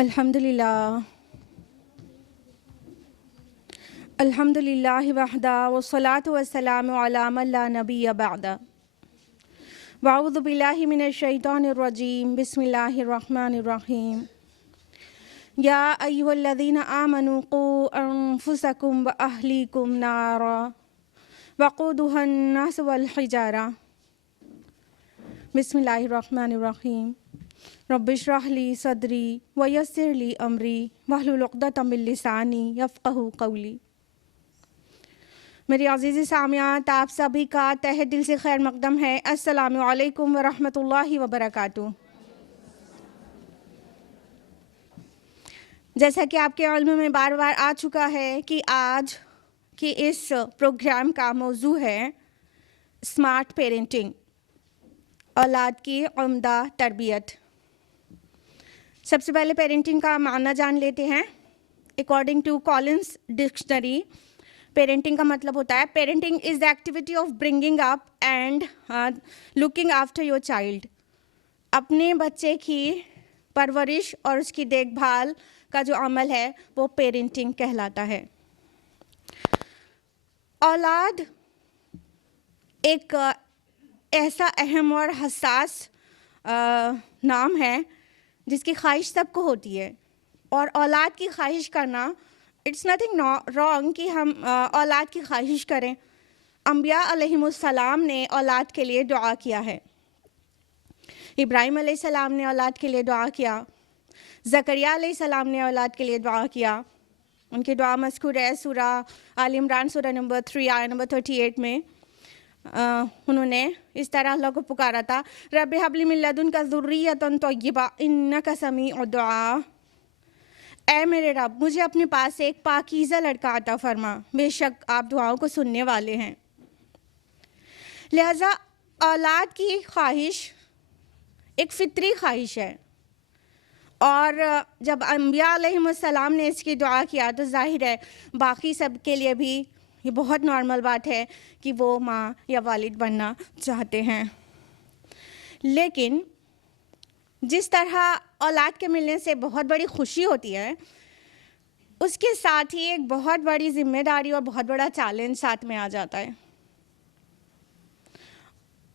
अल्हम्दुलिल्लाह अल्हम्दुलिल्लाहि वहदा वस्सलातु वस्सलामु अला मन ला नबिय्य बअदा वअऊज़ु बिल्लाहि मिनश शैतानिर रजीम बिस्मिल्लाहिर रहमानिर रहीम या अय्युहल्लज़ीना आमनू क़ू अन्फुसकुम व अहलीकुम नारा वक़ूदुहा अन्नास वल हिजारा बिस्मिल्लाहिर रहमानिर रहीम रब्बिश्रह ली सदरी व यस्सिर ली अमरी वहलुल उक़दतम मिन लिसानी यफ़क़हू क़ौली। मेरी अज़ीज़ी सामियात, आप सभी का तहे दिल से खैर मक़दम है। अस्सलामु अलैकुम व रहमतुल्लाहि व बरकातुहू। जैसा कि आपके इल्म में बार बार आ चुका है कि आज की इस प्रोग्राम का मौजू है स्मार्ट पेरेंटिंग, औलाद की उम्दा तरबियत। सबसे पहले पेरेंटिंग का माना जान लेते हैं। According to Collins dictionary, parenting का मतलब होता है parenting is the activity of bringing up and looking after your child. अपने बच्चे की परवरिश और उसकी देखभाल का जो अमल है वो पेरेंटिंग कहलाता है। औलाद एक ऐसा अहम और हसास नाम है जिसकी ख्वाहिश सबको होती है, और औलाद की ख्वाहिश करना इट्स नथिंग रॉन्ग कि हम औलाद की ख्वाहिश करें। अंबिया अलैहिमुस्सलाम ने औलाद के लिए दुआ किया है। इब्राहिम अलैहिस्सलाम ने औलाद के लिए दुआ किया, ज़करिया अलैहिस्सलाम ने औलाद के लिए दुआ किया। उनकी दुआ मज़कूर है सूरा आल इमरान सूरा नंबर 3 आयत नंबर 38 में। उन्होंने इस तरह अल्लाह को पुकारा था, रब्बि हबली मिन लदुनका ज़ुर्रियतन तय्यिबा इन्नका समीउद दुआ। ऐ मेरे रब, मुझे अपने पास से एक पाकीज़ा लड़का अता फरमा, बेशक आप दुआओं को सुनने वाले हैं। लिहाजा औलाद की ख्वाहिश एक फितरी ख्वाहिश है, और जब अंबिया अलैहिमुस्सलाम ने इसकी दुआ किया तो जाहिर है बाकी सब के लिए भी ये बहुत नॉर्मल बात है कि वो माँ या वालिद बनना चाहते हैं। लेकिन जिस तरह औलाद के मिलने से बहुत बड़ी खुशी होती है, उसके साथ ही एक बहुत बड़ी जिम्मेदारी और बहुत बड़ा चैलेंज साथ में आ जाता है।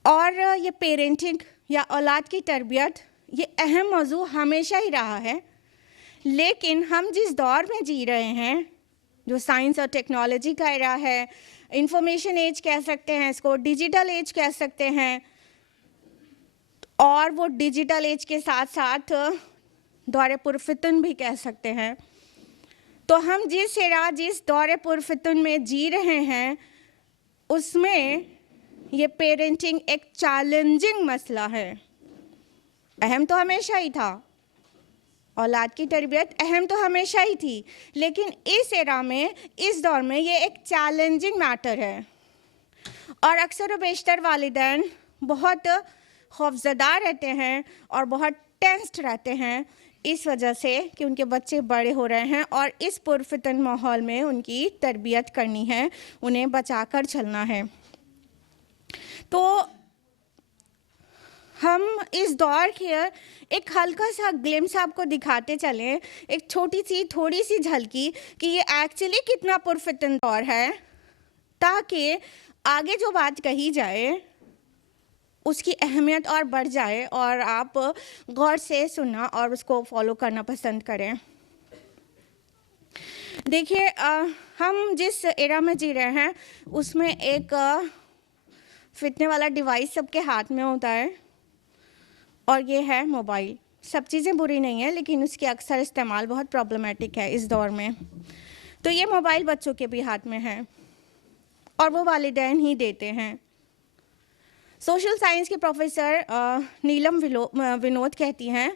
और ये पेरेंटिंग या औलाद की तरबियत ये अहम मौजू हमेशा ही रहा है, लेकिन हम जिस दौर में जी रहे हैं, जो साइंस और टेक्नोलॉजी का एरा है, इंफॉर्मेशन एज कह सकते हैं इसको, डिजिटल एज कह सकते हैं, और वो डिजिटल एज के साथ साथ दौरे पुरफितन भी कह सकते हैं। तो हम जिस दौरे पुरफितन में जी रहे हैं उसमें ये पेरेंटिंग एक चैलेंजिंग मसला है। अहम तो हमेशा ही था, औलाद की तरबियत अहम तो हमेशा ही थी, लेकिन इस एरा में, इस दौर में ये एक चैलेंजिंग मैटर है। और अक्सर व बेशतर वालिदैन बहुत खौफज़दा रहते हैं और बहुत टेंस्ड रहते हैं इस वजह से कि उनके बच्चे बड़े हो रहे हैं और इस पुरफितन माहौल में उनकी तरबियत करनी है, उन्हें बचाकर चलना है। तो हम इस दौर के एक हल्का सा ग्लिम्स आपको दिखाते चलें, एक छोटी सी थोड़ी सी झलकी कि ये एक्चुअली कितना पुरफितन दौर है, ताकि आगे जो बात कही जाए उसकी अहमियत और बढ़ जाए और आप गौर से सुनना और उसको फॉलो करना पसंद करें। देखिए, हम जिस एरा में जी रहे हैं उसमें एक फितने वाला डिवाइस सबके हाथ में होता है, और ये है मोबाइल। सब चीज़ें बुरी नहीं है, लेकिन उसके अक्सर इस्तेमाल बहुत प्रॉब्लमेटिक है इस दौर में। तो ये मोबाइल बच्चों के भी हाथ में है और वो वालिदैन ही देते हैं। सोशल साइंस के प्रोफेसर नीलम विनोद कहती हैं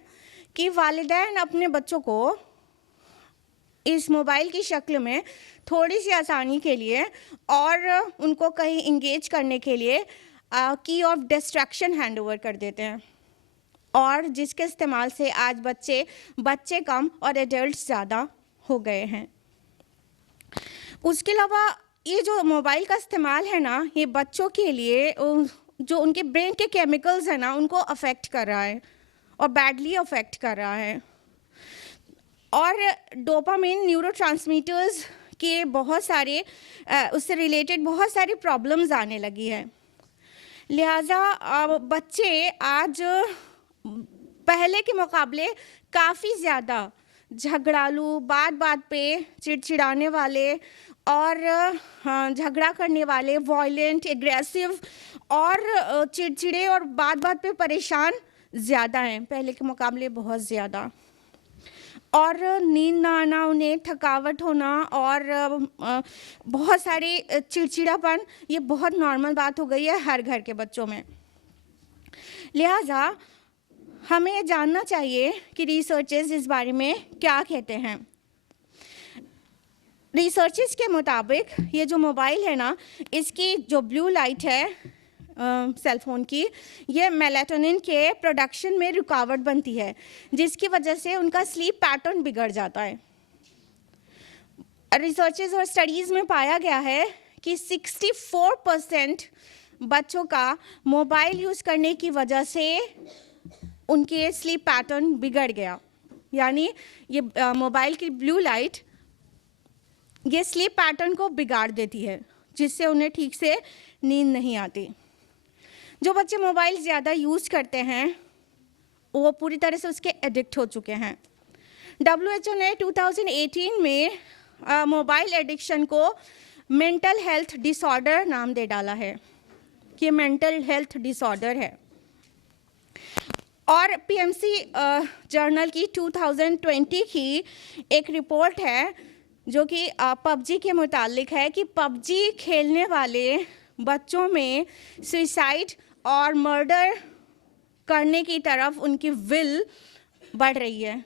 कि वालिदैन अपने बच्चों को इस मोबाइल की शक्ल में थोड़ी सी आसानी के लिए और उनको कहीं इंगेज करने के लिए की ऑफ डिस्ट्रैक्शन हैंड ओवर कर देते हैं, और जिसके इस्तेमाल से आज बच्चे कम और एडल्ट्स ज़्यादा हो गए हैं। उसके अलावा ये जो मोबाइल का इस्तेमाल है ना, ये बच्चों के लिए जो उनके ब्रेन के केमिकल्स हैं ना, उनको अफेक्ट कर रहा है और बैडली अफेक्ट कर रहा है। और डोपामिन न्यूरोट्रांसमीटर्स के बहुत सारे उससे रिलेटेड बहुत सारी प्रॉब्लम्स आने लगी है। लिहाजा बच्चे आज पहले के मुकाबले काफ़ी ज़्यादा झगड़ालू, बात बात पे चिड़चिड़ाने वाले और झगड़ा करने वाले, वॉयलेंट, एग्रेसिव और चिड़चिड़े और बात बात पे परेशान ज़्यादा हैं, पहले के मुकाबले बहुत ज़्यादा। और नींद ना आना, उन्हें थकावट होना और बहुत सारी चिड़चिड़ापन, ये बहुत नॉर्मल बात हो गई है हर घर के बच्चों में। लिहाजा हमें ये जानना चाहिए कि रिसर्चेस इस बारे में क्या कहते हैं। रिसर्चेस के मुताबिक ये जो मोबाइल है ना, इसकी जो ब्लू लाइट है सेल फोन की, ये मेलाटोनिन के प्रोडक्शन में रुकावट बनती है, जिसकी वजह से उनका स्लीप पैटर्न बिगड़ जाता है। रिसर्चेस और स्टडीज़ में पाया गया है कि 64% बच्चों का मोबाइल यूज़ करने की वजह से उनके स्लीप पैटर्न बिगड़ गया। यानी ये मोबाइल की ब्लू लाइट ये स्लीप पैटर्न को बिगाड़ देती है, जिससे उन्हें ठीक से नींद नहीं आती। जो बच्चे मोबाइल ज़्यादा यूज़ करते हैं वो पूरी तरह से उसके एडिक्ट हो चुके हैं। WHO ने 2018 में मोबाइल एडिक्शन को मेंटल हेल्थ डिसऑर्डर नाम दे डाला है कि ये मेंटल हेल्थ डिसऑर्डर है। और PMC जर्नल की 2020 की एक रिपोर्ट है जो कि PUBG के मुतालिक है कि PUBG खेलने वाले बच्चों में सुसाइड और मर्डर करने की तरफ उनकी विल बढ़ रही है।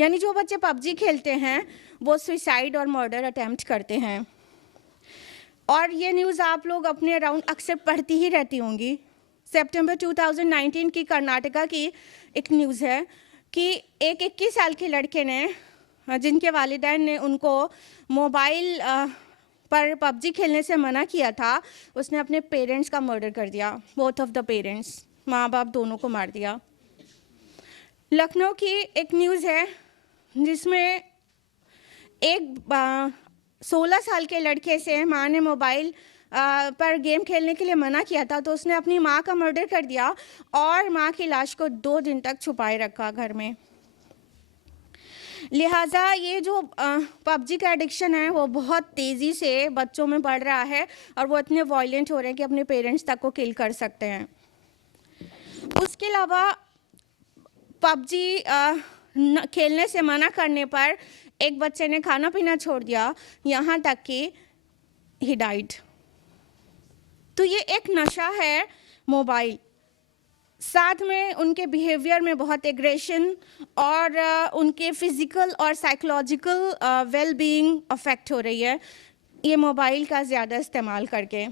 यानी जो बच्चे PUBG खेलते हैं वो सुसाइड और मर्डर अटेम्प्ट करते हैं। और ये न्यूज़ आप लोग अपने अराउंड अक्सर पढ़ती ही रहती होंगी। सितंबर 2019 की कर्नाटका की एक न्यूज़ है कि एक 21 साल के लड़के ने, जिनके वालिदैन ने उनको मोबाइल पर PUBG खेलने से मना किया था, उसने अपने पेरेंट्स का मर्डर कर दिया। बोथ ऑफ द पेरेंट्स, माँ बाप दोनों को मार दिया। लखनऊ की एक न्यूज़ है जिसमें एक 16 साल के लड़के से माँ ने मोबाइल पर गेम खेलने के लिए मना किया था, तो उसने अपनी माँ का मर्डर कर दिया और माँ की लाश को 2 दिन तक छुपाए रखा घर में। लिहाजा ये जो PUBG का एडिक्शन है वो बहुत तेज़ी से बच्चों में बढ़ रहा है और वो इतने वॉयलेंट हो रहे हैं कि अपने पेरेंट्स तक को किल कर सकते हैं। उसके अलावा PUBG खेलने से मना करने पर एक बच्चे ने खाना पीना छोड़ दिया, यहाँ तक कि ही डाइड। तो ये एक नशा है मोबाइल, साथ में उनके बिहेवियर में बहुत एग्रेशन और उनके फिज़िकल और साइकोलॉजिकल वेल बीइंग अफेक्ट हो रही है ये मोबाइल का ज़्यादा इस्तेमाल करके।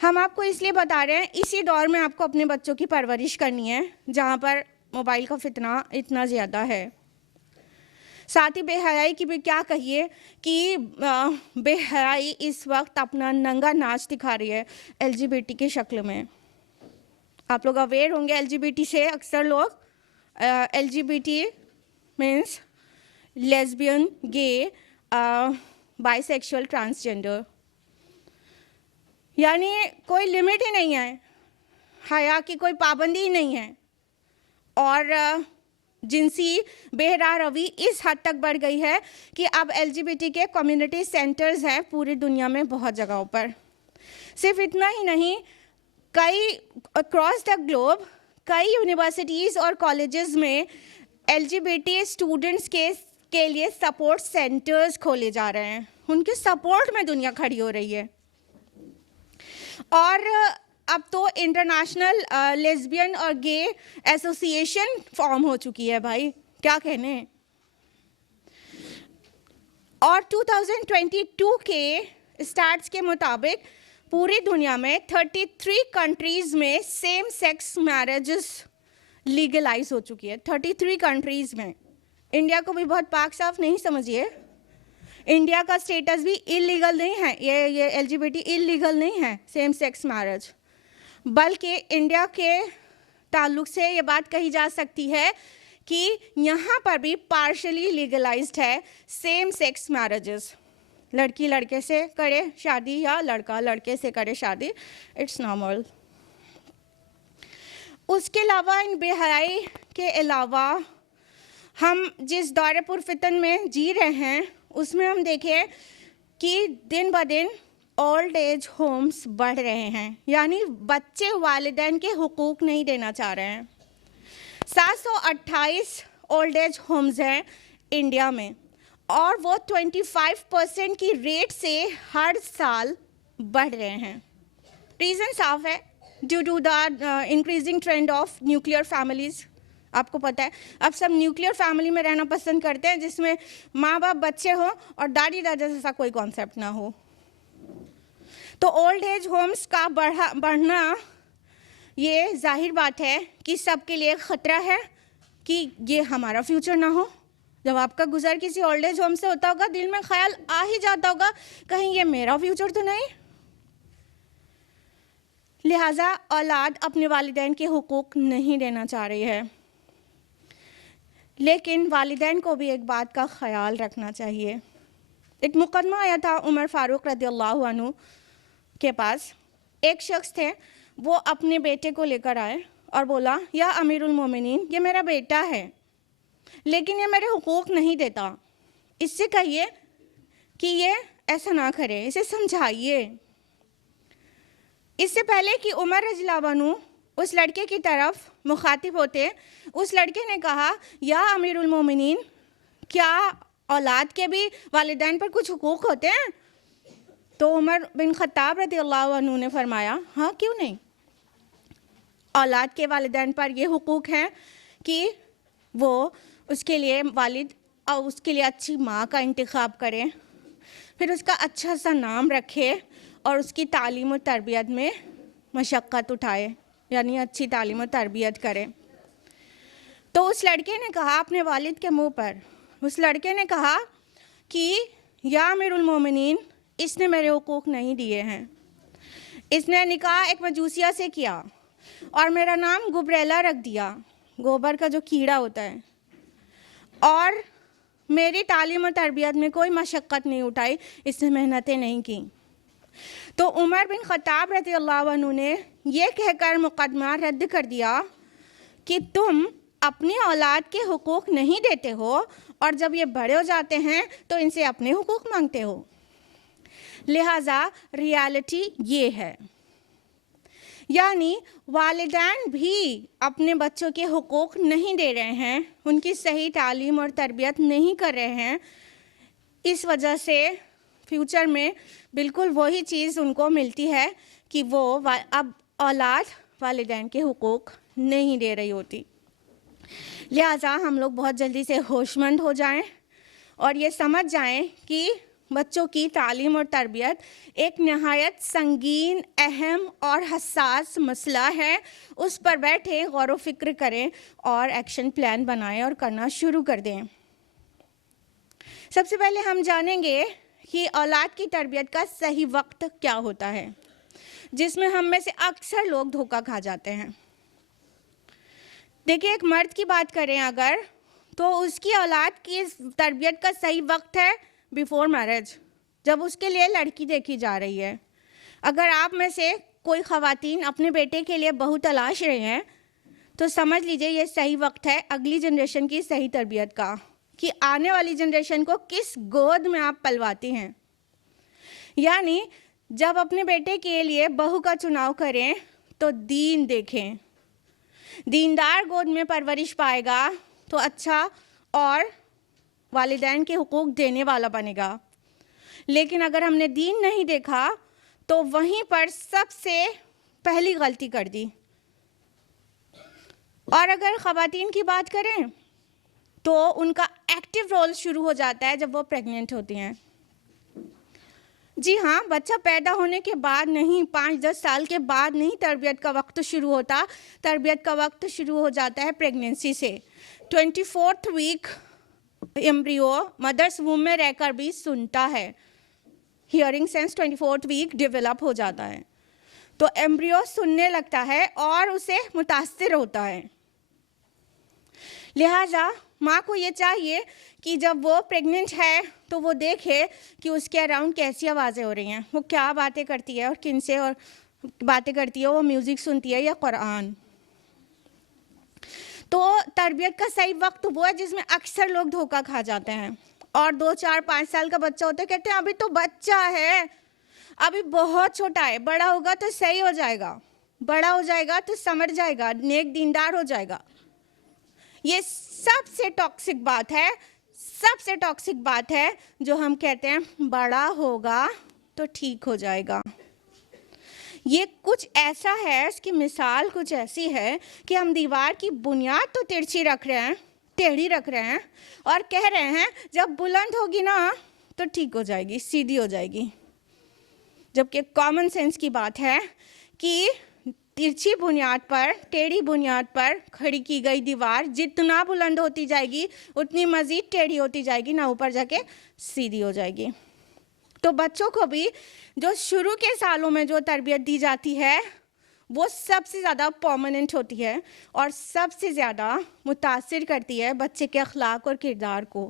हम आपको इसलिए बता रहे हैं, इसी दौर में आपको अपने बच्चों की परवरिश करनी है जहाँ पर मोबाइल का फितना इतना ज़्यादा है। साथ ही बेहयाई की भी क्या कहिए कि बेहयाई इस वक्त अपना नंगा नाच दिखा रही है LGBT की शक्ल में। आप लोग अवेयर होंगे LGBT से, अक्सर लोग LGBT मीन्स लेस्बियन, गे, बाइसेक्सुअल, ट्रांसजेंडर, यानी कोई लिमिट ही नहीं है, हया की कोई पाबंदी ही नहीं है। और जिनसी बेहरा रवि इस हद तक बढ़ गई है कि अब LGBT के कम्युनिटी सेंटर्स हैं पूरी दुनिया में बहुत जगहों पर। सिर्फ इतना ही नहीं, कई अक्रॉस द ग्लोब कई यूनिवर्सिटीज़ और कॉलेजेस में LGBT स्टूडेंट्स के लिए सपोर्ट सेंटर्स खोले जा रहे हैं। उनके सपोर्ट में दुनिया खड़ी हो रही है। और अब तो इंटरनेशनल लेस्बियन और गे एसोसिएशन फॉर्म हो चुकी है भाई, क्या कहने। और 2022 के स्टैट्स के मुताबिक पूरी दुनिया में 33 कंट्रीज़ में सेम सेक्स मैरिजेस लीगलाइज हो चुकी है। 33 कंट्रीज़ में। इंडिया को भी बहुत पाक साफ नहीं समझिए, इंडिया का स्टेटस भी इलीगल नहीं है, ये LGBT इलीगल नहीं है सेम सेक्स मैरिज, बल्कि इंडिया के ताल्लुक से ये बात कही जा सकती है कि यहाँ पर भी पार्शली लीगलाइज्ड है सेम सेक्स मैरिजेस। लड़की लड़के से करे शादी या लड़का लड़के से करे शादी, इट्स नॉर्मल। उसके अलावा इन बेहयाई के अलावा हम जिस दौर पुरफितन में जी रहे हैं उसमें हम देखें कि दिन ब दिन ओल्ड एज होम्स बढ़ रहे हैं, यानी बच्चे वालिदैन के हुकूक नहीं देना चाह रहे हैं। 728 ओल्ड एज होम्स हैं इंडिया में और वो 25% की रेट से हर साल बढ़ रहे हैं। रीज़न साफ है, due to the increasing trend of nuclear families. आपको पता है अब सब न्यूक्लियर फैमिली में रहना पसंद करते हैं, जिसमें माँ बाप बच्चे हों और दादी दादा जैसा कोई कॉन्सेप्ट ना हो। तो ओल्ड एज होम्स का बढ़ना ये जाहिर बात है कि सबके लिए ख़तरा है कि ये हमारा फ्यूचर ना हो। जब आपका गुजर किसी ओल्ड एज होम से होता होगा, दिल में ख्याल आ ही जाता होगा कहीं ये मेरा फ्यूचर तो नहीं। लिहाजा औलाद अपने वालिदैन के हुकूक नहीं देना चाह रही है, लेकिन वालिदैन को भी एक बात का ख्याल रखना चाहिए। एक मुकदमा आया था उमर फारूक रज़ियल्लाहु अन्हु के पास। एक शख्स थे, वो अपने बेटे को लेकर आए और बोला, या अमीरुल मोमिनीन, ये मेरा बेटा है लेकिन ये मेरे हुकूक नहीं देता, इससे कहिए कि ये ऐसा ना करे, इसे समझाइए। इससे पहले कि उमर रज़ियल्लाहु अन्हु उस लड़के की तरफ मुखातिब होते, उस लड़के ने कहा, या अमीरुल मोमिनीन, क्या औलाद के भी वालिदैन पर कुछ हुकूक होते हैं? तो उमर बिन ख़त्ताब रज़ियल्लाहु अन्हु ने फरमाया, हाँ क्यों नहीं। औलाद के वालिदैन पर ये हुकूक हैं कि वो उसके लिए वालिद और उसके लिए अच्छी माँ का इंतखाब करें, फिर उसका अच्छा सा नाम रखे और उसकी तालीम और तरबियत में मशक्क़त उठाए, यानी अच्छी तालीम और तरबियत करें। तो उस लड़के ने कहा अपने वालिद के मुंह पर, उस लड़के ने कहा कि या अमीरुल मोमिनीन, इसने मेरे हुकूक नहीं दिए हैं। इसने निकाह एक मजूसिया से किया और मेरा नाम गुबरेला रख दिया, गोबर का जो कीड़ा होता है, और मेरी तालीम और तरबियत में कोई मशक्क़त नहीं उठाई, इसने मेहनतें नहीं की। तो उमर बिन ख़त्ताब रज़ियल्लाहु अन्हु ने यह कहकर मुकदमा रद्द कर दिया कि तुम अपनी औलाद के हुकूक नहीं देते हो और जब ये बड़े हो जाते हैं तो इनसे अपने हुकूक मांगते हो। लिहाजा रियलिटी ये है, यानी वालिदैन भी अपने बच्चों के हुकूक नहीं दे रहे हैं, उनकी सही तालीम और तरबियत नहीं कर रहे हैं। इस वजह से फ्यूचर में बिल्कुल वही चीज़ उनको मिलती है कि वो अब औलाद वालिदैन के हुकूक नहीं दे रही होती। लिहाजा हम लोग बहुत जल्दी से होशमंद हो जाएं और ये समझ जाएं कि बच्चों की तालीम और तरबियत एक नहायत संगीन, अहम और हसास मसला है। उस पर बैठें, गौर व फिक्र करें और एक्शन प्लान बनाएं और करना शुरू कर दें। सबसे पहले हम जानेंगे कि औलाद की तरबियत का सही वक्त क्या होता है, जिसमें हम में से अक्सर लोग धोखा खा जाते हैं। देखिए, एक मर्द की बात करें अगर, तो उसकी औलाद की तरबियत का सही वक्त है बिफोर मैरिज, जब उसके लिए लड़की देखी जा रही है। अगर आप में से कोई ख़वातीन अपने बेटे के लिए बहू तलाश रहे हैं तो समझ लीजिए ये सही वक्त है अगली जनरेशन की सही तरबियत का, कि आने वाली जनरेशन को किस गोद में आप पलवाती हैं। यानी जब अपने बेटे के लिए बहू का चुनाव करें तो दीन देखें, दीनदार गोद में परवरिश पाएगा तो अच्छा और वालिदैन के हुकूक देने वाला बनेगा। लेकिन अगर हमने दीन नहीं देखा तो वहीं पर सबसे पहली गलती कर दी। और अगर ख़वातीन की बात करें तो उनका एक्टिव रोल शुरू हो जाता है जब वो प्रेग्नेंट होती हैं। जी हाँ, बच्चा पैदा होने के बाद नहीं, 5-10 साल के बाद नहीं तरबियत का वक्त शुरू होता। तरबियत का वक्त शुरू हो जाता है प्रेगनेंसी से। 24th वीक एम्ब्रियो मदर्स वूम में रहकर भी सुनता है। Hearing sense 24th week develop हो जाता है, तो एम्ब्रियो सुनने लगता है और उसे मुतासिर होता है। लिहाजा माँ को ये चाहिए कि जब वो प्रेग्नेंट है तो वो देखे कि उसके अराउंड कैसी आवाज़ें हो रही हैं, वो क्या बातें करती है और किन से और बातें करती है, वो म्यूज़िक सुनती है या कुरान। तो तरबियत का सही वक्त वो है जिसमें अक्सर लोग धोखा खा जाते हैं, और 2, 4, 5 साल का बच्चा होता है, कहते हैं अभी तो बच्चा है, अभी बहुत छोटा है, बड़ा होगा तो सही हो जाएगा, बड़ा हो जाएगा तो समझ जाएगा, नेक दीनदार हो जाएगा। ये सबसे टॉक्सिक बात है, सबसे टॉक्सिक बात है जो हम कहते हैं बड़ा होगा तो ठीक हो जाएगा। ये कुछ ऐसा है, इसकी मिसाल कुछ ऐसी है कि हम दीवार की बुनियाद तो तिरछी रख रहे हैं, टेढ़ी रख रहे हैं, और कह रहे हैं जब बुलंद होगी ना तो ठीक हो जाएगी, सीधी हो जाएगी। जबकि कॉमन सेंस की बात है कि तिरछी बुनियाद पर, टेढ़ी बुनियाद पर खड़ी की गई दीवार जितना बुलंद होती जाएगी उतनी मज़ीद टेढ़ी होती जाएगी, ना ऊपर जाके सीधी हो जाएगी। तो बच्चों को भी जो शुरू के सालों में जो तरबियत दी जाती है वो सबसे ज़्यादा परमानेंट होती है और सबसे ज़्यादा मुतासिर करती है बच्चे के अखलाक और किरदार को।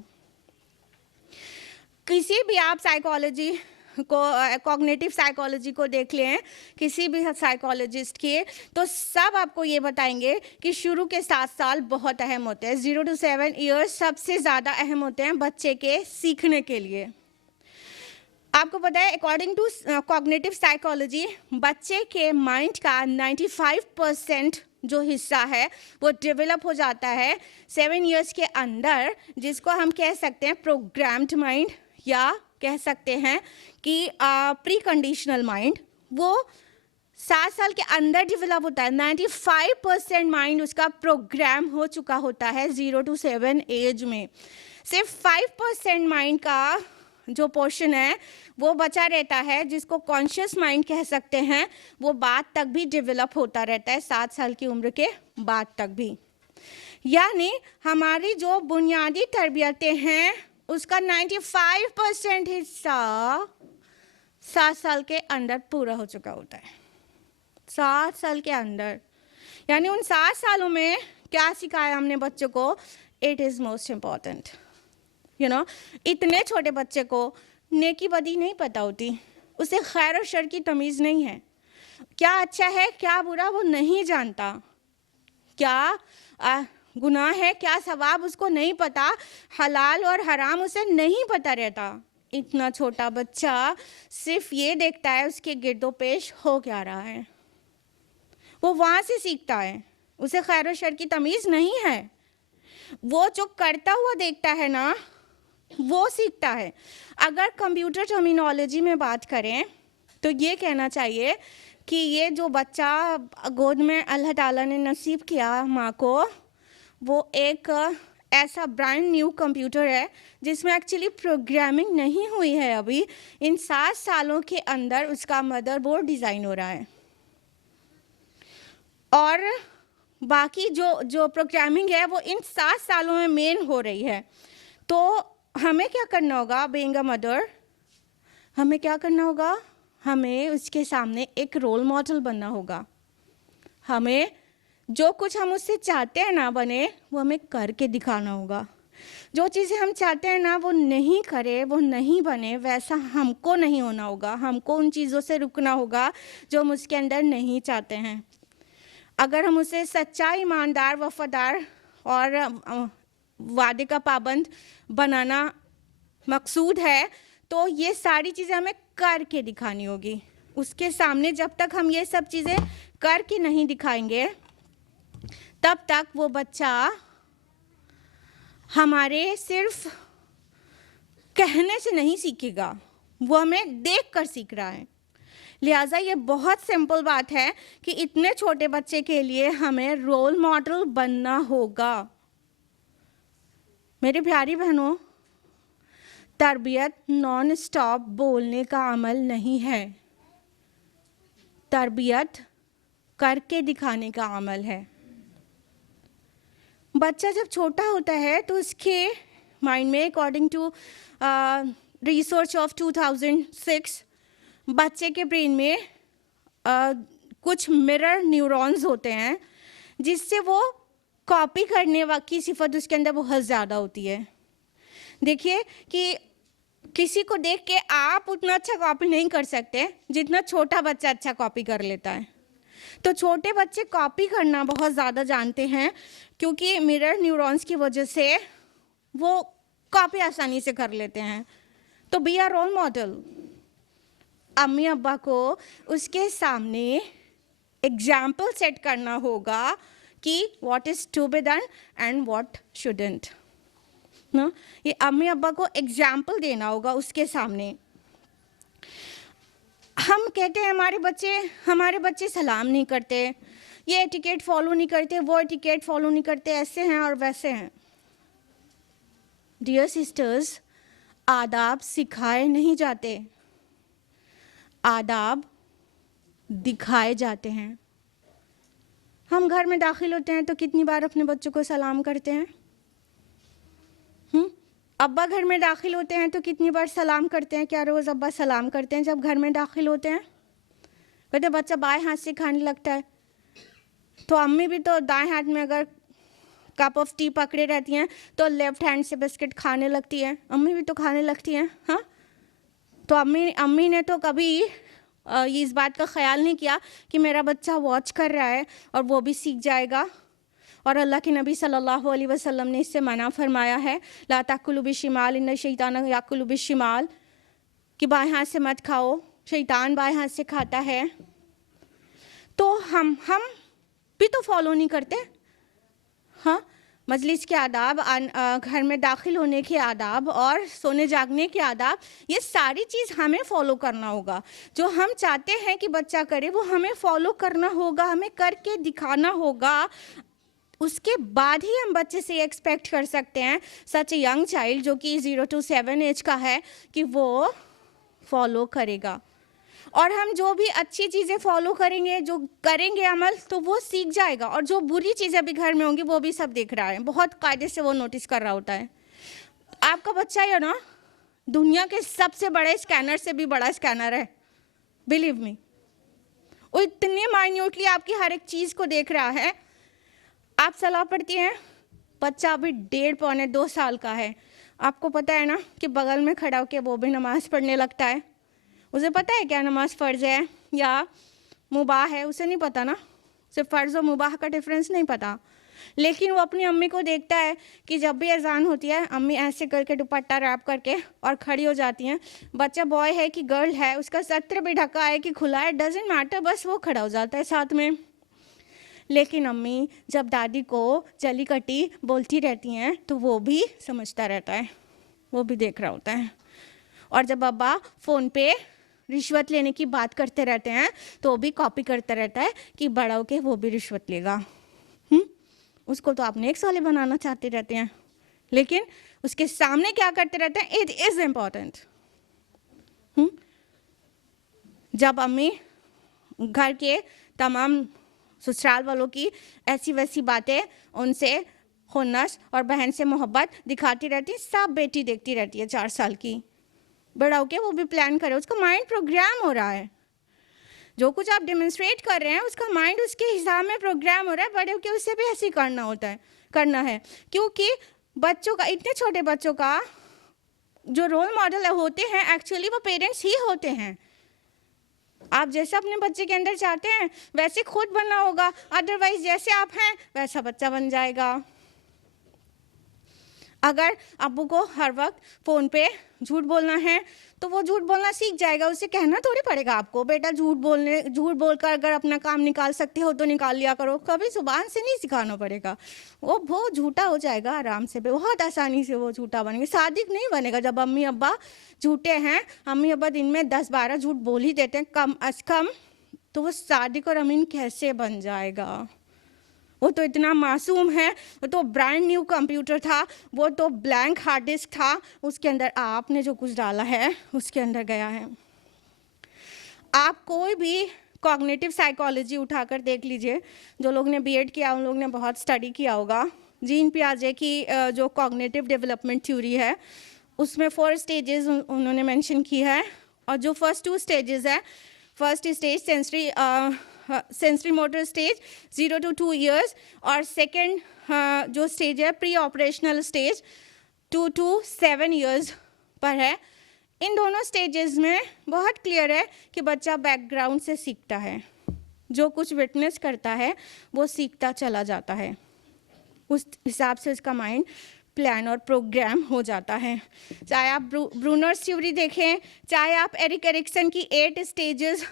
किसी भी आप साइकोलॉजी को, कॉग्निटिव साइकोलॉजी को देख लें, किसी भी साइकोलॉजिस्ट के, तो सब आपको ये बताएंगे कि शुरू के 7 साल बहुत अहम होते हैं। 0 to 7 ईयर्स सबसे ज़्यादा अहम होते हैं बच्चे के सीखने के लिए। आपको पता है अकॉर्डिंग टू कॉग्निटिव साइकोलॉजी बच्चे के माइंड का 95% जो हिस्सा है वो डेवलप हो जाता है 7 ईयर्स के अंदर, जिसको हम कह सकते हैं प्रोग्राम्ड माइंड, या कह सकते हैं कि प्री कंडीशनल माइंड। वो 7 साल के अंदर डेवलप होता है। 95% माइंड उसका प्रोग्राम हो चुका होता है 0 to 7 एज में। सिर्फ 5% माइंड का जो पोर्शन है वो बचा रहता है, जिसको कॉन्शियस माइंड कह सकते हैं। वो बाद तक भी डेवलप होता रहता है, 7 साल की उम्र के बाद तक भी। यानी हमारी जो बुनियादी तरबियतें हैं उसका 95% हिस्सा 7 साल के अंदर पूरा हो चुका होता है। 7 साल के अंदर, यानी उन 7 सालों में क्या सिखाया हमने बच्चों को, इट इज़ मोस्ट इम्पॉर्टेंट। इतने छोटे बच्चे को नेकी बदी नहीं पता होती, उसे खैर और शर की तमीज़ नहीं है, क्या अच्छा है क्या बुरा वो नहीं जानता, क्या गुनाह है क्या सवाब उसको नहीं पता, हलाल और हराम उसे नहीं पता रहता। इतना छोटा बच्चा सिर्फ ये देखता है उसके गिरदो पेश हो क्या रहा है, वो वहाँ से सीखता है, उसे खैर और शर की तमीज़ नहीं है। वो जो करता हुआ देखता है ना वो सीखता है। अगर कंप्यूटर टर्मिनोलॉजी में बात करें तो ये कहना चाहिए कि ये जो बच्चा गोद में अल्लाह ताला ने नसीब किया माँ को, वो एक ऐसा ब्रांड न्यू कंप्यूटर है जिसमें एक्चुअली प्रोग्रामिंग नहीं हुई है अभी। इन 7 सालों के अंदर उसका मदरबोर्ड डिज़ाइन हो रहा है, और बाकी जो प्रोग्रामिंग है वो इन 7 सालों में मेन हो रही है। तो हमें क्या करना होगा, बीइंग अ मदर, हमें क्या करना होगा, हमें उसके सामने एक रोल मॉडल बनना होगा। हमें जो कुछ हम उससे चाहते हैं ना बने, वो हमें करके दिखाना होगा। जो चीज़ें हम चाहते हैं ना वो नहीं करे, वो नहीं बने, वैसा हमको नहीं होना होगा। हमको उन चीज़ों से रुकना होगा जो हम उसके अंदर नहीं चाहते हैं। अगर हम उसे सच्चा, ईमानदार, वफादार और वादे का पाबंद बनाना मकसूद है तो ये सारी चीज़ें हमें करके दिखानी होगी उसके सामने। जब तक हम ये सब चीज़ें करके नहीं दिखाएंगे तब तक वो बच्चा हमारे सिर्फ कहने से नहीं सीखेगा, वो हमें देख कर सीख रहा है। लिहाजा ये बहुत सिंपल बात है कि इतने छोटे बच्चे के लिए हमें रोल मॉडल बनना होगा। मेरी प्यारी बहनों, तरबियत नॉन स्टॉप बोलने का अमल नहीं है, तरबियत करके दिखाने का अमल है। बच्चा जब छोटा होता है तो उसके माइंड में अकॉर्डिंग टू रिसर्च ऑफ 2006 बच्चे के ब्रेन में कुछ मिरर न्यूरॉन्स होते हैं जिससे वो कॉपी करने की सिफत उसके अंदर बहुत ज़्यादा होती है। देखिए कि किसी को देख के आप उतना अच्छा कॉपी नहीं कर सकते जितना छोटा बच्चा अच्छा कॉपी कर लेता है। तो छोटे बच्चे कॉपी करना बहुत ज़्यादा जानते हैं क्योंकि मिरर न्यूरॉन्स की वजह से वो कॉपी आसानी से कर लेते हैं। तो बी आर रोल मॉडल। अम्मी अब्बा को उसके सामने एग्जाम्पल सेट करना होगा कि what is to be done and what shouldn't. ना, ये अम्मी अब्बा को एग्जाम्पल देना होगा उसके सामने। हम कहते हैं हमारे बच्चे सलाम नहीं करते, ये एटिकेट फॉलो नहीं करते, वो एटिकेट फॉलो नहीं करते, ऐसे हैं और वैसे हैं। डियर सिस्टर्स, आदाब सिखाए नहीं जाते, आदाब दिखाए जाते हैं। हम घर में दाखिल होते हैं तो कितनी बार अपने बच्चों को सलाम करते हैं? अब्बा घर में दाखिल होते हैं तो कितनी बार सलाम करते हैं? क्या रोज़ अब्बा सलाम करते हैं जब घर में दाखिल होते हैं? कहते बच्चा बाएं हाथ से खाने लगता है, तो अम्मी भी तो दाएं हाथ में अगर कप ऑफ टी पकड़े रहती हैं तो लेफ्ट हैंड से बिस्किट खाने लगती है। अम्मी भी तो खाने लगती हैं। हाँ, तो अम्मी ने तो कभी ये इस बात का ख्याल नहीं किया कि मेरा बच्चा वॉच कर रहा है और वो भी सीख जाएगा। और अल्लाह के नबी सल्लल्लाहु अलैहि वसल्लम ने इससे मना फरमाया है, ला ताकुलु बिशिमाल इन्ना शैतान याकुलु बिशिमाल, कि बाएं हाथ से मत खाओ, शैतान बाएं हाथ से खाता है। तो हम भी तो फॉलो नहीं करते। हाँ, मजलिस के आदाब, घर में दाखिल होने के आदाब और सोने जागने के आदाब, ये सारी चीज़ हमें फॉलो करना होगा। जो हम चाहते हैं कि बच्चा करे वो हमें फॉलो करना होगा, हमें करके दिखाना होगा। उसके बाद ही हम बच्चे से एक्सपेक्ट कर सकते हैं, सच ए यंग चाइल्ड जो कि 0 to 7 एज का है, कि वो फॉलो करेगा। और हम जो भी अच्छी चीज़ें फॉलो करेंगे, जो करेंगे अमल, तो वो सीख जाएगा। और जो बुरी चीज़ें भी घर में होंगी वो भी सब देख रहा है, बहुत कायदे से वो नोटिस कर रहा होता है। आपका बच्चा है ना, दुनिया के सबसे बड़े स्कैनर से भी बड़ा स्कैनर है, बिलीव मी। वो इतने माइन्यूटली आपकी हर एक चीज़ को देख रहा है। आप सलाह पढ़ती हैं, बच्चा अभी 1.5-2 साल का है, आपको पता है ना कि बगल में खड़ा होकर वो भी नमाज़ पढ़ने लगता है। उसे पता है क्या नमाज फ़र्ज़ है या मुबाह है? उसे नहीं पता ना, सिर्फ फ़र्ज़ और मुबाह का डिफरेंस नहीं पता। लेकिन वो अपनी अम्मी को देखता है कि जब भी अजान होती है अम्मी ऐसे करके दुपट्टा रैप करके और खड़ी हो जाती हैं। बच्चा बॉय है कि गर्ल है, उसका सत्र भी ढका है कि खुला है, डजेंट मैटर, बस वो खड़ा हो जाता है साथ में। लेकिन अम्मी जब दादी को जली कटी बोलती रहती हैं तो वो भी समझता रहता है, वो भी देख रहा होता है। और जब अब्बा फ़ोन पे रिश्वत लेने की बात करते रहते हैं तो वो भी कॉपी करता रहता है कि बड़ा होके वो भी रिश्वत लेगा। उसको तो आप नेक्स्ट वाले बनाना चाहते रहते हैं, लेकिन उसके सामने क्या करते रहते हैं, इट इज़ इम्पॉर्टेंट। जब अम्मी घर के तमाम ससुराल वालों की ऐसी वैसी बातें, उनसे खुन्नस और बहन से मोहब्बत दिखाती रहती है, सब बेटी देखती रहती है 4 साल की। बड़ा होके वो भी प्लान करे, उसका माइंड प्रोग्राम हो रहा है। जो कुछ आप डेमोन्स्ट्रेट कर रहे हैं उसका माइंड उसके हिसाब में प्रोग्राम हो रहा है। बड़े होके उससे भी ऐसे ही करना है, क्योंकि बच्चों का, इतने छोटे बच्चों का जो रोल मॉडल होते हैं एक्चुअली वो पेरेंट्स ही होते हैं। आप जैसा अपने बच्चे के अंदर चाहते हैं वैसे खुद बनना होगा, अदरवाइज जैसे आप हैं वैसा बच्चा बन जाएगा। अगर अब्बू को हर वक्त फ़ोन पे झूठ बोलना है तो वो झूठ बोलना सीख जाएगा, उसे कहना थोड़ी पड़ेगा आपको, बेटा झूठ बोलकर अगर अपना काम निकाल सकते हो तो निकाल लिया करो, कभी ज़ुबान से नहीं सिखाना पड़ेगा। वो झूठा हो जाएगा आराम से, बहुत आसानी से वो झूठा बनेगा, सादिक नहीं बनेगा। जब अम्मी अब्बा झूठे हैं, अम्मी अब्बा दिन में 10-12 झूठ बोल ही देते हैं कम अज़ कम, तो वो सादिक और अमीन कैसे बन जाएगा? वो तो इतना मासूम है, वो तो ब्रांड न्यू कंप्यूटर था, वो तो ब्लैंक हार्ड डिस्क था, उसके अंदर आपने जो कुछ डाला है उसके अंदर गया है। आप कोई भी कॉग्निटिव साइकोलॉजी उठाकर देख लीजिए, जो लोग ने बीएड किया उन लोग ने बहुत स्टडी किया होगा। जीन पियाजे की जो कॉग्निटिव डेवलपमेंट थ्योरी है उसमें 4 स्टेजेस उन्होंने मेंशन की है, और जो फर्स्ट 2 स्टेजेस है, first stage sensory sensory motor stage 0 to 2 years, और सेकेंड जो स्टेज है pre operational stage 2 to 7 years पर है। इन दोनों स्टेजेस में बहुत क्लियर है कि बच्चा बैकग्राउंड से सीखता है, जो कुछ विटनेस करता है वो सीखता चला जाता है, उस हिसाब से उसका माइंड प्लान और प्रोग्राम हो जाता है। चाहे आप ब्रूनर्स थ्योरी देखें, चाहे आप एरिक एरिक्सन की 8 स्टेजेस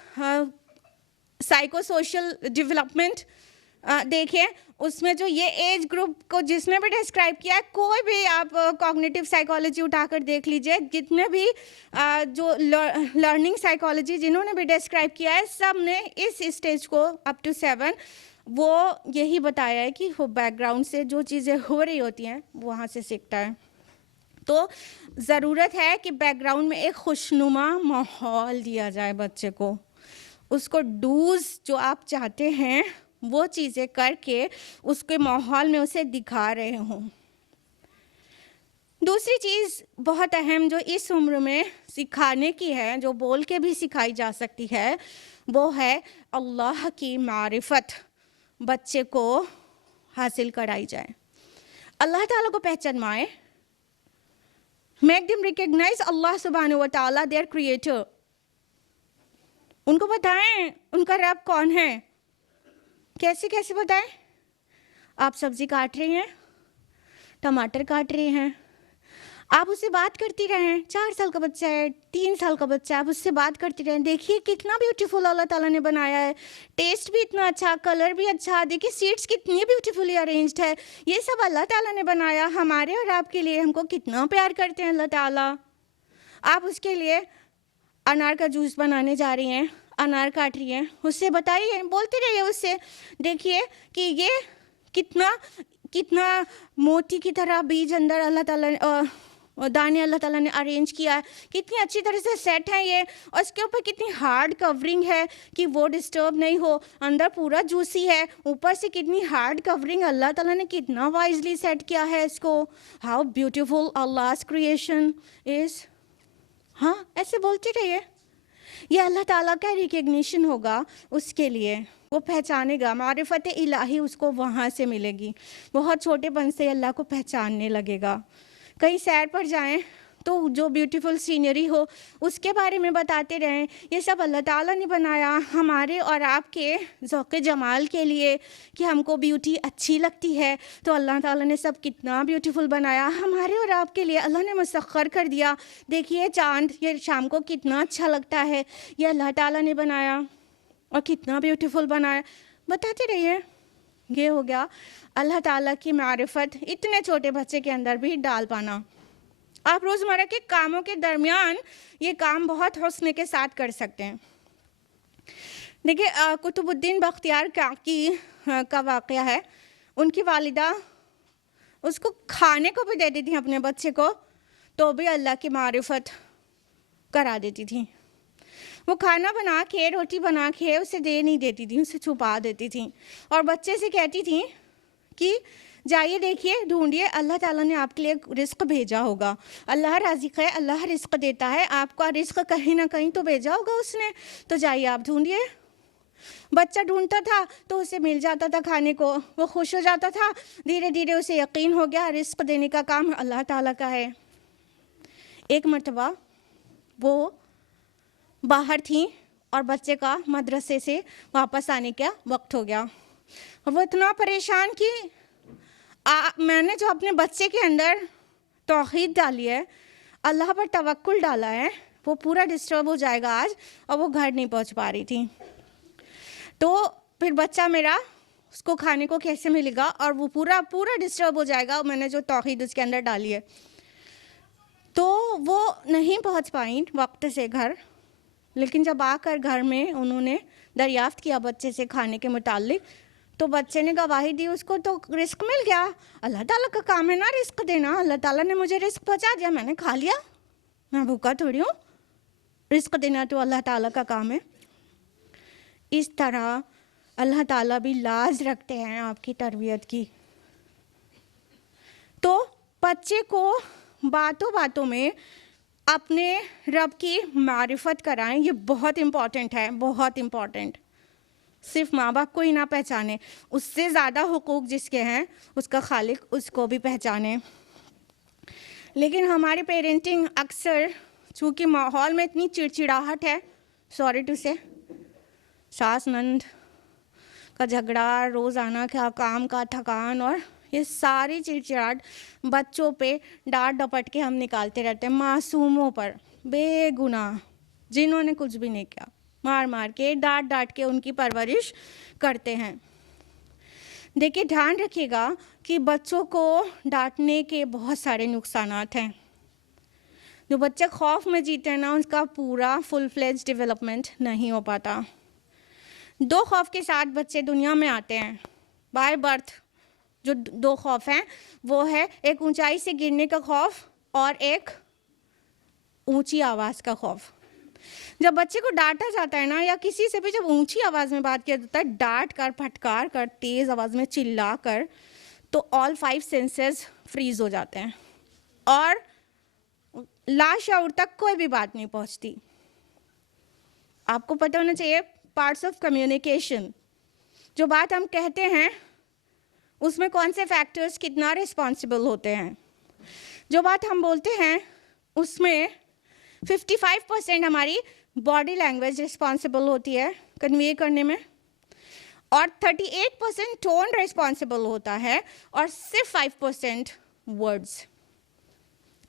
साइको सोशल डेवलपमेंट देखें, उसमें जो ये एज ग्रुप को जिसने भी डिस्क्राइब किया है, कोई भी आप कॉग्निटिव साइकोलॉजी उठाकर देख लीजिए, जितने भी जो लर्निंग साइकोलॉजी जिन्होंने भी डिस्क्राइब किया है, सब ने इस स्टेज को अप टू 7 वो यही बताया है कि वो बैकग्राउंड से जो चीज़ें हो रही होती हैं वहाँ से सीखता है। तो ज़रूरत है कि बैकग्राउंड में एक खुशनुमा माहौल दिया जाए बच्चे को, उसको डूज जो आप चाहते हैं वो चीज़ें करके उसके माहौल में उसे दिखा रहे हों। दूसरी चीज़ बहुत अहम जो इस उम्र में सिखाने की है, जो बोल के भी सिखाई जा सकती है, वो है अल्लाह की मारिफत बच्चे को हासिल कराई जाए, अल्लाह ताला को पहचानवाएं, मेक देम रिकग्नाइज अल्लाह सुब्हानहू व तआला देयर क्रिएटर, उनको बताएं उनका रब कौन है। कैसे कैसे बताएं? आप सब्जी काट रही हैं, टमाटर काट रही हैं, आप उससे बात करती रहें, 4 साल का बच्चा है, 3 साल का बच्चा है, आप उससे बात करती रहें, देखिए कितना ब्यूटीफुल अल्लाह ताला ने बनाया है, टेस्ट भी इतना अच्छा, कलर भी अच्छा, देखिए सीड्स कितनी ब्यूटीफुली अरेंज्ड है, ये सब अल्लाह ताला ने बनाया हमारे और आपके लिए, हमको कितना प्यार करते हैं अल्लाह ताला। आप उसके लिए अनार का जूस बनाने जा रही हैं, अनार काट रही हैं, उससे बताइए, बोलते रहिए उससे, देखिए कि ये कितना कितना मोती की तरह बीज अंदर अल्लाह ताला ने दाने अल्लाह ताला ने अरेंज किया है, कितनी अच्छी तरह से सेट है ये, और इसके ऊपर कितनी हार्ड कवरिंग है कि वो डिस्टर्ब नहीं हो, अंदर पूरा जूसी है, ऊपर से कितनी हार्ड कवरिंग, अल्लाह ताला ने कितना वाइजली सेट किया है इसको, हाउ ब्यूटीफुल अल्लाह's क्रिएशन इज़। हाँ, ऐसे बोलते रहिए, ये अल्लाह ताला का रिकग्निशन होगा उसके लिए, वो पहचानेगा, मारिफत इलाही उसको वहाँ से मिलेगी, बहुत छोटेपन से अल्लाह को पहचानने लगेगा। कहीं सैर पर जाएं तो जो ब्यूटीफुल सीनरी हो उसके बारे में बताते रहें, ये सब अल्लाह ताला ने बनाया हमारे और आपके ज़ौक़े जमाल के लिए, कि हमको ब्यूटी अच्छी लगती है तो अल्लाह ताला ने सब कितना ब्यूटीफुल बनाया हमारे और आपके लिए, अल्लाह ने मुसख्खर कर दिया, देखिए चाँद ये शाम को कितना अच्छा लगता है, ये अल्लाह ताला ने बनाया और कितना ब्यूटीफुल बनाया, बताते रहिए। ये हो गया अल्लाह ताला की मारिफत इतने छोटे बच्चे के अंदर भी डाल पाना। आप रोज़मर्रा के कामों के दरमियान ये काम बहुत हुस्न के साथ कर सकते हैं। देखिए कुतुबुद्दीन बख्तियार काकी का वाक़या है, उनकी वालिदा उसको खाने को भी देती थी अपने बच्चे को, तो भी अल्लाह की मारिफत करा देती थी। वो खाना बना के, रोटी बना के उसे दे नहीं देती थी, उसे छुपा देती थी, और बच्चे से कहती थी कि जाइए देखिए ढूंढिए, अल्लाह ताला ने आपके लिए रिस्क भेजा होगा, अल्लाह राज़िक़ है, अल्लाह रिस्क देता है, आपका रिस्क कहीं ना कहीं तो भेजा होगा उसने, तो जाइए आप ढूंढिए। बच्चा ढूंढता था तो उसे मिल जाता था खाने को, वो खुश हो जाता था, धीरे धीरे उसे यकीन हो गया रिस्क देने का काम अल्लाह ताला का है। एक मरतबा वो बाहर थी और बच्चे का मदरसे से वापस आने का वक्त हो गया, और वो इतना परेशान कि मैंने जो अपने बच्चे के अंदर तौहीद डाली है, अल्लाह पर तवक्कुल डाला है, वो पूरा डिस्टर्ब हो जाएगा आज, और वो घर नहीं पहुंच पा रही थी। तो फिर बच्चा मेरा उसको खाने को कैसे मिलेगा, और वो पूरा पूरा डिस्टर्ब हो जाएगा, मैंने जो तौहीद उसके अंदर डाली है। तो वो नहीं पहुंच पाई वक्त से घर, लेकिन जब आकर घर में उन्होंने दरियाफ्त किया बच्चे से खाने के मुताल्लिक, तो बच्चे ने गवाही दी, उसको तो रिस्क मिल गया, अल्लाह ताला का काम है ना रिस्क देना, अल्लाह ताला ने मुझे रिस्क पहुंचा दिया, मैंने खा लिया, मैं भूखा थोड़ी हूँ, रिस्क देना तो अल्लाह ताला का काम है। इस तरह अल्लाह ताला भी लाज रखते हैं आपकी तरबियत की। तो बच्चे को बातों बातों में अपने रब की मारिफत कराएं, ये बहुत इम्पॉर्टेंट है, बहुत इम्पॉर्टेंट। सिर्फ माँ बाप को ही ना पहचाने, उससे ज़्यादा हुकूक जिसके हैं उसका खालिक उसको भी पहचाने। लेकिन हमारी पेरेंटिंग अक्सर, चूँकि माहौल में इतनी चिड़चिड़ाहट है, सॉरी टू से, सास नंद का झगड़ा, रोज़ाना का काम का थकान, और ये सारी चिड़चिड़ाहट बच्चों पे डांट डपट के हम निकालते रहते हैं, मासूमों पर, बेगुनाह, जिन्होंने कुछ भी नहीं किया, मार मार के डांट डांट के उनकी परवरिश करते हैं। देखिए, ध्यान रखिएगा कि बच्चों को डांटने के बहुत सारे नुकसानात हैं। जो बच्चे खौफ में जीते हैं ना, उसका पूरा फुल फ्लेज डेवलपमेंट नहीं हो पाता। 2 खौफ के साथ बच्चे दुनिया में आते हैं बाय बर्थ। जो 2 खौफ हैं वो है एक ऊंचाई से गिरने का खौफ और एक ऊंची आवाज़ का खौफ। जब बच्चे को डांटा जाता है ना, या किसी से भी जब ऊंची आवाज़ में बात किया जाता है, डांट कर, फटकार कर, तेज़ आवाज़ में चिल्ला कर, तो ऑल 5 सेंसेस फ्रीज हो जाते हैं और लाशऊर तक कोई भी बात नहीं पहुंचती। आपको पता होना चाहिए पार्ट्स ऑफ कम्युनिकेशन, जो बात हम कहते हैं उसमें कौन से फैक्टर्स कितना रिस्पॉन्सिबल होते हैं। जो बात हम बोलते हैं उसमें 55% हमारी बॉडी लैंग्वेज रिस्पॉन्सिबल होती है कन्वे करने में, और 38% टोन रिस्पॉन्सिबल होता है, और सिर्फ 5% वर्ड्स।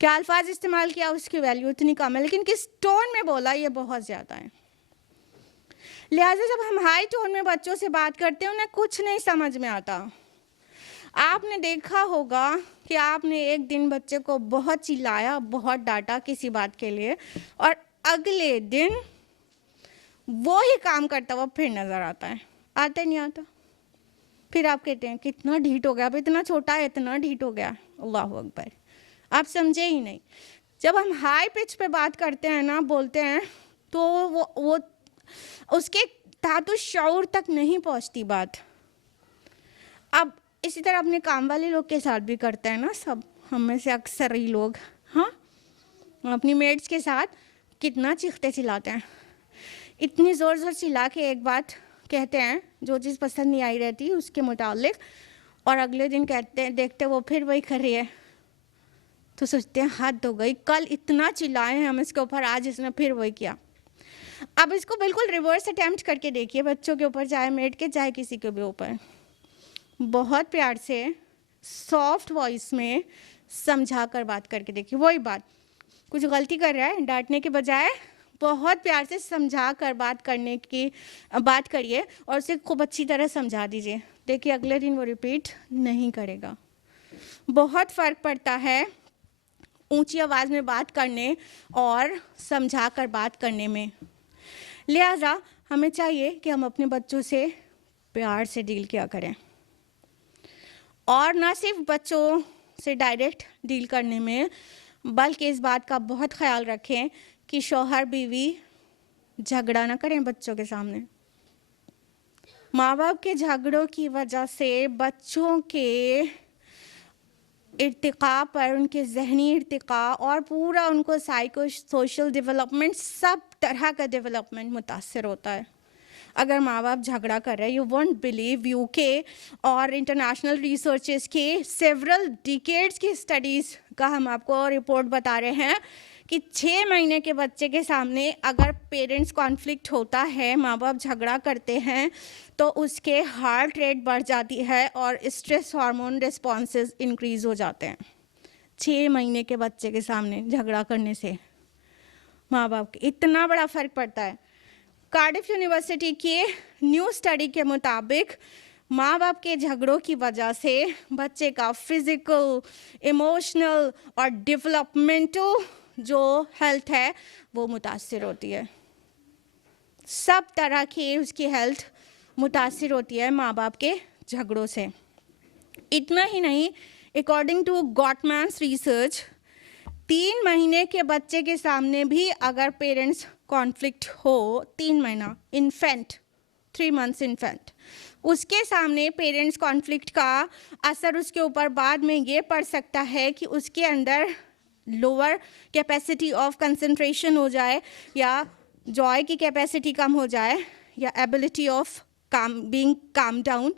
क्या अल्फाज इस्तेमाल किया उसकी वैल्यू इतनी कम है, लेकिन किस टोन में बोला ये बहुत ज़्यादा है। लिहाजा जब हम हाई टोन में बच्चों से बात करते हैं, उन्हें कुछ नहीं समझ में आता। आपने देखा होगा कि आपने एक दिन बच्चे को बहुत चिल्लाया, बहुत डांटा किसी बात के लिए, और अगले दिन वो ही काम करता हुआ फिर नज़र आता है। आता नहीं आता? फिर आप कहते हैं कितना ढीठ हो गया, अब इतना छोटा है इतना ढीठ हो गया। अल्लाह अकबर, आप समझे ही नहीं। जब हम हाई पिच पे बात करते हैं ना, बोलते हैं, तो वो उसके धातु शऊर तक नहीं पहुंचती बात। अब इसी तरह अपने काम वाले लोग के साथ भी करते हैं ना, सब हम में से अक्सर ही लोग, हाँ, अपनी मेट्स के साथ कितना चीखते चिल्लाते हैं, इतनी ज़ोर ज़ोर चिल्ला के एक बात कहते हैं जो चीज़ पसंद नहीं आई रहती उसके मुतालिक, और अगले दिन कहते हैं, देखते वो फिर वही कर रही है, तो सोचते हैं हद हो गई, कल इतना चिल्लाए हैं हम इसके ऊपर, आज इसने फिर वही किया। अब इसको बिल्कुल रिवर्स अटेम्प्ट करके देखिए, बच्चों के ऊपर, चाहे मेट के चाहे किसी के भी ऊपर, बहुत प्यार से सॉफ्ट वॉइस में समझा कर बात करके देखिए। वही बात, कुछ गलती कर रहा है, डांटने के बजाय बहुत प्यार से समझा कर बात करने की बात करिए और उसे खूब अच्छी तरह समझा दीजिए। देखिए अगले दिन वो रिपीट नहीं करेगा। बहुत फ़र्क पड़ता है ऊंची आवाज़ में बात करने और समझा कर बात करने में। लिहाजा हमें चाहिए कि हम अपने बच्चों से प्यार से डील किया करें, और ना सिर्फ बच्चों से डायरेक्ट डील करने में, बल्कि इस बात का बहुत ख्याल रखें कि शौहर बीवी झगड़ा ना करें बच्चों के सामने। माँ बाप के झगड़ों की वजह से बच्चों के इर्तिका पर, उनके जहनी इर्तिका और पूरा उनको साइको सोशल डेवलपमेंट, सब तरह का डेवलपमेंट मुतासर होता है अगर माँ बाप झगड़ा कर रहे हैं। यू वोंट बिलीव, यूके और इंटरनेशनल रिसर्चेस के सेवरल डिकेड्स की स्टडीज़ का हम आपको रिपोर्ट बता रहे हैं कि 6 महीने के बच्चे के सामने अगर पेरेंट्स कॉन्फ्लिक्ट होता है, माँ बाप झगड़ा करते हैं, तो उसके हार्ट रेट बढ़ जाती है और स्ट्रेस हार्मोन रिस्पॉन्सेस इंक्रीज़ हो जाते हैं। 6 महीने के बच्चे के सामने झगड़ा करने से माँ बाप के इतना बड़ा फ़र्क पड़ता है। कार्डिफ यूनिवर्सिटी के न्यू स्टडी के मुताबिक माँ बाप के झगड़ों की वजह से बच्चे का फिज़िकल, इमोशनल और डेवलपमेंटल जो हेल्थ है वो मुतासिर होती है। सब तरह की उसकी हेल्थ मुतासिर होती है माँ बाप के झगड़ों से। इतना ही नहीं, अकॉर्डिंग टू गॉटमैन्स रिसर्च, 3 महीने के बच्चे के सामने भी अगर पेरेंट्स कॉन्फ्लिक्ट हो, 3 महीना इन्फेंट, 3 months इन्फेंट, उसके सामने पेरेंट्स कॉन्फ्लिक्ट का असर उसके ऊपर बाद में ये पड़ सकता है कि उसके अंदर लोअर कैपेसिटी ऑफ कंसंट्रेशन हो जाए, या जॉय की कैपेसिटी कम हो जाए, या ability of being calm down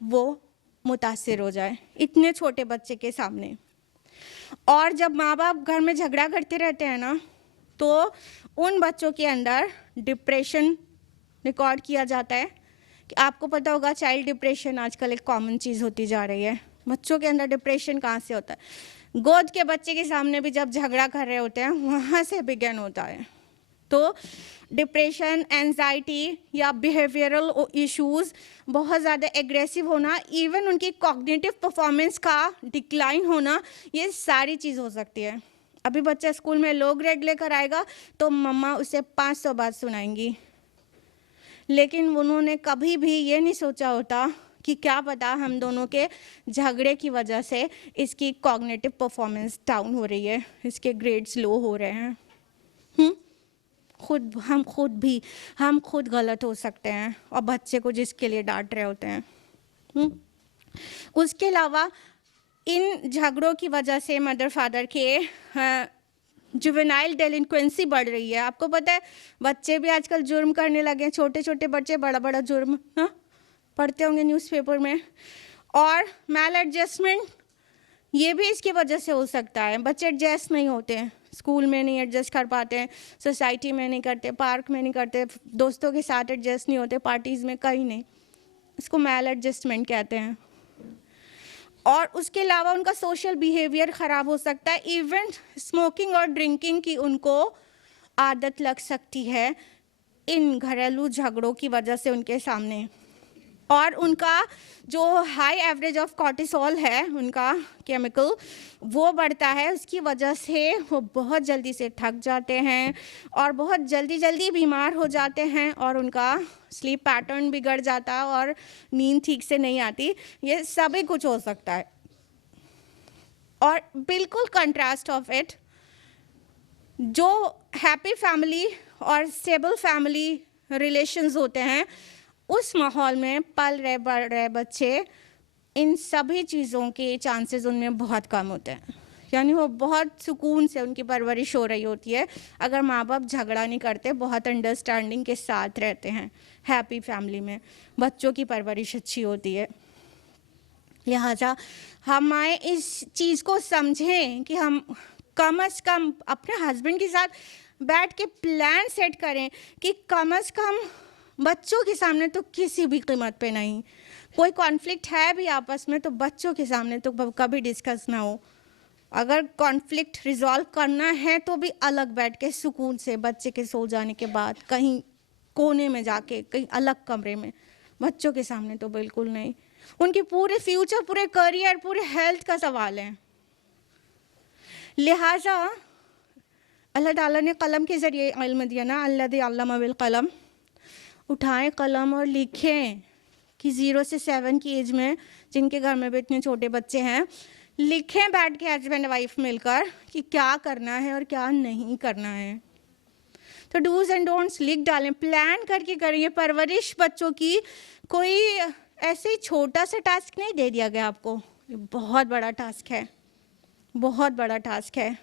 वो मुतासिर हो जाए इतने छोटे बच्चे के सामने। और जब माँ बाप घर में झगड़ा करते रहते हैं ना, तो उन बच्चों के अंदर डिप्रेशन रिकॉर्ड किया जाता है। कि आपको पता होगा चाइल्ड डिप्रेशन आजकल एक कॉमन चीज़ होती जा रही है। बच्चों के अंदर डिप्रेशन कहाँ से होता है? गोद के बच्चे के सामने भी जब झगड़ा कर रहे होते हैं, वहाँ से बिगिन होता है। तो डिप्रेशन, एंजाइटी या बिहेवियरल इश्यूज, बहुत ज़्यादा एग्रेसिव होना, इवन उनकी कॉग्निटिव परफॉर्मेंस का डिक्लाइन होना, ये सारी चीज़ हो सकती है। अभी बच्चा स्कूल में लो ग्रेड लेकर आएगा तो मम्मा उसे 500 बात सुनाएंगी, लेकिन उन्होंने कभी भी ये नहीं सोचा होता कि क्या पता हम दोनों के झगड़े की वजह से इसकी कॉग्निटिव परफॉर्मेंस डाउन हो रही है, इसके ग्रेड्स लो हो रहे हैं। हम खुद गलत हो सकते हैं और बच्चे को जिसके लिए डांट रहे होते हैं। उसके अलावा इन झगड़ों की वजह से मदर फादर के जुवेनाइल डेलिंक्वेंसी बढ़ रही है। आपको पता है बच्चे भी आजकल जुर्म करने लगे हैं, छोटे छोटे बच्चे बड़ा बड़ा जुर्म पढ़ते होंगे न्यूज़पेपर में। और मैल एडजस्टमेंट ये भी इसकी वजह से हो सकता है। बच्चे एडजस्ट नहीं होते हैं, स्कूल में नहीं एडजस्ट कर पाते हैं, सोसाइटी में नहीं करते, पार्क में नहीं करते, दोस्तों के साथ एडजस्ट नहीं होते, पार्टीज़ में कहीं नहीं। इसको मैल एडजस्टमेंट कहते हैं। और उसके अलावा उनका सोशल बिहेवियर ख़राब हो सकता है। इवन स्मोकिंग और ड्रिंकिंग की उनको आदत लग सकती है इन घरेलू झगड़ों की वजह से उनके सामने। और उनका जो हाई एवरेज ऑफ कॉर्टिसोल है, उनका केमिकल, वो बढ़ता है। उसकी वजह से वो बहुत जल्दी से थक जाते हैं और बहुत जल्दी बीमार हो जाते हैं और उनका स्लीप पैटर्न बिगड़ जाता है और नींद ठीक से नहीं आती। ये सभी कुछ हो सकता है। और बिल्कुल कंट्रास्ट ऑफ इट, जो हैप्पी फैमिली और स्टेबल फैमिली रिलेशंस होते हैं, उस माहौल में पल रहे बढ़ रहे बच्चे, इन सभी चीज़ों के चांसेस उनमें बहुत कम होते हैं। यानी वो बहुत सुकून से उनकी परवरिश हो रही होती है अगर माँ बाप झगड़ा नहीं करते, बहुत अंडरस्टैंडिंग के साथ रहते हैं। हैप्पी फैमिली में बच्चों की परवरिश अच्छी होती है। लिहाजा हमें इस चीज़ को समझें कि हम कम से कम अपने हस्बैंड के साथ बैठ के प्लान सेट करें कि कम से कम बच्चों के सामने तो किसी भी कीमत पे नहीं, कोई कॉन्फ्लिक्ट है भी आपस में तो बच्चों के सामने तो कभी डिस्कस ना हो। अगर कॉन्फ्लिक्ट रिजॉल्व करना है तो भी अलग बैठ के सुकून से, बच्चे के सो जाने के बाद कहीं कोने में जाके, कहीं अलग कमरे में, बच्चों के सामने तो बिल्कुल नहीं। उनके पूरे फ्यूचर, पूरे करियर, पूरे हेल्थ का सवाल है। लिहाजा अल्लाह ताला ने कलम के ज़रिए इल्म दिया ना, अल्लज़ी अल्लम बिल कलम। उठाएं कलम और लिखें कि 0 से 7 की एज में, जिनके घर में भी इतने छोटे बच्चे हैं, लिखें बैठ के हस्बैंड वाइफ मिलकर कि क्या करना है और क्या नहीं करना है। तो डूज एंड डोंट्स लिख डालें, प्लान करके करेंगे। परवरिश बच्चों की कोई ऐसे ही छोटा सा टास्क नहीं दे दिया गया आपको, ये बहुत बड़ा टास्क है, बहुत बड़ा टास्क है।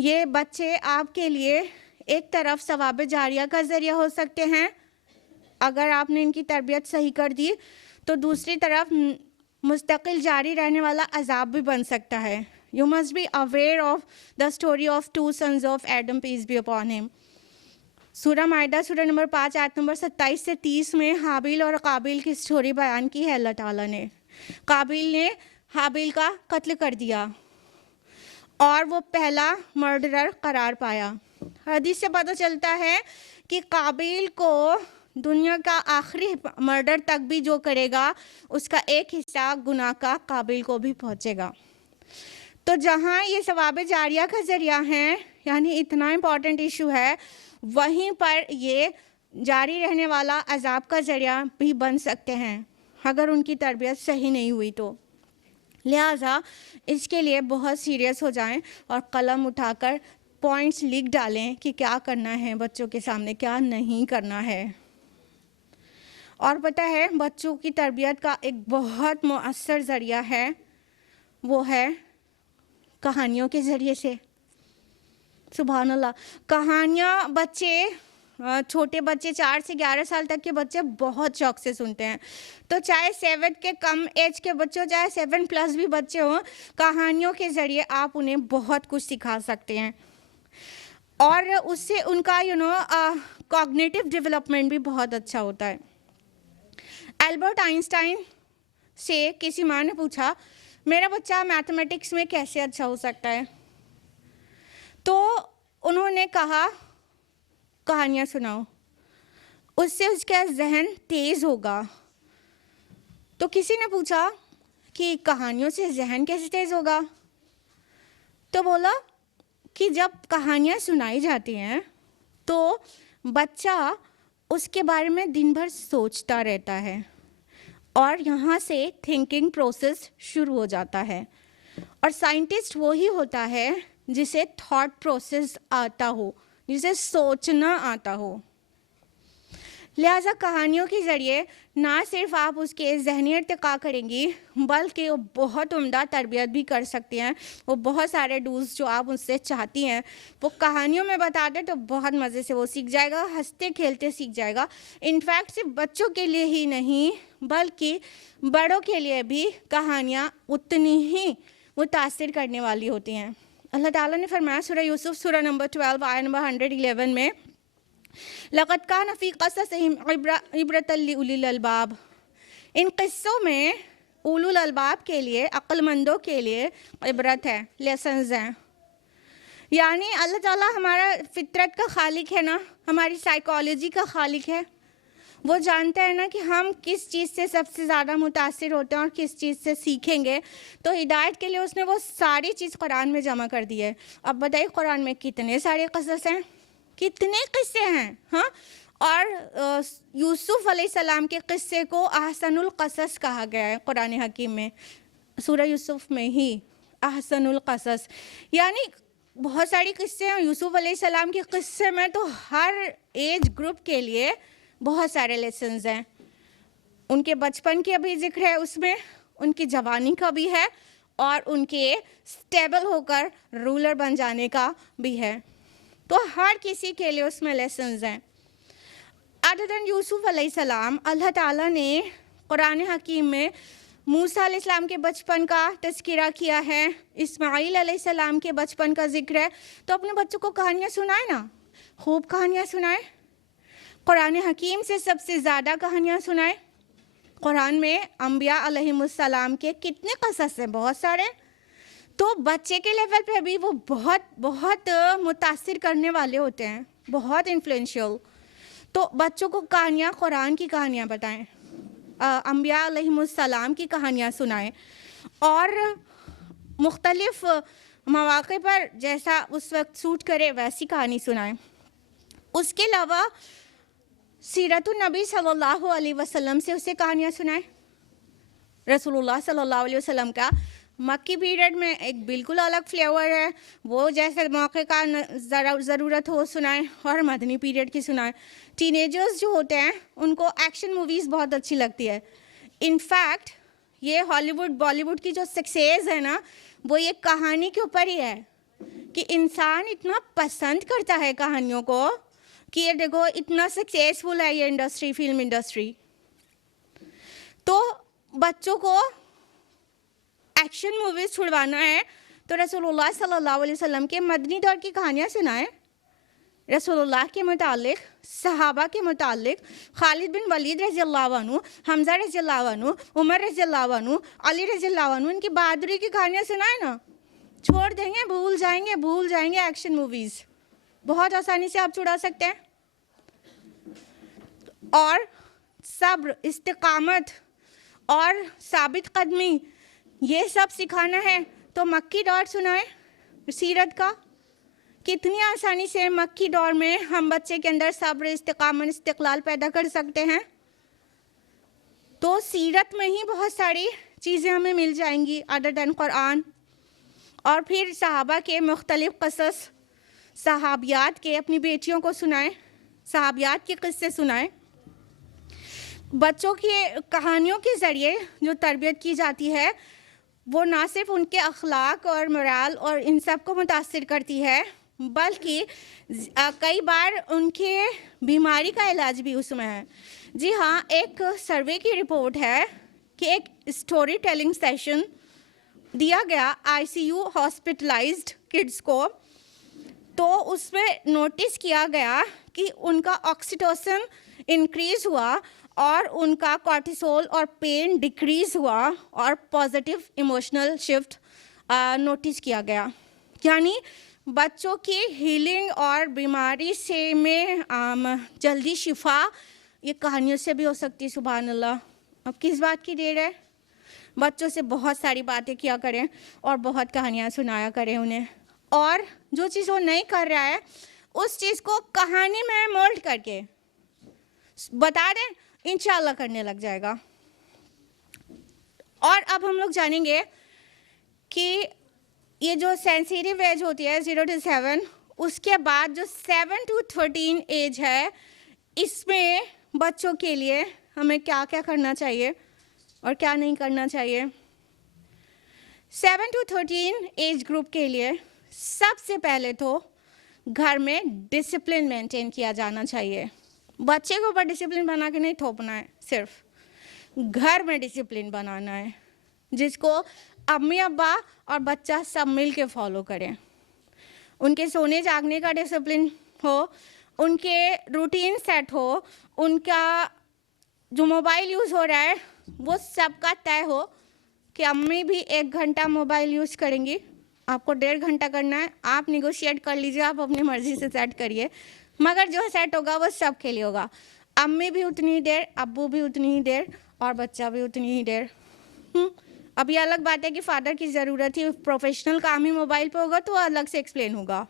ये बच्चे आपके लिए एक तरफ सवाब जारिया का ज़रिया हो सकते हैं अगर आपने इनकी तरबियत सही कर दी, तो दूसरी तरफ मुस्तकिल जारी रहने वाला अजाब भी बन सकता है। You must be aware of the story of 2 sons of Adam, peace be upon him. सूरह माइदा सूरह नंबर 5 आयत नंबर 27 से 30 में हाबिल और काबिल की स्टोरी बयान की है अल्लाह ताला ने। काबिल ने हाबिल का कत्ल कर दिया और वो पहला मर्डरर करार पाया। हदीस से पता चलता है कि काबिल को दुनिया का आखिरी मर्डर तक भी जो करेगा उसका एक हिस्सा गुनाह का काबिल को भी पहुंचेगा। तो जहाँ ये सवाब जारिया का ज़रिया है, यानी इतना इम्पॉर्टेंट इशू है, वहीं पर ये जारी रहने वाला अजाब का ज़रिया भी बन सकते हैं अगर उनकी तरबियत सही नहीं हुई तो। लिहाजा इसके लिए बहुत सीरियस हो जाएं और कलम उठाकर पॉइंट्स लिख डालें कि क्या करना है बच्चों के सामने, क्या नहीं करना है। और पता है बच्चों की तरबियत का एक बहुत मुअस्सर ज़रिया है, वो है कहानियों के ज़रिए से। सुभान अल्लाह, कहानियाँ बच्चे छोटे बच्चे 4 से 11 साल तक के बच्चे बहुत शौक से सुनते हैं। तो चाहे 7 के कम एज के बच्चे हो, चाहे 7 प्लस भी बच्चे हों, कहानियों के ज़रिए आप उन्हें बहुत कुछ सिखा सकते हैं और उससे उनका कॉग्निटिव डेवलपमेंट भी बहुत अच्छा होता है। एल्बर्ट आइंस्टाइन से किसी माँ ने पूछा, मेरा बच्चा मैथमेटिक्स में कैसे अच्छा हो सकता है? तो उन्होंने कहा, कहानियाँ सुनाओ, उससे उसका जहन तेज़ होगा। तो किसी ने पूछा कि कहानियों से जहन कैसे तेज़ होगा? तो बोला कि जब कहानियाँ सुनाई जाती हैं तो बच्चा उसके बारे में दिन भर सोचता रहता है और यहाँ से थिंकिंग प्रोसेस शुरू हो जाता है। और साइंटिस्ट वो ही होता है जिसे थॉट प्रोसेस आता हो, जिसे सोचना आता हो। लिहाजा कहानियों के ज़रिए ना सिर्फ आप उसके ज़हनी इर्तिक़ा करेंगी, बल्कि वो बहुत उम्दा तरबियत भी कर सकती हैं। वो बहुत सारे डूज़ जो आप उससे चाहती हैं वो कहानियों में बता दें तो बहुत मज़े से वो सीख जाएगा, हंसते खेलते सीख जाएगा। इनफैक्ट सिर्फ बच्चों के लिए ही नहीं बल्कि बड़ों के लिए भी कहानियाँ उतनी ही मुतासिर करने वाली होती हैं। अल्लाह ताला ने फरमाया सूरह यूसुफ सूरह नंबर 12 आयत नंबर 111 में, लक़द कान फ़ी क़ससिहिम इब्रतन लिउलिल अलबाब। इन क़िस्सों में उलुल अलबाब के लिए, अक्लमंदों के लिए इबरत है, लेसन्स हैं। यानी अल्लाह ताला हमारा फितरत का खालिक है ना, हमारी साइकोलॉजी का खालिक है। वो जानता है ना कि हम किस चीज़ से सबसे ज़्यादा मुतासिर होते हैं और किस चीज़ से सीखेंगे। तो हिदायत के लिए उसने वो सारी चीज़ कुरान में जमा कर दी है। अब बताइए कुरान में कितने सारे क़सस हैं, कितने किस्से हैं, हाँ। और यूसुफ अलैहिस्सलाम के किस्से को अहसनुल क़सस कहा गया है कुरान हकीम में, सूरह यूसुफ में ही अहसनुल क़सस। यानी बहुत सारी किस्से हैं यूसुफ अलैहिस्सलाम के किस्से में, तो हर एज ग्रुप के लिए बहुत सारे लेसन्स हैं। उनके बचपन का भी जिक्र है उसमें, उनकी जवानी का भी है और उनके स्टेबल होकर रूलर बन जाने का भी है। तो हर किसी के लिए उसमें लेसन्स हैं। अदर देन यूसुफ अलैहिस्सलाम, अल्लाह ताला ने कुरान हकीम में मूसा अलैहिस्सलाम के बचपन का तज़किरा किया है, इस्माईल अलैहिस्सलाम के बचपन का जिक्र है। तो अपने बच्चों को कहानियाँ सुनाए ना, खूब कहानियाँ सुनाए। कुरान हकीम से सबसे ज़्यादा कहानियाँ सुनाए। कुरान में अंबिया अलैहिमुस्सलाम के कितने क़सस हैं, बहुत सारे। तो बच्चे के लेवल पे भी वो बहुत बहुत मुतासिर करने वाले होते हैं, बहुत इन्फ्लुएंशियल। तो बच्चों को कहानियाँ, कुरान की कहानियाँ बताएं, अंबिया अलैहिमुस्सलाम की कहानियाँ सुनाएं और मुख्तलिफ मौक़े पर जैसा उस वक्त सूट करे वैसी कहानी सुनाएं। उसके अलावा सीरतुन नबी सल्लल्लाहु अलैहि वसल्लम से उसे कहानियाँ सुनाएं। रसूलुल्लाह सल्लल्लाहु अलैहि वसल्लम का मक्की पीरियड में एक बिल्कुल अलग फ्लेवर है, वो जैसे मौके का ज़रूरत हो सुनाएं, और मदनी पीरियड की सुनाएं। टीनेजर्स जो होते हैं उनको एक्शन मूवीज़ बहुत अच्छी लगती है। इनफैक्ट ये हॉलीवुड बॉलीवुड की जो सक्सेस है ना, वो ये कहानी के ऊपर ही है कि इंसान इतना पसंद करता है कहानियों को कि ये देखो इतना सक्सेसफुल है ये इंडस्ट्री, फिल्म इंडस्ट्री। तो बच्चों को एक्शन मूवीज़ छुड़वाना है तो रसूलुल्लाह सल्लल्लाहु अलैहि वसल्लम के मदनी दौर की कहानियाँ सुनाएं। रसूलुल्लाह के मुतालिक, सहाबा के मुतालिक, खालिद बिन वलीद रज़ियल्लाहु अन्हु, हमज़ा रज़ियल्लाहु अन्हु, उमर रज़ियल्लाहु अन्हु, अली रज़ियल्लाहु अन्हु, इनकी बहादुरी की कहानियाँ सुनाएं ना। छोड़ देंगे, भूल जाएंगे एक्शन मूवीज़, बहुत आसानी से आप छुड़ा सकते हैं। और सब्र, इस्तिकामत और साबित कदमी, ये सब सिखाना है तो मक्की दौर सुनाएं सीरत का। कितनी आसानी से मक्की दौर में हम बच्चे के अंदर सब्र, इस्तिकामत, इस्तिक़लाल पैदा कर सकते हैं। तो सीरत में ही बहुत सारी चीज़ें हमें मिल जाएंगी अदर दैन कुरान। और फिर सहाबा के मुख्तलिफ क़सस, सहाबियात के, अपनी बेटियों को सुनाएं, सहाबियात के क़स्से सुनाएं। बच्चों की कहानियों के ज़रिए जो तरबियत की जाती है वो ना सिर्फ उनके अखलाक और मोरल और इन सब को मुतासिर करती है, बल्कि कई बार उनके बीमारी का इलाज भी उसमें है। जी हाँ, एक सर्वे की रिपोर्ट है कि एक स्टोरी टेलिंग सेशन दिया गया आईसीयू हॉस्पिटलाइज्ड किड्स को, तो उसमें नोटिस किया गया कि उनका ऑक्सीटोसिन इंक्रीज हुआ और उनका कॉर्टिसोल और पेन डिक्रीज हुआ और पॉजिटिव इमोशनल शिफ्ट नोटिस किया गया। यानी बच्चों की हीलिंग और बीमारी से में जल्दी शिफा ये कहानियों से भी हो सकती है। सुभान अल्लाह। अब किस बात की देर है? बच्चों से बहुत सारी बातें किया करें और बहुत कहानियाँ सुनाया करें उन्हें, और जो चीज़ वो नहीं कर रहा है उस चीज़ को कहानी में मोल्ड करके बता दें, इंशाल्लाह करने लग जाएगा। और अब हम लोग जानेंगे कि ये जो सेंसिटिव एज होती है 0 to 7, उसके बाद जो 7 to 13 एज है, इसमें बच्चों के लिए हमें क्या क्या करना चाहिए और क्या नहीं करना चाहिए। 7 to 13 एज ग्रुप के लिए सबसे पहले तो घर में डिसिप्लिन मेंटेन किया जाना चाहिए। बच्चे के ऊपर डिसिप्लिन बना के नहीं थोपना है, सिर्फ घर में डिसिप्लिन बनाना है जिसको अम्मी अब्बा और बच्चा सब मिल के फॉलो करें। उनके सोने जागने का डिसिप्लिन हो, उनके रूटीन सेट हो, उनका जो मोबाइल यूज़ हो रहा है वो सबका तय हो कि अम्मी भी 1 घंटा मोबाइल यूज़ करेंगी, आपको 1.5 घंटा करना है, आप निगोशिएट कर लीजिए, आप अपनी मर्ज़ी से सेट करिए, मगर जो सेट होगा वो सब के लिए होगा। अम्मी भी उतनी ही देर, अब्बू भी उतनी ही देर और बच्चा भी उतनी ही देर। अब ये अलग बात है कि फादर की ज़रूरत ही प्रोफेशनल काम ही मोबाइल पे होगा तो अलग से एक्सप्लेन होगा,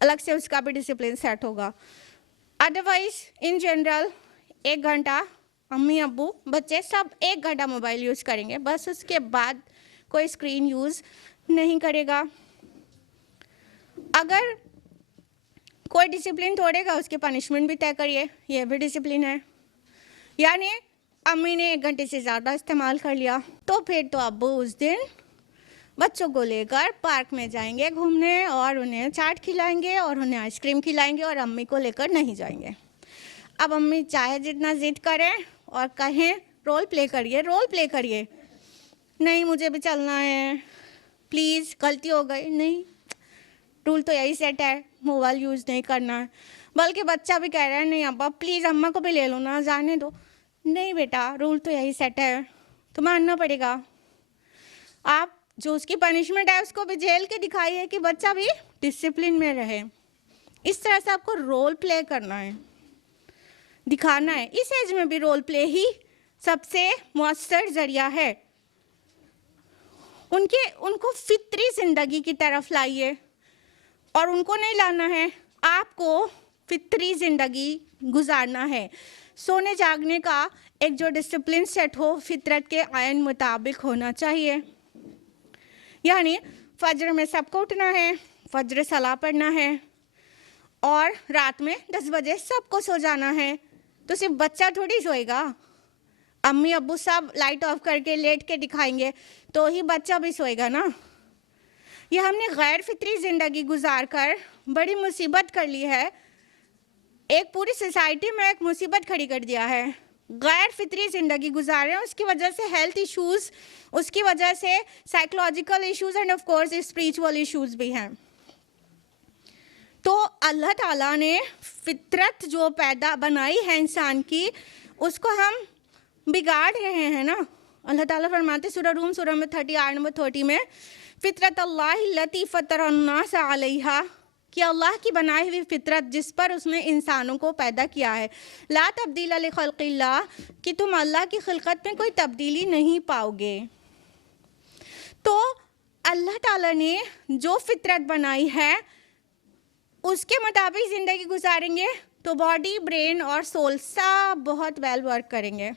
अलग से उसका भी डिसिप्लिन सेट होगा। अदरवाइज इन जनरल 1 घंटा अम्मी अब्बू बच्चे सब 1 घंटा मोबाइल यूज़ करेंगे, बस उसके बाद कोई स्क्रीन यूज़ नहीं करेगा। अगर कोई डिसिप्लिन तोड़ेगा उसकी पनिशमेंट भी तय करिए, ये भी डिसिप्लिन है। यानी अम्मी ने 1 घंटे से ज़्यादा इस्तेमाल कर लिया तो फिर तो अब्बू उस दिन बच्चों को लेकर पार्क में जाएंगे घूमने और उन्हें चाट खिलाएंगे और उन्हें आइसक्रीम खिलाएंगे और अम्मी को लेकर नहीं जाएंगे। अब अम्मी चाहे जितना जिद करें और कहें रोल प्ले करिए, नहीं मुझे भी चलना है, प्लीज़ गलती हो गई, नहीं रूल तो यही सेट है, मोबाइल यूज़ नहीं करना है। बल्कि बच्चा भी कह रहा है नहीं अब्बा प्लीज़ अम्मा को भी ले लो ना, जाने दो, नहीं बेटा रूल तो यही सेट है, तो मानना पड़ेगा। आप जो उसकी पनिशमेंट है उसको भी झेल के दिखाइए कि बच्चा भी डिसिप्लिन में रहे। इस तरह से आपको रोल प्ले करना है, दिखाना है। इस एज में भी रोल प्ले ही सबसे मौसर ज़रिया है। उनको फितरी ज़िंदगी की तरफ लाइए और उनको नहीं लाना है, आपको फितरी ज़िंदगी गुजारना है। सोने जागने का एक जो डिसिप्लिन सेट हो फितरत के आयन मुताबिक होना चाहिए। यानी फजर में सबको उठना है, फजर सला पढ़ना है और रात में 10 बजे सबको सो जाना है। तो सिर्फ बच्चा थोड़ी सोएगा, अम्मी अब्बू सब लाइट ऑफ करके लेट के दिखाएंगे तो ही बच्चा भी सोएगा ना। ये हमने गैर फितरी ज़िंदगी गुजार कर बड़ी मुसीबत कर ली है, एक पूरी सोसाइटी में एक मुसीबत खड़ी कर दिया है। गैर फितरी ज़िंदगी गुजार रहे हैं, उसकी वजह से हेल्थ इश्यूज़, उसकी वजह से psychological issues end of course spiritual issues भी हैं। तो अल्लाह ताला ने फितरत जो पैदा बनाई है इंसान की, उसको हम बिगाड़ रहे हैं ना। अल्लाह ताला फरमाते सूरह रूम सूरह में 30 आयत नंबर 30 में, फितरत अल्लाह लती फतरन्नास अलैहा, कि अल्लाह की बनाई हुई फितरत जिस पर उसने इंसानों को पैदा किया है, ला तब्दील लि खल्क़िल्लाह, कि तुम अल्लाह की खिलकत में कोई तब्दीली नहीं पाओगे। तो अल्लाह ताला ने जो फितरत बनाई है उसके मुताबिक ज़िंदगी गुजारेंगे तो बॉडी, ब्रेन और सोल सब बहुत वेल वर्क करेंगे।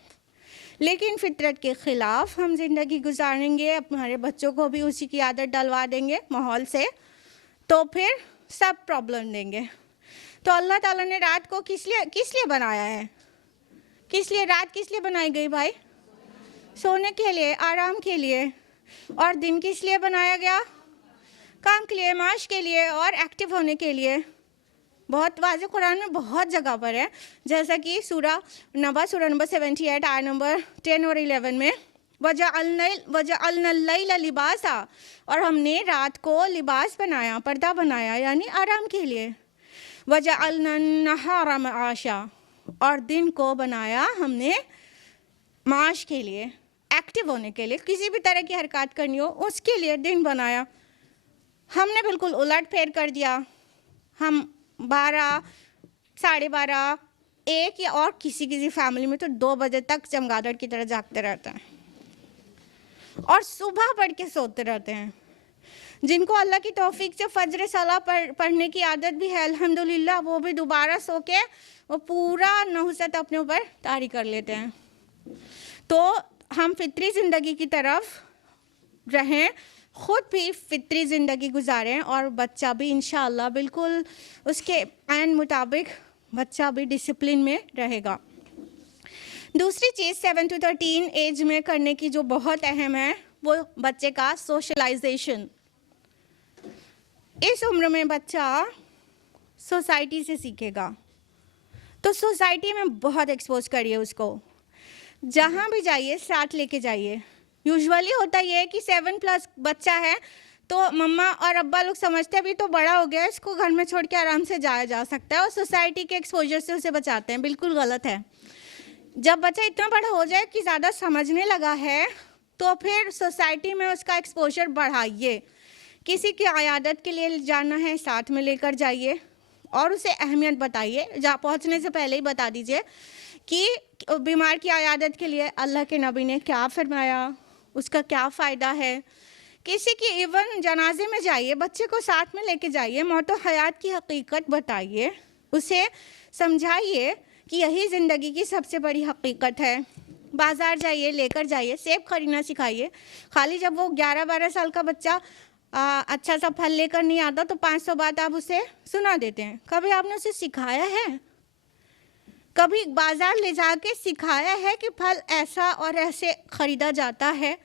लेकिन फितरत के ख़िलाफ़ हम ज़िंदगी गुजारेंगे, हमारे बच्चों को भी उसी की आदत डलवा देंगे माहौल से, तो फिर सब प्रॉब्लम देंगे। तो अल्लाह ताला ने रात को किस लिए बनाया है? रात किस लिए बनाई गई भाई? सोने के लिए, आराम के लिए। और दिन किस लिए बनाया गया? काम के लिए, माश के लिए और एक्टिव होने के लिए। बहुत वाज़े कुरान में बहुत जगह पर है, जैसा कि सूरा नंबर 78 आयत नंबर 10 और 11 में वजअलनल लैला लिबासा, और हमने रात को लिबास बनाया, पर्दा बनाया, यानी आराम के लिए। वजअलनन नहारा मआशा, और दिन को बनाया हमने माश के लिए, एक्टिव होने के लिए, किसी भी तरह की हरकत करनी हो उसके लिए दिन बनाया। हमने बिल्कुल उलट फेर कर दिया। हम 12, 12:30, 1 या और किसी फैमिली में तो 2 बजे तक चमगादड़ की तरह जागते रहते हैं और सुबह पढ़ के सोते रहते हैं। जिनको अल्लाह की तौफीक से फजर सला पढ़ने की आदत भी है, अल्हम्दुलिल्लाह, वो भी दोबारा सो के वो पूरा नहुसत अपने ऊपर तारी कर लेते हैं। तो हम फितरी ज़िंदगी की तरफ रहें, ख़ुद भी फितरी ज़िंदगी गुजारें और बच्चा भी इंशाअल्लाह बिल्कुल उसके ऐन मुताबिक बच्चा भी डिसिप्लिन में रहेगा। दूसरी चीज़ 7 to 13 एज में करने की जो बहुत अहम है, वो बच्चे का सोशलाइजेशन। इस उम्र में बच्चा सोसाइटी से सीखेगा, तो सोसाइटी में बहुत एक्सपोज करिए उसको। जहाँ भी जाइए साथ लेके जाइए। यूजुअली होता ये है कि 7+ बच्चा है तो मम्मा और अब्बा लोग समझते हैं अभी तो बड़ा हो गया, इसको घर में छोड़ के आराम से जाया जा सकता है, और सोसाइटी के एक्सपोजर से उसे बचाते हैं। बिल्कुल गलत है। जब बच्चा इतना बड़ा हो जाए कि ज़्यादा समझने लगा है, तो फिर सोसाइटी में उसका एक्सपोजर बढ़ाइए। किसी की अयादत के लिए जाना है, साथ में लेकर जाइए और उसे अहमियत बताइए। जा पहुँचने से पहले ही बता दीजिए कि बीमार की अयादत के लिए अल्लाह के नबी ने क्या फरमाया, उसका क्या फ़ायदा है। किसी की इवन जनाजे में जाइए, बच्चे को साथ में लेके जाइए, मौत और हयात की हकीकत बताइए, उसे समझाइए कि यही ज़िंदगी की सबसे बड़ी हकीकत है। बाज़ार जाइए, लेकर जाइए, सेब खरीदना सिखाइए। खाली जब वो 11-12 साल का बच्चा अच्छा सा फल लेकर नहीं आता तो 500 बात आप उसे सुना देते हैं। कभी आपने उसे सिखाया है? कभी बाज़ार ले जाके सिखाया है कि फल ऐसा और ऐसे ख़रीदा जाता है?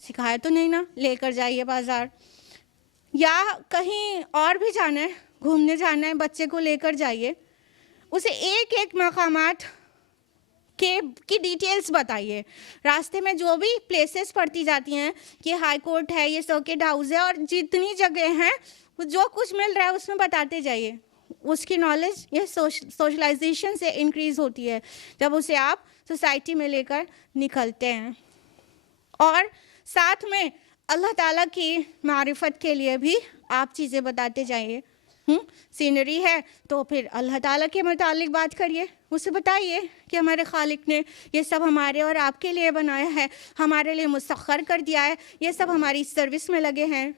सिखाया तो नहीं ना। लेकर जाइए बाज़ार, या कहीं और भी जाना है, घूमने जाना है, बच्चे को लेकर जाइए, उसे एक मकामात की डिटेल्स बताइए। रास्ते में जो भी प्लेसेस पड़ती जाती हैं कि हाई कोर्ट है, ये सर्किट हाउस है, और जितनी जगह हैं जो कुछ मिल रहा है उसमें बताते जाइए। उसकी नॉलेज ये सोशलाइजेशन से इंक्रीज़ होती है जब उसे आप सोसाइटी में लेकर निकलते हैं। और साथ में अल्लाह ताला की मारिफत के लिए भी आप चीज़ें बताते जाइए। सीनरी है तो फिर अल्लाह ताला के मुतालिक बात करिए, उसे बताइए कि हमारे खालिक ने ये सब हमारे और आपके लिए बनाया है, हमारे लिए मुसख्खर कर दिया है, ये सब हमारी सर्विस में लगे हैं,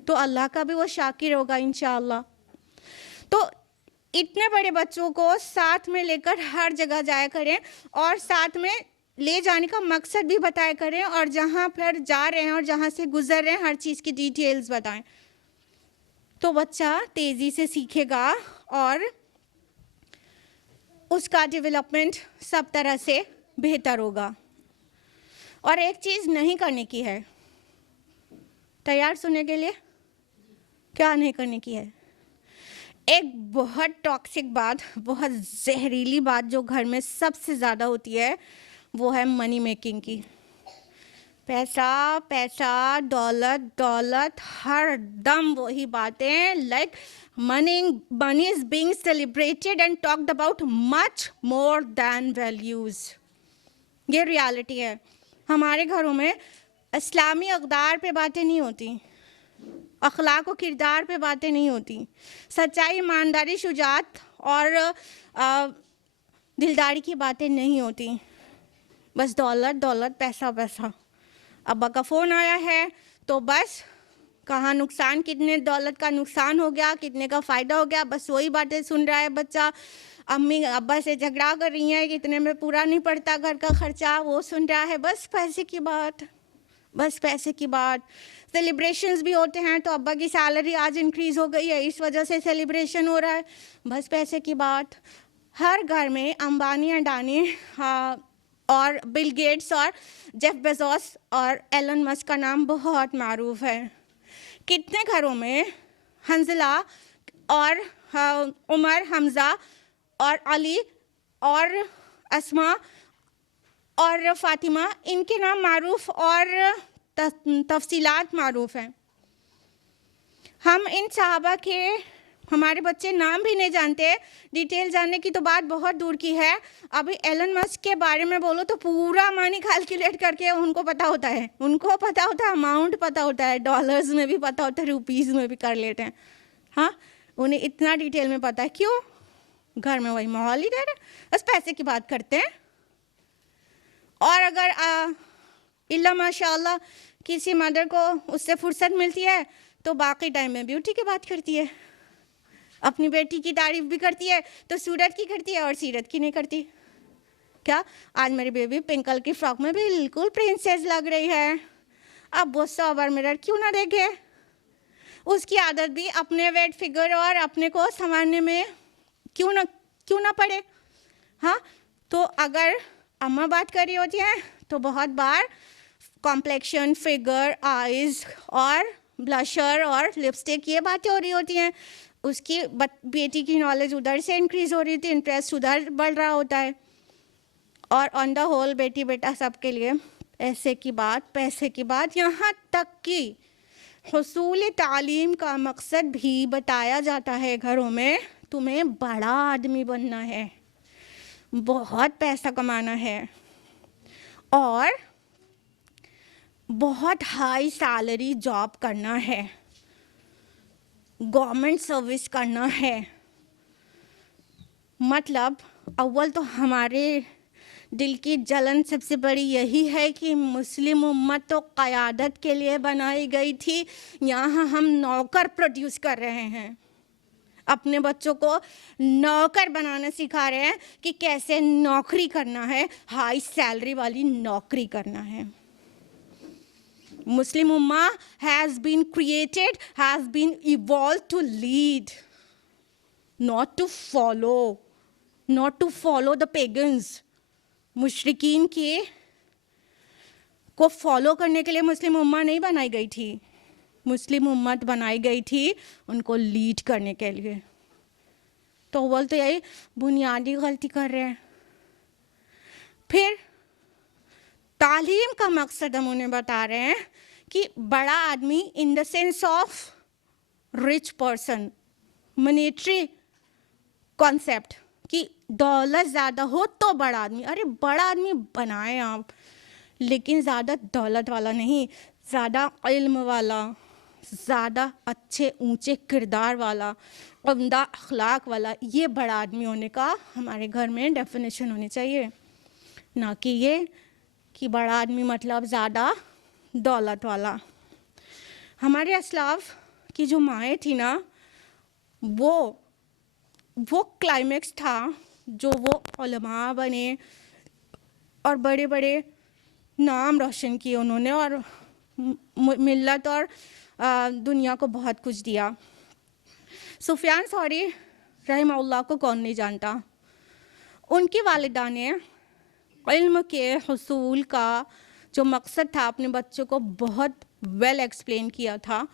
तो अल्लाह का भी वो शाकिर होगा इंशाअल्लाह। तो इतने बड़े बच्चों को साथ में लेकर हर जगह जाया करें और साथ में ले जाने का मकसद भी बताया करें, और जहाँ पर जा रहे हैं और जहाँ से गुजर रहे हैं हर चीज़ की डिटेल्स बताएं, तो बच्चा तेज़ी से सीखेगा और उसका डेवलपमेंट सब तरह से बेहतर होगा। और एक चीज़ नहीं करने की है, तैयार सुनने के लिए? क्या नहीं करने की है? एक बहुत टॉक्सिक बात, बहुत जहरीली बात जो घर में सबसे ज़्यादा होती है, वो है मनी मेकिंग की। पैसा पैसा, दौलत दौलत, हर दम वही बातें। Like money is being celebrated and talked about much more than values. ये रियलिटी है। हमारे घरों में इस्लामी अक़दार पे बातें नहीं होती, अखलाक व किरदार पे बातें नहीं होती, सच्चाई, ईमानदारी, शुजात और दिलदारी की बातें नहीं होती। बस दौलत दौलत, पैसा पैसा। अब्बा का फ़ोन आया है तो बस कहाँ नुकसान, कितने दौलत का नुकसान हो गया, कितने का फ़ायदा हो गया, बस वही बातें सुन रहा है बच्चा। अम्मी अब्बा से झगड़ा कर रही हैं, कितने में पूरा नहीं पड़ता घर का ख़र्चा, वो सुन रहा है। बस पैसे की बात, बस पैसे की बात। सेलिब्रेशंस भी होते हैं तो अब्बा की सैलरी आज इंक्रीज़ हो गई है, इस वजह से सेलिब्रेशन हो रहा है, बस पैसे की बात। हर घर में अंबानी, अडानी और बिल गेट्स और जेफ बेजोस और एलन मस्क का नाम बहुत मारूफ है। कितने घरों में हंजला और उमर, हमज़ा और अली और अस्मा और फ़ातिमा, इनके नाम मारूफ़ और तफ़सीलात मारूफ़ हैं। हम इन सहाबा के हमारे बच्चे नाम भी नहीं जानते। डिटेल जानने की तो बात बहुत दूर की है। अभी एलन मस्क के बारे में बोलो तो पूरा मनी कैलकुलेट करके उनको पता होता है, उनको पता होता है, अमाउंट पता होता है, डॉलर्स में भी पता होता है, रुपीज़ में भी कर लेते हैं। हाँ, उन्हें इतना डिटेल में पता है। क्यों? घर में वही माहौल ही रह रहा है, बस पैसे की बात करते हैं। और अगर इल्ला माशाअल्लाह किसी मदर को उससे फुर्सत मिलती है तो बाकी टाइम में ब्यूटी की बात करती है, अपनी बेटी की तारीफ भी करती है, तो सूरत की करती है और सीरत की नहीं करती। क्या आज मेरी बेबी पिंक कलर की फ्रॉक में बिल्कुल प्रिंसेस लग रही है, अब वो 100 बार मिरर क्यों ना देखे? उसकी आदत भी अपने वेट फिगर और अपने को संभालने में क्यों ना पड़े? हाँ, तो अगर अम्मा बात कर रही होती हैं तो बहुत बार कॉम्प्लेक्शन, फिगर, आइज़ और ब्लशर और लिपस्टिक, ये बातें हो रही होती हैं। उसकी बेटी की नॉलेज उधर से इंक्रीज़ हो रही थी, इंटरेस्ट उधर बढ़ रहा होता है। और ऑन द होल बेटी बेटा सबके लिए पैसे की बात, यहाँ तक कि हुसूल तालीम का मकसद भी बताया जाता है घरों में। तुम्हें बड़ा आदमी बनना है, बहुत पैसा कमाना है और बहुत हाई सैलरी जॉब करना है, गवर्नमेंट सर्विस करना है। मतलब अव्वल तो हमारे दिल की जलन सबसे बड़ी यही है कि मुस्लिम उम्मत तो क़यादत के लिए बनाई गई थी, यहाँ हम नौकर प्रोड्यूस कर रहे हैं। अपने बच्चों को नौकर बनाना सिखा रहे हैं कि कैसे नौकरी करना है, हाई सैलरी वाली नौकरी करना है। Muslim Ummah has been created, has been evolved to lead, not to follow the pagans. मुशरिकीन के को फॉलो करने के लिए मुस्लिम उम्मा नहीं बनाई गई थी, मुस्लिम उम्मत बनाई गई थी उनको लीड करने के लिए। तो वो तो यही बुनियादी गलती कर रहे हैं। फिर तालीम का मकसद हम उन्हें बता रहे हैं कि बड़ा आदमी in the sense of rich person, monetary concept कि दौलत ज़्यादा हो तो बड़ा आदमी। अरे बड़ा आदमी बनाएं आप, लेकिन ज़्यादा दौलत वाला नहीं, ज़्यादा इल्म वाला, ज़्यादा अच्छे ऊंचे किरदार वाला, उम्दा अखलाक वाला, ये बड़ा आदमी होने का हमारे घर में डेफिनेशन होनी चाहिए। ना कि ये कि बड़ा आदमी मतलब ज़्यादा दौलत वाला। हमारे असलाफ की जो माएँ थी ना, वो क्लाइमेक्स था जो वो उलमा बने और बड़े बड़े नाम रोशन किए उन्होंने और मिल्लत और दुनिया को बहुत कुछ दिया। सुफियान सौरी रहमहुल्लाह को कौन नहीं जानता। उनकी वालिदा ने इल्म के हुसूल का जो मकसद था अपने बच्चों को बहुत वेल एक्सप्लेन किया था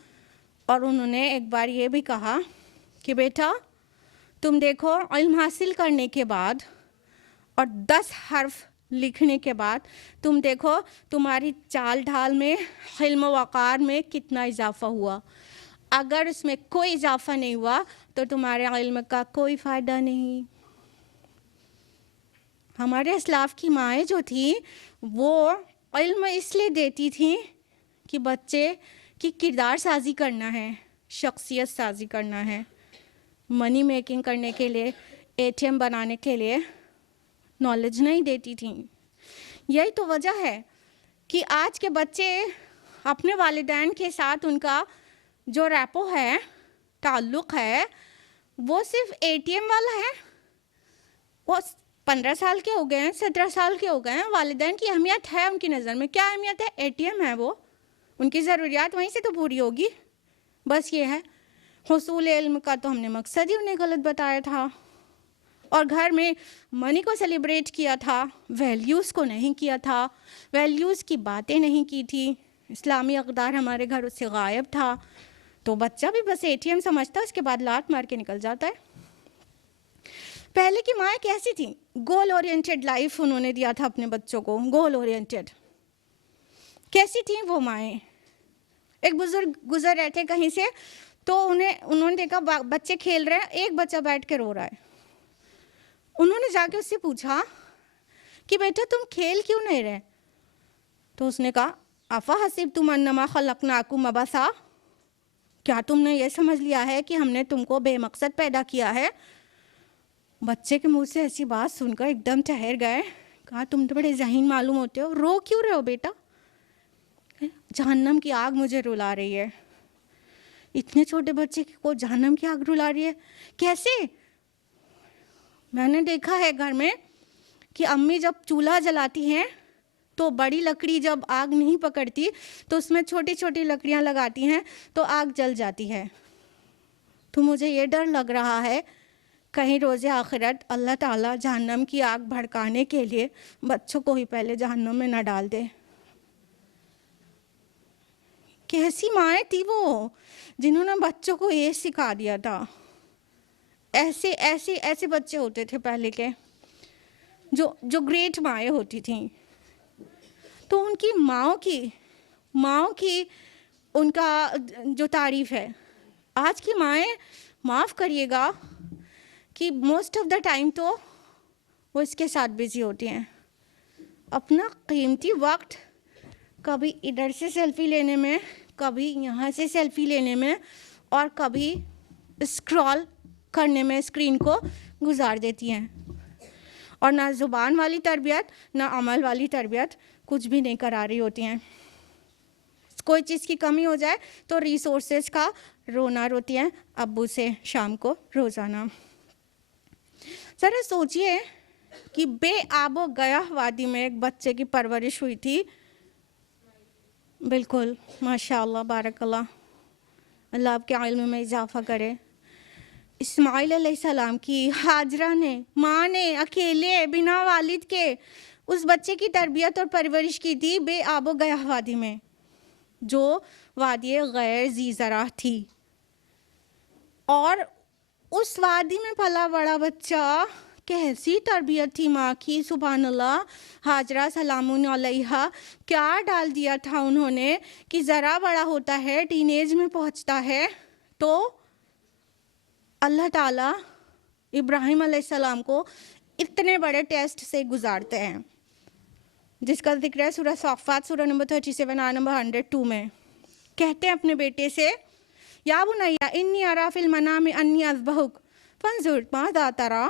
और उन्होंने एक बार ये भी कहा कि बेटा तुम देखो, इल्म हासिल करने के बाद और 10 हर्फ लिखने के बाद तुम देखो तुम्हारी चाल ढाल में, हिल्म वक़ार में कितना इजाफ़ा हुआ। अगर इसमें कोई इजाफ़ा नहीं हुआ तो तुम्हारे इल्म का कोई फ़ायदा नहीं। हमारे असलाफ की माएँ जो थी वो इल्म इसलिए देती थी कि बच्चे की किरदार साजी करना है, शख्सियत साजी करना है, मनी मेकिंग करने के लिए, एटीएम बनाने के लिए नॉलेज नहीं देती थी। यही तो वजह है कि आज के बच्चे अपने वालिदैन के साथ उनका जो रैपो है, ताल्लुक़ है, वो सिर्फ एटीएम वाला है। वो 15 साल के हो गए हैं, 17 साल के हो गए हैं, वालिदैन की अहमियत है उनकी नज़र में। क्या अहमियत है? एटीएम है वो, उनकी ज़रूरियात वहीं से तो पूरी होगी। बस ये है। हुसूल इल्म का तो हमने मकसद ही उन्हें गलत बताया था और घर में मनी को सेलिब्रेट किया था, वैल्यूज़ को नहीं किया था, वैल्यूज़ की बातें नहीं की थी। इस्लामी अक़दार हमारे घर से गायब था। तो बच्चा भी बस एटीएम समझता है, उसके बाद लात मार के निकल जाता है। पहले की माएँ कैसी थी? गोल ओरिएंटेड लाइफ उन्होंने दिया था अपने बच्चों को, गोल ओरिएंटेड। कैसी थी वो माएँ? एक बुजुर्ग गुजर रहे थे कहीं से, तो उन्होंने देखा बच्चे खेल रहे हैं, एक बच्चा बैठ के रो रहा है। उन्होंने जाके उससे पूछा कि बेटा तुम खेल क्यों नहीं रहे? तो उसने कहा, अफ़ा हसिबतुम अन्नमा खलक़नाकुम अबसा, क्या तुमने ये समझ लिया है कि हमने तुमको बेमकसद पैदा किया है? बच्चे के मुंह से ऐसी बात सुनकर एकदम ठहर गए। कहा, तुम तो बड़े ज़हीन मालूम होते हो, रो क्यों रहे हो बेटा? जहन्नम की आग मुझे रुला रही है। इतने छोटे बच्चे को जहन्नम की आग रुला रही है, कैसे? मैंने देखा है घर में कि अम्मी जब चूल्हा जलाती हैं तो बड़ी लकड़ी जब आग नहीं पकड़ती तो उसमें छोटी छोटी लकड़ियां लगाती हैं तो आग जल जाती है। तो मुझे ये डर लग रहा है कहीं रोज़े आखिरत अल्लाह ताला जहन्नम की आग भड़काने के लिए बच्चों को ही पहले जहन्नम में न डाल दे। कैसी माएँ थी वो जिन्होंने बच्चों को ये सिखा दिया था। ऐसे ऐसे ऐसे बच्चे होते थे पहले के, जो ग्रेट माएँ होती थीं। तो उनकी माँओं की उनका जो तारीफ़ है। आज की माएँ, माफ़ करिएगा कि मोस्ट ऑफ द टाइम तो वो इसके साथ बिज़ी होती हैं। अपना कीमती वक्त कभी इधर से सेल्फ़ी लेने में, कभी यहाँ से सेल्फ़ी लेने में, और कभी स्क्रॉल करने में स्क्रीन को गुजार देती हैं। और ना ज़ुबान वाली तरबियत ना अमल वाली तरबियत कुछ भी नहीं करा रही होती हैं। कोई चीज़ की कमी हो जाए तो रिसोर्सेज का रोना रोती हैं अब्बू से शाम को रोज़ाना। ज़रा सोचिए कि बेआबो गया वादी में एक बच्चे की परवरिश हुई थी। बिल्कुल, माशाअल्लाह, बारकल्लाह, अल्लाह आपके इल्म में इजाफ़ा करे। इस्माइल अलैहिस्सलाम की हाजरा ने, माँ ने अकेले बिना वालिद के उस बच्चे की तरबियत और परवरिश की थी बेआबो गया वादी में, जो वादी गैर ज़ी ज़रा थी। और उस वादी में पला बड़ा बच्चा, कैसी तरबियत थी माँ की, सुभान अल्लाह। हाजरा सलामुन अलैहा, क्या डाल दिया था उन्होंने कि ज़रा बड़ा होता है, टीनेज में पहुँचता है तो अल्लाह ताला इब्राहिम अलैहिस्सलाम को इतने बड़े टेस्ट से गुजारते हैं, जिसका जिक्र है सूरह साफ़ात सूरह नंबर 37 आयत नंबर 102 में। कहते हैं अपने बेटे से, या बुनैया इन्नी अरा फिल मनामी अन्नी अज़बहुक फंजुर माज़ा तरा,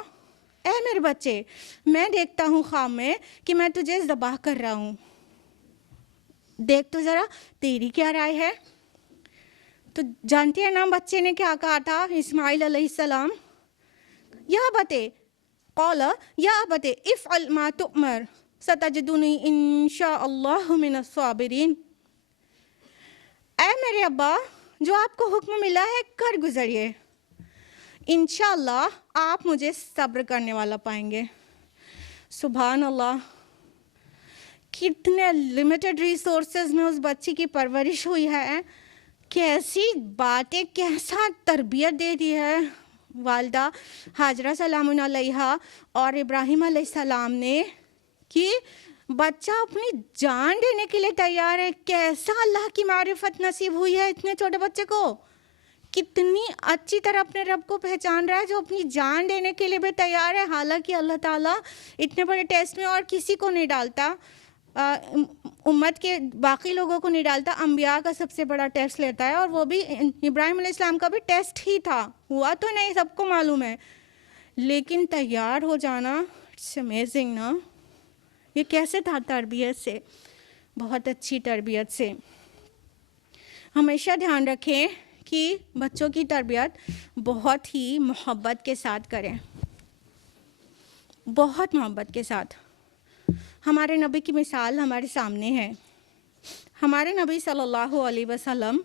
ऐ मेरे बच्चे, मैं देखता हूँ ख्वाब में कि मैं तुझे ज़बाह कर रहा हूँ, देख तो ज़रा तेरी क्या राय है। तो जानते हैं ना बच्चे ने क्या कहा था? इस्माइल अलैहिस्सलाम, या बते कौला या बते इफ़अल मा तुअमर सतजदुनी इंशाअल्लाहु मिनस साबिरीन। ऐ मेरे अब्बा, जो आपको हुक्म मिला है कर गुजरिए, इंशाअल्लाह आप मुझे सब्र करने वाला पाएंगे। सुभान अल्लाह, कितने लिमिटेड रिसोर्सेज में उस बच्ची की परवरिश हुई है, कैसी बातें, कैसा तरबियत दे दी है वालदा हाजरा सलामुन अलैहा और इब्राहिम अलैहिस्सलाम ने कि बच्चा अपनी जान देने के लिए तैयार है। कैसा अल्लाह की मारिफत नसीब हुई है इतने छोटे बच्चे को, कितनी अच्छी तरह अपने रब को पहचान रहा है, जो अपनी जान देने के लिए भी तैयार है। हालांकि अल्लाह ताला इतने बड़े टेस्ट में और किसी को नहीं डालता, उम्मत के बाकी लोगों को नहीं डालता, अंबिया का सबसे बड़ा टेस्ट लेता है, और वो भी इब्राहिम अलैहिस्सलाम का भी टेस्ट ही था, हुआ तो नहीं सबको मालूम है, लेकिन तैयार हो जाना, इट्स अमेजिंग ना। ये कैसे था? तरबियत से, बहुत अच्छी तरबियत से। हमेशा ध्यान रखें कि बच्चों की तरबियत बहुत ही मोहब्बत के साथ करें, बहुत मोहब्बत के साथ। हमारे नबी की मिसाल हमारे सामने है। हमारे नबी सल्लल्लाहु अलैहि वसल्लम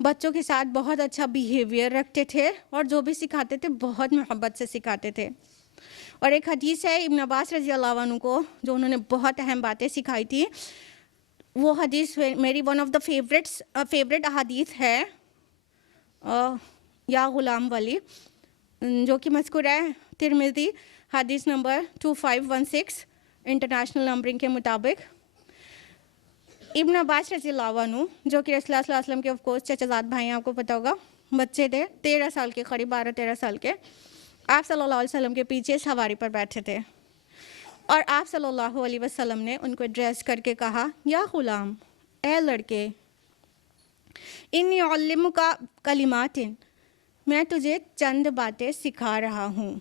बच्चों के साथ बहुत अच्छा बिहेवियर रखते थे और जो भी सिखाते थे बहुत मोहब्बत से सिखाते थे। और एक हदीस है इब्न अब्बास रज़ी अल्लाह अन्हु को, जो उन्होंने बहुत अहम बातें सिखाई थी। वो हदीस मेरी वन ऑफ द फेवरेट अहादीस है। या गुलाम वाली, जो कि मज़कूर है तिरमिज़ी हदीस नंबर 2516 इंटरनेशनल नंबरिंग के मुताबिक। इब्न अब्बास रज़ियल्लाहु अन्हु, जो कि रसूलुल्लाह सल्लल्लाहु अलैहि वसल्लम के ऑफ कोर्स चचाज़ाद भाई हैं, आपको पता होगा, बच्चे थे 13 साल के, करीब 12-13 साल के। आप सल्लल्लाहु अलैहि वसल्लम के पीछे सवारी पर बैठे थे और आप सल्लल्लाहु अलैहि वसल्लम ने उनको एड्रेस करके कहा, या गुलाम, ए लड़के, इन्नी उल्लिमुका कलिमातिन, मैं तुझे चंद बातें सिखा रहा हूँ।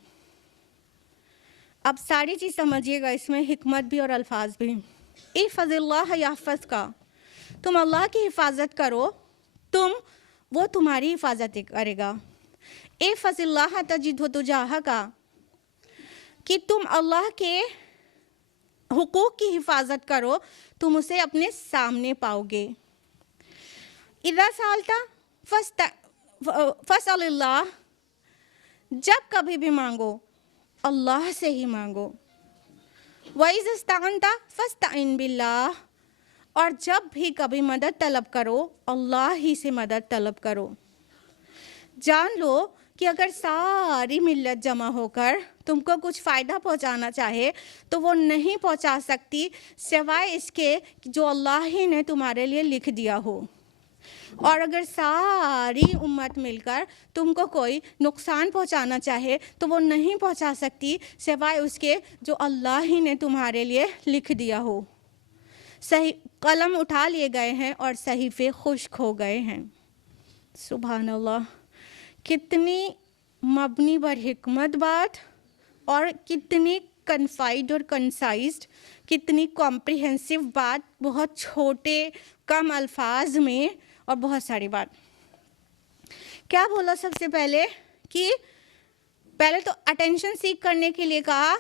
अब सारी चीज़ समझिएगा, इसमें हिकमत भी और अल्फाज भी। इफ़ज़िल्लाह यहफ़ज़का, तुम अल्लाह की हिफाजत करो, वो तुम्हारी हिफाजत करेगा। इफ़ज़िल्लाह तजिदहु तुजाहका, कि तुम अल्लाह के हुकूक की हिफाजत करो, तुम उसे अपने सामने पाओगे। इज़ा सालता फ़स्अलिल्लाह, जब कभी भी मांगो अल्लाह से ही मांगो। वइज़ा इस्तअनता फ़स्तइन बिल्लाह, और जब भी कभी मदद तलब करो अल्लाह ही से मदद तलब करो। जान लो कि अगर सारी मिल्लत जमा होकर तुमको कुछ फ़ायदा पहुंचाना चाहे तो वो नहीं पहुंचा सकती सिवाय इसके जो अल्लाह ही ने तुम्हारे लिए लिख दिया हो। और अगर सारी उम्मत मिलकर तुमको कोई नुकसान पहुंचाना चाहे तो वो नहीं पहुंचा सकती सिवाय उसके जो अल्लाह ही ने तुम्हारे लिए लिख दिया हो। सही कलम उठा लिए गए हैं और सहीफ़े खुश्क हो गए हैं। सुभान अल्लाह, कितनी मबनी बर हिकमत बात, और कितनी कन्फाइड और कंसाइज्ड, कितनी कॉम्प्रिहेंसिव बात, बहुत छोटे कम अल्फाज में और बहुत सारी बात। क्या बोला सबसे पहले कि पहले तो अटेंशन सीख करने के लिए कहा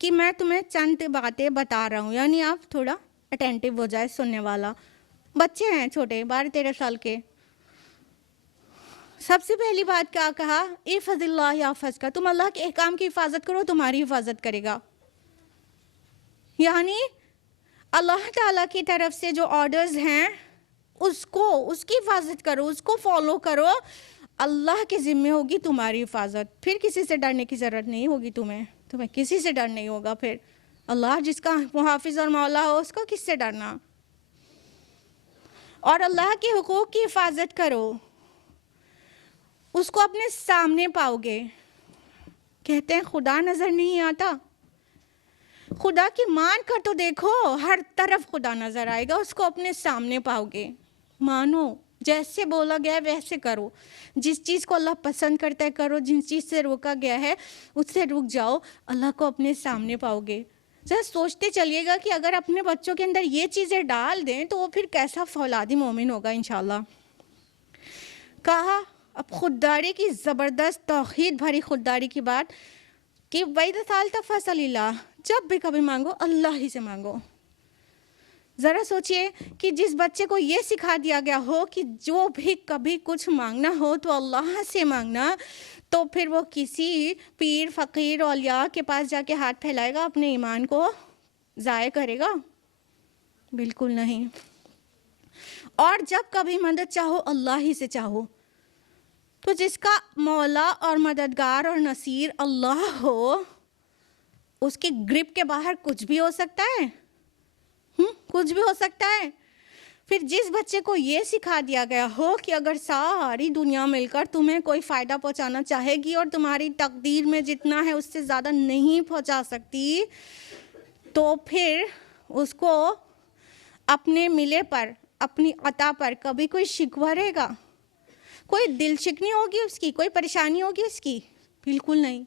कि मैं तुम्हें चंद बातें बता रहा हूँ, यानी आप थोड़ा अटेंटिव हो जाए, सुनने वाला। बच्चे हैं छोटे, 12-13 साल के। सबसे पहली बात क्या कहा, इफ़ज़िल्लाह यहफ़ज़का, तुम अल्लाह के अहकाम की हिफाजत करो, तुम्हारी हिफाजत करेगा। यानी अल्लाह ताला की तरफ से जो ऑर्डर्स हैं उसकी हिफाजत करो, उसको फॉलो करो, अल्लाह के ज़िम्मे होगी तुम्हारी हिफाजत। फिर किसी से डरने की ज़रूरत नहीं होगी, तुम्हें किसी से डर नहीं होगा। फिर अल्लाह जिसका मुहाफिज और मौला हो उसको किससे डरना। और अल्लाह के हुकूक की हिफाजत करो, उसको अपने सामने पाओगे। कहते हैं खुदा नज़र नहीं आता, खुदा की मान कर तो देखो, हर तरफ खुदा नज़र आएगा, उसको अपने सामने पाओगे। मानो, जैसे बोला गया है वैसे करो, जिस चीज़ को अल्लाह पसंद करता है करो, जिस चीज़ से रोका गया है उससे रुक जाओ, अल्लाह को अपने सामने पाओगे। जरा सोचते चलिएगा कि अगर अपने बच्चों के अंदर ये चीज़ें डाल दें तो वो फिर कैसा फौलादी मोमिन होगा इंशाल्लाह। कहा अब खुददारी की ज़बरदस्त तौहीद भरी खुददारी की बात कि वइज़ा सालता फ़स्अलिल्लाह, जब भी कभी मांगो अल्लाह ही से मांगो। ज़रा सोचिए कि जिस बच्चे को ये सिखा दिया गया हो कि जो भी कभी कुछ मांगना हो तो अल्लाह से मांगना, तो फिर वो किसी पीर फ़कीर औलिया के पास जाके हाथ फैलाएगा, अपने ईमान को ज़ाय करेगा? बिल्कुल नहीं। और जब कभी मदद चाहो अल्लाह ही से चाहो। तो जिसका मौला और मददगार और नसीर अल्लाह हो, उसकी ग्रिप के बाहर कुछ भी हो सकता है, कुछ भी हो सकता है। फिर जिस बच्चे को ये सिखा दिया गया हो कि अगर सारी दुनिया मिलकर तुम्हें कोई फ़ायदा पहुंचाना चाहेगी और तुम्हारी तकदीर में जितना है उससे ज़्यादा नहीं पहुंचा सकती, तो फिर उसको अपने मिले पर, अपनी अता पर कभी कोई शिकवा रहेगा? कोई दिल शिकनी होगी उसकी? कोई परेशानी होगी उसकी? बिल्कुल नहीं।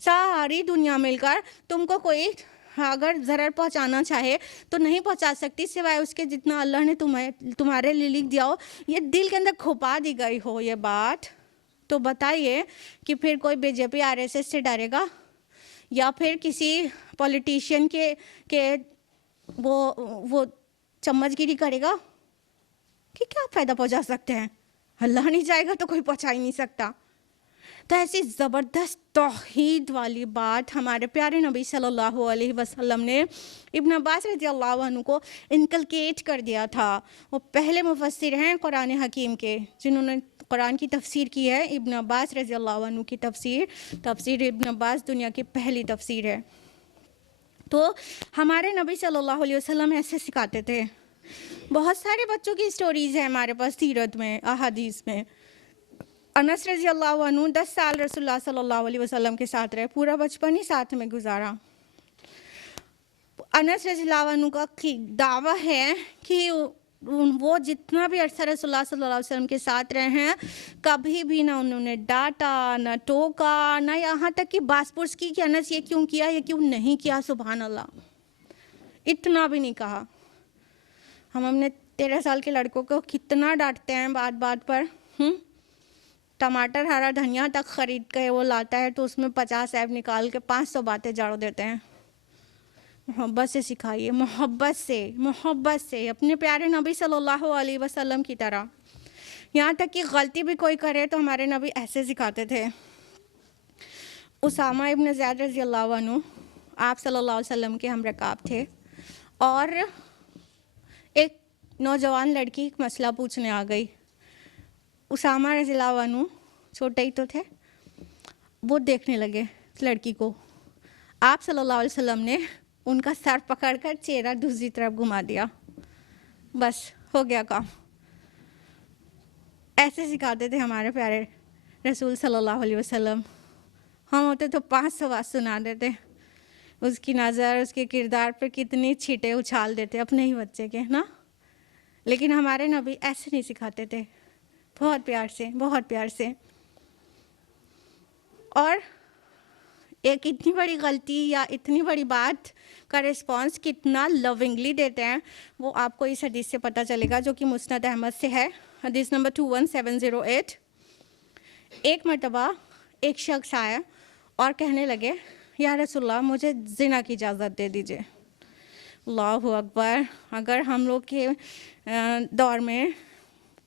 सारी दुनिया मिलकर तुमको कोई अगर ज़रर पहुंचाना चाहे तो नहीं पहुंचा सकती सिवाय उसके जितना अल्लाह ने तुम्हारे लिए लिख दिया हो। ये दिल के अंदर खुपा दी गई हो ये बात, तो बताइए कि फिर कोई बीजेपी आरएसएस से डरेगा या फिर किसी पॉलिटिशियन के वो चम्मचगिरी करेगा कि क्या फ़ायदा पहुंचा सकते हैं? अल्लाह नहीं चाहेगा तो कोई पहुंचा ही नहीं सकता। तो ऐसी ज़बरदस्त तौहीद वाली बात हमारे प्यारे नबी सल्लल्लाहु अलैहि वसल्लम ने इब्न अब्बास रज़ियल्लाहु अन्हु को इनकलकेट कर दिया था। वो पहले मुफस्सिर हैं कुरान हकीम के जिन्होंने कुरान की तफसीर की है इब्न अब्बास रज़ी अल्लाह अन्हु की तफसीर इब्न अब्बास दुनिया की पहली तफसीर है। तो हमारे नबी सल्लल्लाहु अलैहि वसल्लम ऐसे सिखाते थे। बहुत सारे बच्चों की स्टोरीज़ हैं हमारे पास सीरत में, अहादीस में। अनस रज़ी अल्लाह अन्हु 10 साल रसूलुल्लाह सल्लल्लाहु अलैहि वसल्लम के साथ रहे, पूरा बचपन ही साथ में गुजारा। अनस रज़ी अल्लाह अन्हु का दावा है कि वो जितना भी अरसा रसूलुल्लाह सल्लल्लाहु अलैहि वसल्लम के साथ रहे हैं, कभी भी ना उन्होंने डांटा, ना टोका, ना यहाँ तक कि बास-पुरस की कि अनस ये क्यों किया, ये क्यों नहीं किया, सुभान अल्लाह, इतना भी नहीं कहा। हम अपने 13 साल के लड़कों को कितना डांटते हैं बात बात पर। टमाटर, हरा धनिया तक खरीद के वो लाता है तो उसमें 50 ऐब निकाल के 500 बातें जड़ देते हैं। मोहब्बत से सिखाइए, मोहब्बत से अपने प्यारे नबी सल्लल्लाहु अलैहि वसल्लम की तरह। यहाँ तक कि गलती भी कोई करे तो हमारे नबी ऐसे सिखाते थे। उसामा इब्न ज़ैद रज़ी अल्लाह अन्हु आप सल्लल्लाहु अलैहि वसल्लम के हमरकाब थे और एक नौजवान लड़की एक मसला पूछने आ गई। उसामा रज़ी अल्लाह अन्हु छोटे ही तो थे, वो देखने लगे लड़की को। आप सल्लल्लाहु अलैहि वसल्लम ने उनका सर पकड़कर चेहरा दूसरी तरफ घुमा दिया, बस हो गया काम। ऐसे सिखाते थे हमारे प्यारे रसूल सल्लल्लाहु अलैहि वसल्लम। हम होते तो 500 बात सुना देते, उसकी नज़र, उसके किरदार पर कितनी छींटे उछाल देते अपने ही बच्चे के ना। लेकिन हमारे नबी ऐसे नहीं सिखाते थे, बहुत प्यार से। और एक इतनी बड़ी गलती या इतनी बड़ी बात का रिस्पांस कितना लविंगली देते हैं, वो आपको इस हदीस से पता चलेगा जो कि मुस्नद अहमद से है, हदीस नंबर 21708। एक मरतबा एक शख्स आया और कहने लगे, या रसूलल्लाह मुझे ज़िना की इजाज़त दे दीजिए। अल्लाहु अकबर। अगर हम लोग के दौर में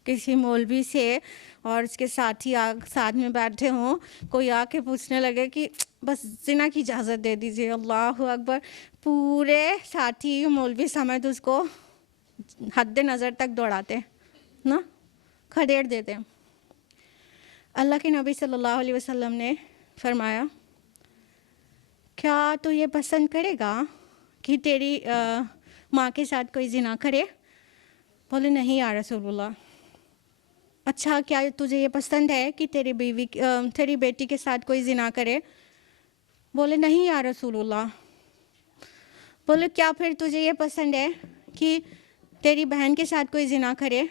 किसी मौलवी से और उसके साथी साथ में बैठे हों, कोई आके पूछने लगे कि बस ज़िना की इजाज़त दे दीजिए, अल्लाहु अकबर, पूरे साथी मौलवी समेत उसको हद नज़र तक दौड़ाते ना, खदेड़ देते। अल्लाह के नबी सल्लल्लाहु अलैहि वसल्लम ने फरमाया, क्या तो ये पसंद करेगा कि तेरी माँ के साथ कोई ज़िना करे? बोले नहीं या रसूलुल्लाह। अच्छा, क्या तुझे ये पसंद है कि तेरी बेटी के साथ कोई ज़िना करे? बोले नहीं या रसूलुल्लाह। बोले क्या फिर तुझे ये पसंद है कि तेरी बहन के साथ कोई ज़िना करे?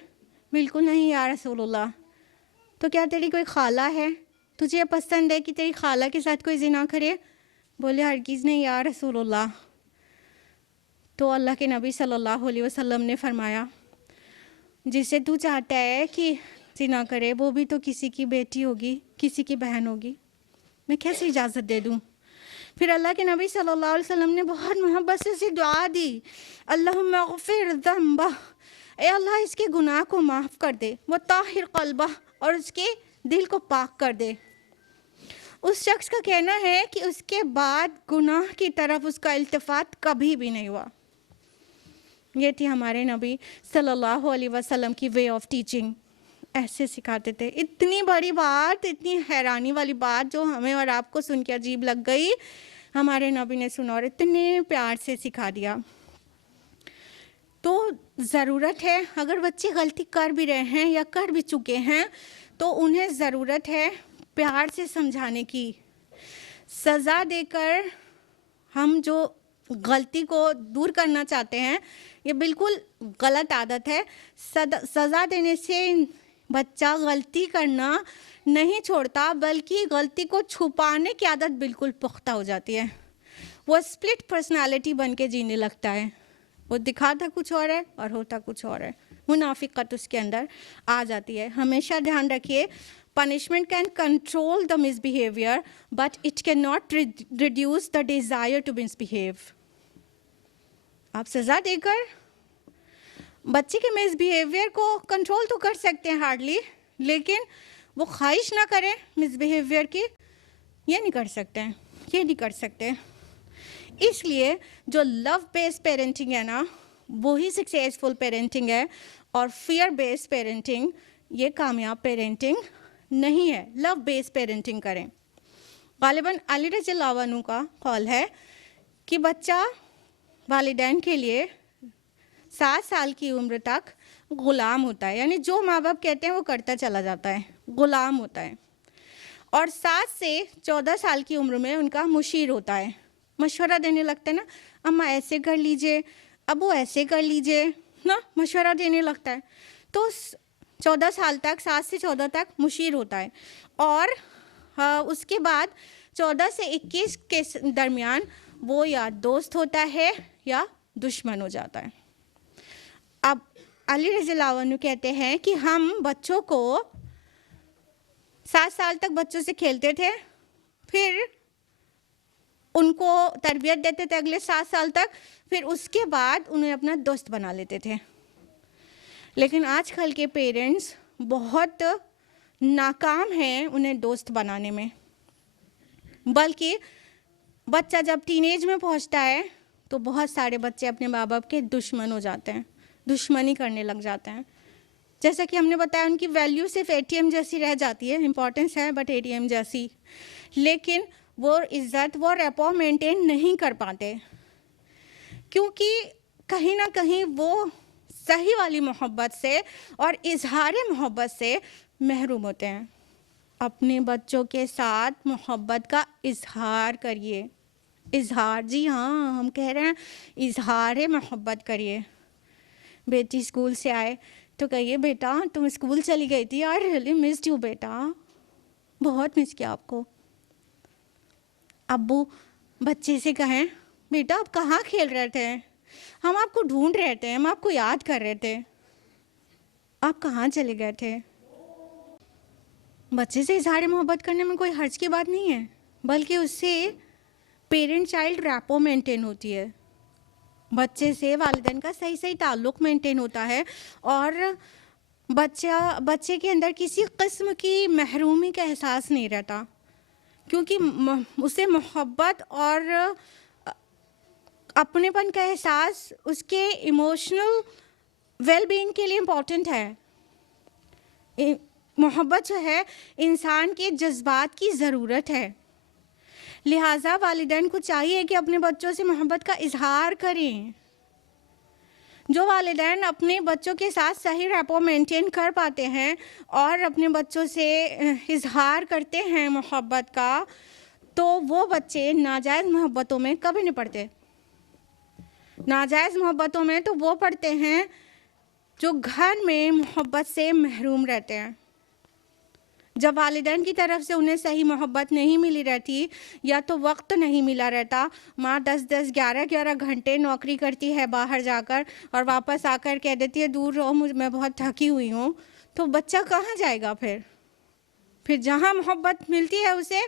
बिल्कुल नहीं या रसूलुल्लाह। तो क्या तेरी कोई खाला है, तुझे ये पसंद है कि तेरी खाला के साथ कोई ज़िना करे? बोले हरगिज़ नहीं या रसूलुल्लाह। तो अल्लाह के नबी सल्लल्लाहु अलैहि वसल्लम ने फरमाया, जिसे तू चाहता है कि ज़िना करे वो भी तो किसी की बेटी होगी, किसी की बहन होगी, मैं कैसे इजाज़त दे दूँ? फिर अल्लाह के नबी सल्लल्लाहु अलैहि वसल्लम ने बहुत मोहब्बत से दुआ दी, अल्लाहुम्मा अग़फ़िर ज़ंबा, ए अल्लाह इसके गुनाह को माफ़ कर दे, व ताहिर क़ल्बा, और उसके दिल को पाक कर दे। उस शख्स का कहना है कि उसके बाद गुनाह की तरफ उसका इल्तिफ़ात कभी भी नहीं हुआ। ये थी हमारे नबी सल्लल्लाहु अलैहि वसल्लम की वे ऑफ टीचिंग। ऐसे सिखाते थे। इतनी बड़ी बात, इतनी हैरानी वाली बात जो हमें और आपको सुन के अजीब लग गई, हमारे नबी ने सुना और इतने प्यार से सिखा दिया। तो ज़रूरत है, अगर बच्चे गलती कर भी रहे हैं या कर भी चुके हैं, तो उन्हें ज़रूरत है प्यार से समझाने की। सज़ा देकर हम जो गलती को दूर करना चाहते हैं, ये बिल्कुल गलत आदत है। सज़ा देने से बच्चा गलती करना नहीं छोड़ता, बल्कि गलती को छुपाने की आदत बिल्कुल पुख्ता हो जाती है। वो स्प्लिट पर्सनालिटी बन के जीने लगता है। वो दिखाता कुछ और है और होता कुछ और है। मुनाफिकत उसके अंदर आ जाती है। हमेशा ध्यान रखिए, punishment can control the misbehavior, but it cannot reduce the desire to misbehave. आप सज़ा देकर बच्चे के मिसबिहेवियर को कंट्रोल तो कर सकते हैं हार्डली, लेकिन वो ख्वाहिश ना करें मिसबिहेवियर की, ये नहीं कर सकते। इसलिए जो लव बेस्ड पेरेंटिंग है ना, वो ही सक्सेसफुल पेरेंटिंग है, और फियर बेस्ड पेरेंटिंग ये कामयाब पेरेंटिंग नहीं है। लव बेस्ड पेरेंटिंग करें। गालिबन अली रज़ी अल्लाह अन्हु का कौल है कि बच्चा वालिदैन के लिए 7 साल की उम्र तक ग़ुलाम होता है, यानी जो माँ बाप कहते हैं वो करता चला जाता है, ग़ुलाम होता है। और 7 से 14 साल की उम्र में उनका मुशीर होता है, मशवरा देने लगता है ना, अम्मा ऐसे कर लीजिए, अबू ऐसे कर लीजिए ना, मशवरा देने लगता है। तो 14 साल तक, 7 से 14 तक मुशीर होता है और उसके बाद 14 से 21 के दरमियान वो या दोस्त होता है या दुश्मन हो जाता है। अब अली रज़ी अल्लाह अन्हु कहते हैं कि हम बच्चों को 7 साल तक बच्चों से खेलते थे, फिर उनको तरबियत देते थे अगले 7 साल तक, फिर उसके बाद उन्हें अपना दोस्त बना लेते थे। लेकिन आजकल के पेरेंट्स बहुत नाकाम हैं उन्हें दोस्त बनाने में, बल्कि बच्चा जब टीनेज में पहुंचता है तो बहुत सारे बच्चे अपने माँ बाप के दुश्मन हो जाते हैं, दुश्मनी करने लग जाते हैं। जैसा कि हमने बताया, उनकी वैल्यू सिर्फ एटीएम जैसी रह जाती है, इम्पॉर्टेंस है बट एटीएम जैसी, लेकिन वो इज़्ज़त, वो रेपो मेंटेन नहीं कर पाते, क्योंकि कहीं ना कहीं वो सही वाली मोहब्बत से और इजहार मोहब्बत से महरूम होते हैं। अपने बच्चों के साथ मोहब्बत का इजहार करिए। इजहार, जी हाँ, हम कह रहे हैं इजहार मोहब्बत करिए। बेटी स्कूल से आए तो कहिए, बेटा तुम स्कूल चली गई थी, आई रियली मिस्ड यू बेटा, बहुत मिस किया आपको। अब्बू बच्चे से कहें, बेटा आप कहाँ खेल रहे थे, हम आपको ढूंढ रहे थे, हम आपको याद कर रहे थे, आप कहाँ चले गए थे। बच्चे से इजहार मोहब्बत करने में कोई हर्ज की बात नहीं है, बल्कि उससे पेरेंट चाइल्ड रैपो मेंटेन होती है, बच्चे से वालिदैन का सही सही ताल्लुक़ मेंटेन होता है और बच्चे के अंदर किसी किस्म की महरूमी का एहसास नहीं रहता, क्योंकि उसे मोहब्बत और अपनेपन का एहसास उसके इमोशनल वेलबीइंग के लिए इम्पॉर्टेंट है। मोहब्बत जो है इंसान के जज्बात की ज़रूरत है, लिहाजा वालिदैन को चाहिए कि अपने बच्चों से मोहब्बत का इजहार करें। जो वालिदैन अपने बच्चों के साथ सही रैपो मेंटेन कर पाते हैं और अपने बच्चों से इजहार करते हैं मोहब्बत का, तो वो बच्चे नाजायज़ मोहब्बतों में कभी नहीं पड़ते। नाजायज़ मोहब्बतों में तो वो पड़ते हैं जो घर में मोहब्बत से महरूम रहते हैं। जब वालिदैन की तरफ से उन्हें सही मोहब्बत नहीं मिली रहती या तो वक्त नहीं मिला रहता, माँ 10-10, 11-11 घंटे नौकरी करती है बाहर जाकर और वापस आकर कह देती है दूर रहो, मैं बहुत थकी हुई हूँ, तो बच्चा कहाँ जाएगा फिर जहाँ मोहब्बत मिलती है उसे,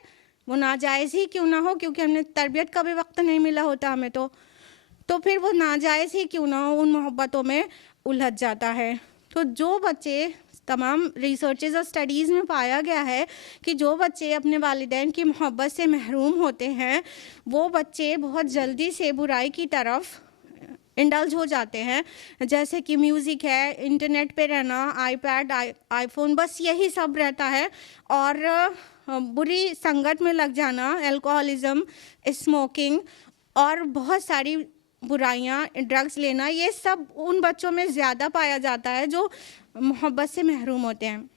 वो नाजायज़ ही क्यों ना हो, क्योंकि हमने तरबियत का भी वक्त नहीं मिला होता हमें, तो फिर वो नाजायज़ ही क्यों ना हो उन मोहब्बतों में उलझ जाता है। तो जो बच्चे, तमाम रिसर्चेस और स्टडीज़ में पाया गया है कि जो बच्चे अपने वालिदैन की मोहब्बत से महरूम होते हैं, वो बच्चे बहुत जल्दी से बुराई की तरफ इंडल्ज हो जाते हैं, जैसे कि म्यूज़िक है, इंटरनेट पे रहना, आईपैड, आईफोन, बस यही सब रहता है, और बुरी संगत में लग जाना, अल्कोहलिज्म, स्मोकिंग और बहुत सारी बुराइयाँ, ड्रग्स लेना, ये सब उन बच्चों में ज़्यादा पाया जाता है जो मोहब्बत से महरूम होते हैं।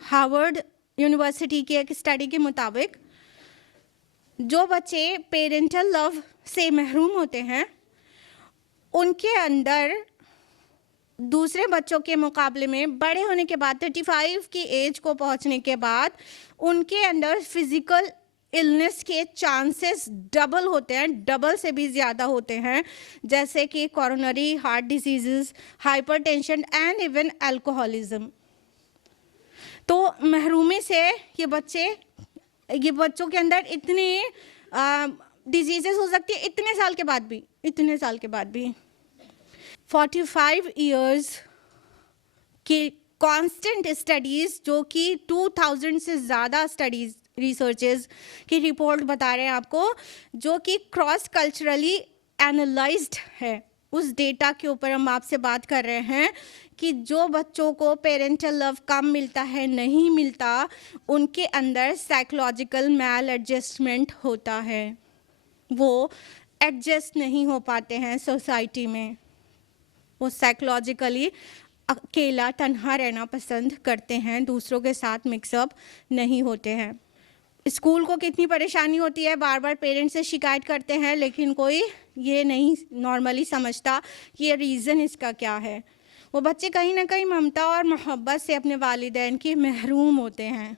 हार्वर्ड यूनिवर्सिटी की एक स्टडी के मुताबिक जो बच्चे पेरेंटल लव से महरूम होते हैं, उनके अंदर दूसरे बच्चों के मुकाबले में बड़े होने के बाद, 35 की एज को पहुंचने के बाद, उनके अंदर फिज़िकल इलनेस के चांसेस डबल होते हैं, डबल से भी ज़्यादा होते हैं, जैसे कि coronary heart disease, hypertension and even alcoholism. तो महरूमी से ये बच्चों के अंदर इतनी डिजीज़ेस हो सकती है इतने साल के बाद भी 45 इयर्स की कांस्टेंट स्टडीज़, जो कि 2000 से ज़्यादा स्टडीज़, रिसर्चेस की रिपोर्ट बता रहे हैं आपको, जो कि क्रॉस कल्चरली एनालाइज्ड है, उस डेटा के ऊपर हम आपसे बात कर रहे हैं कि जो बच्चों को पेरेंटल लव कम मिलता है, नहीं मिलता, उनके अंदर साइकोलॉजिकल मैल एडजस्टमेंट होता है। वो एडजस्ट नहीं हो पाते हैं सोसाइटी में, वो साइकोलॉजिकली अकेला तन्हा रहना पसंद करते हैं, दूसरों के साथ मिक्सअप नहीं होते हैं। स्कूल को कितनी परेशानी होती है, बार बार पेरेंट्स से शिकायत करते हैं, लेकिन कोई ये नहीं नॉर्मली समझता कि ये रीज़न इसका क्या है। वो बच्चे कहीं ना कहीं ममता और मोहब्बत से अपने वालिदैन की महरूम होते हैं।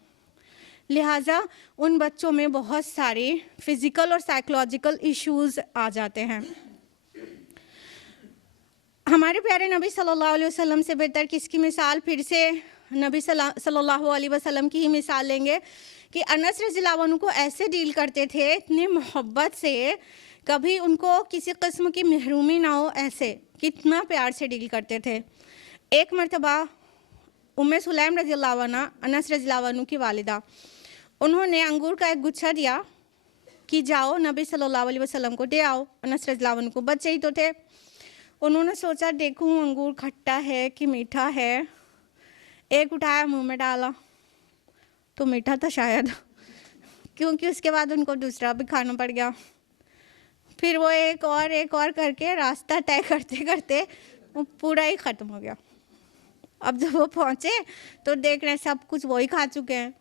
लिहाजा उन बच्चों में बहुत सारे फिज़िकल और साइकोलॉजिकल इश्यूज़ आ जाते हैं। हमारे प्यारे नबी सल्लल्लाहु अलैहि वसल्लम से बेहतर किसकी मिसाल, फिर से नबी सल्लल्लाहु अलैहि वसल्लम की ही मिसाल लेंगे कि अनस रज़ियल्लाहु अन्हु को ऐसे डील करते थे, इतनी मोहब्बत से, कभी उनको किसी किस्म की महरूमी ना हो, ऐसे कितना प्यार से डील करते थे। एक मरतबा उम्मे सुलैम रज़ियल्लाहु अन्हा, अनस रज़ियल्लाहु अन्हु की वालिदा, उन्होंने अंगूर का एक गुच्छा दिया कि जाओ नबी सल्लल्लाहु अलैहि वसल्लम को दे आओ। अनस रज़ियल्लाहु अन्हु को बच्चे ही तो थे, उन्होंने सोचा देखूं अंगूर खट्टा है कि मीठा है। एक उठाया, मुंह में डाला तो मीठा था शायद, क्योंकि उसके बाद उनको दूसरा भी खाना पड़ गया। फिर वो एक और करके रास्ता तय करते करते वो पूरा ही ख़त्म हो गया। अब जब वो पहुँचे तो देख रहे हैं सब कुछ वही खा चुके हैं।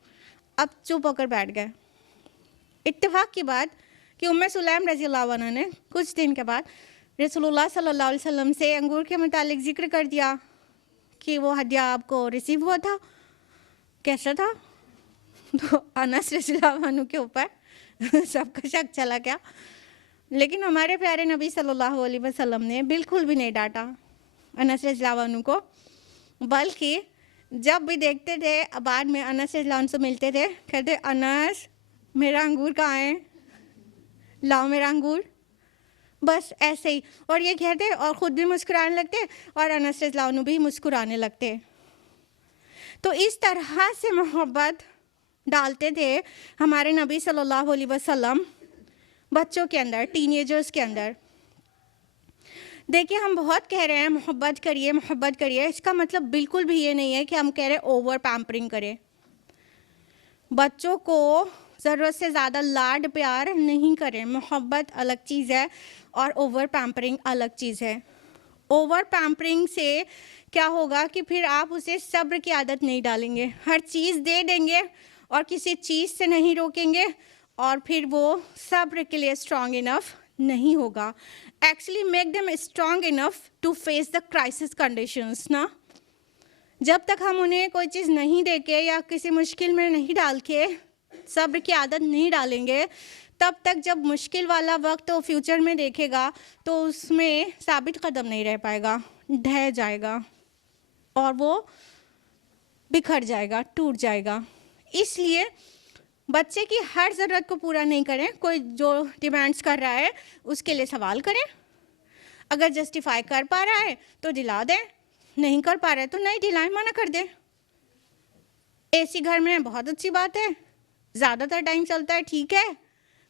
अब चुप होकर बैठ गए। इत्तेफाक की बात कि उम्मे सुलैम रज़ियल्लाहु अन्हा ने कुछ दिन के बाद रसूलुल्लाह सल्लल्लाहु अलैहि वसल्लम से अंगूर के मुतालिक ज़िक्र कर दिया कि वो हदिया आपको रिसीव हुआ था, कैसा था। तो अनस रज़ियल्लाहु अन्हु के ऊपर सबका शक चला गया, लेकिन हमारे प्यारे नबी सल्लल्लाहु अलैहि वसल्लम ने बिल्कुल भी नहीं डांटा अनस रज़ियल्लाहु अन्हु को, बल्कि जब भी देखते थे बाद में अनस रज़ियल्लाहु अन्हु से मिलते थे, कहते अनस मेरा अंगूर कहाँ है, लाओ मेरा अंगूर, बस ऐसे ही। और ये कहते और ख़ुद भी मुस्कुराने लगते और अनस रज़ियल्लाहु अन्हु भी मुस्कुराने लगते। तो इस तरह से मोहब्बत डालते थे हमारे नबी सल्लल्लाहु अलैहि वसल्लम बच्चों के अंदर, टीनेजर्स के अंदर। देखिए हम बहुत कह रहे हैं मोहब्बत करिए, मोहब्बत करिए, इसका मतलब बिल्कुल भी ये नहीं है कि हम कह रहे हैं ओवर पैम्परिंग करें। बच्चों को ज़रूरत से ज़्यादा लाड प्यार नहीं करें। मोहब्बत अलग चीज़ है और ओवर पैम्परिंग अलग चीज़ है। ओवर पैम्परिंग से क्या होगा कि फिर आप उसे सब्र की आदत नहीं डालेंगे, हर चीज़ दे देंगे और किसी चीज़ से नहीं रोकेंगे, और फिर वो सब्र के लिए स्ट्रॉन्ग इनफ नहीं होगा। Actually make them strong enough to face the crisis conditions ना। जब तक हम उन्हें कोई चीज़ नहीं दे के या किसी मुश्किल में नहीं डाल के सब्र की आदत नहीं डालेंगे, तब तक जब मुश्किल वाला वक्त वो फ्यूचर में देखेगा तो उसमें साबित कदम नहीं रह पाएगा, ढह जाएगा और वो बिखर जाएगा, टूट जाएगा। इसलिए बच्चे की हर ज़रूरत को पूरा नहीं करें। कोई जो डिमांड्स कर रहा है उसके लिए सवाल करें, अगर जस्टिफाई कर पा रहा है तो दिला दें, नहीं कर पा रहा है तो नहीं दिलाएं, मना कर दें। एसी घर में बहुत अच्छी बात है, ज़्यादातर टाइम चलता है, ठीक है,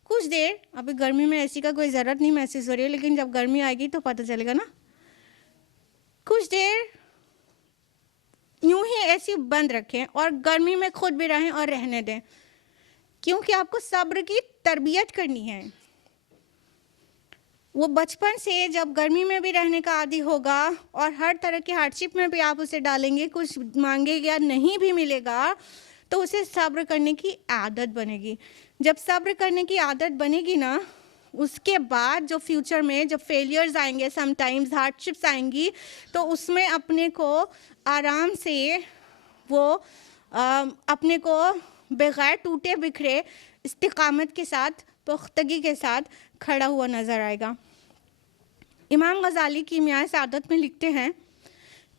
कुछ देर। अभी गर्मी में एसी का कोई ज़रूरत नहीं महसूस हो रही है, लेकिन जब गर्मी आएगी तो पता चलेगा ना। कुछ देर यूं ही एसी बंद रखें और गर्मी में खुद भी रहें और रहने दें, क्योंकि आपको सब्र की तरबियत करनी है। वो बचपन से जब गर्मी में भी रहने का आदी होगा और हर तरह की हार्डशिप में भी आप उसे डालेंगे, कुछ मांगेगा नहीं भी मिलेगा, तो उसे सब्र करने की आदत बनेगी। जब सब्र करने की आदत बनेगी ना, उसके बाद जो फ्यूचर में जब फेलियर्स आएंगे, समटाइम्स हार्डशिप्स आएंगी, तो उसमें अपने को आराम से वो अपने को बग़ैर टूटे बिखरे इस्तिक़ामत के साथ, पुख्तगी के साथ खड़ा हुआ नज़र आएगा। इमाम गज़ाली कीमियाए सादत में लिखते हैं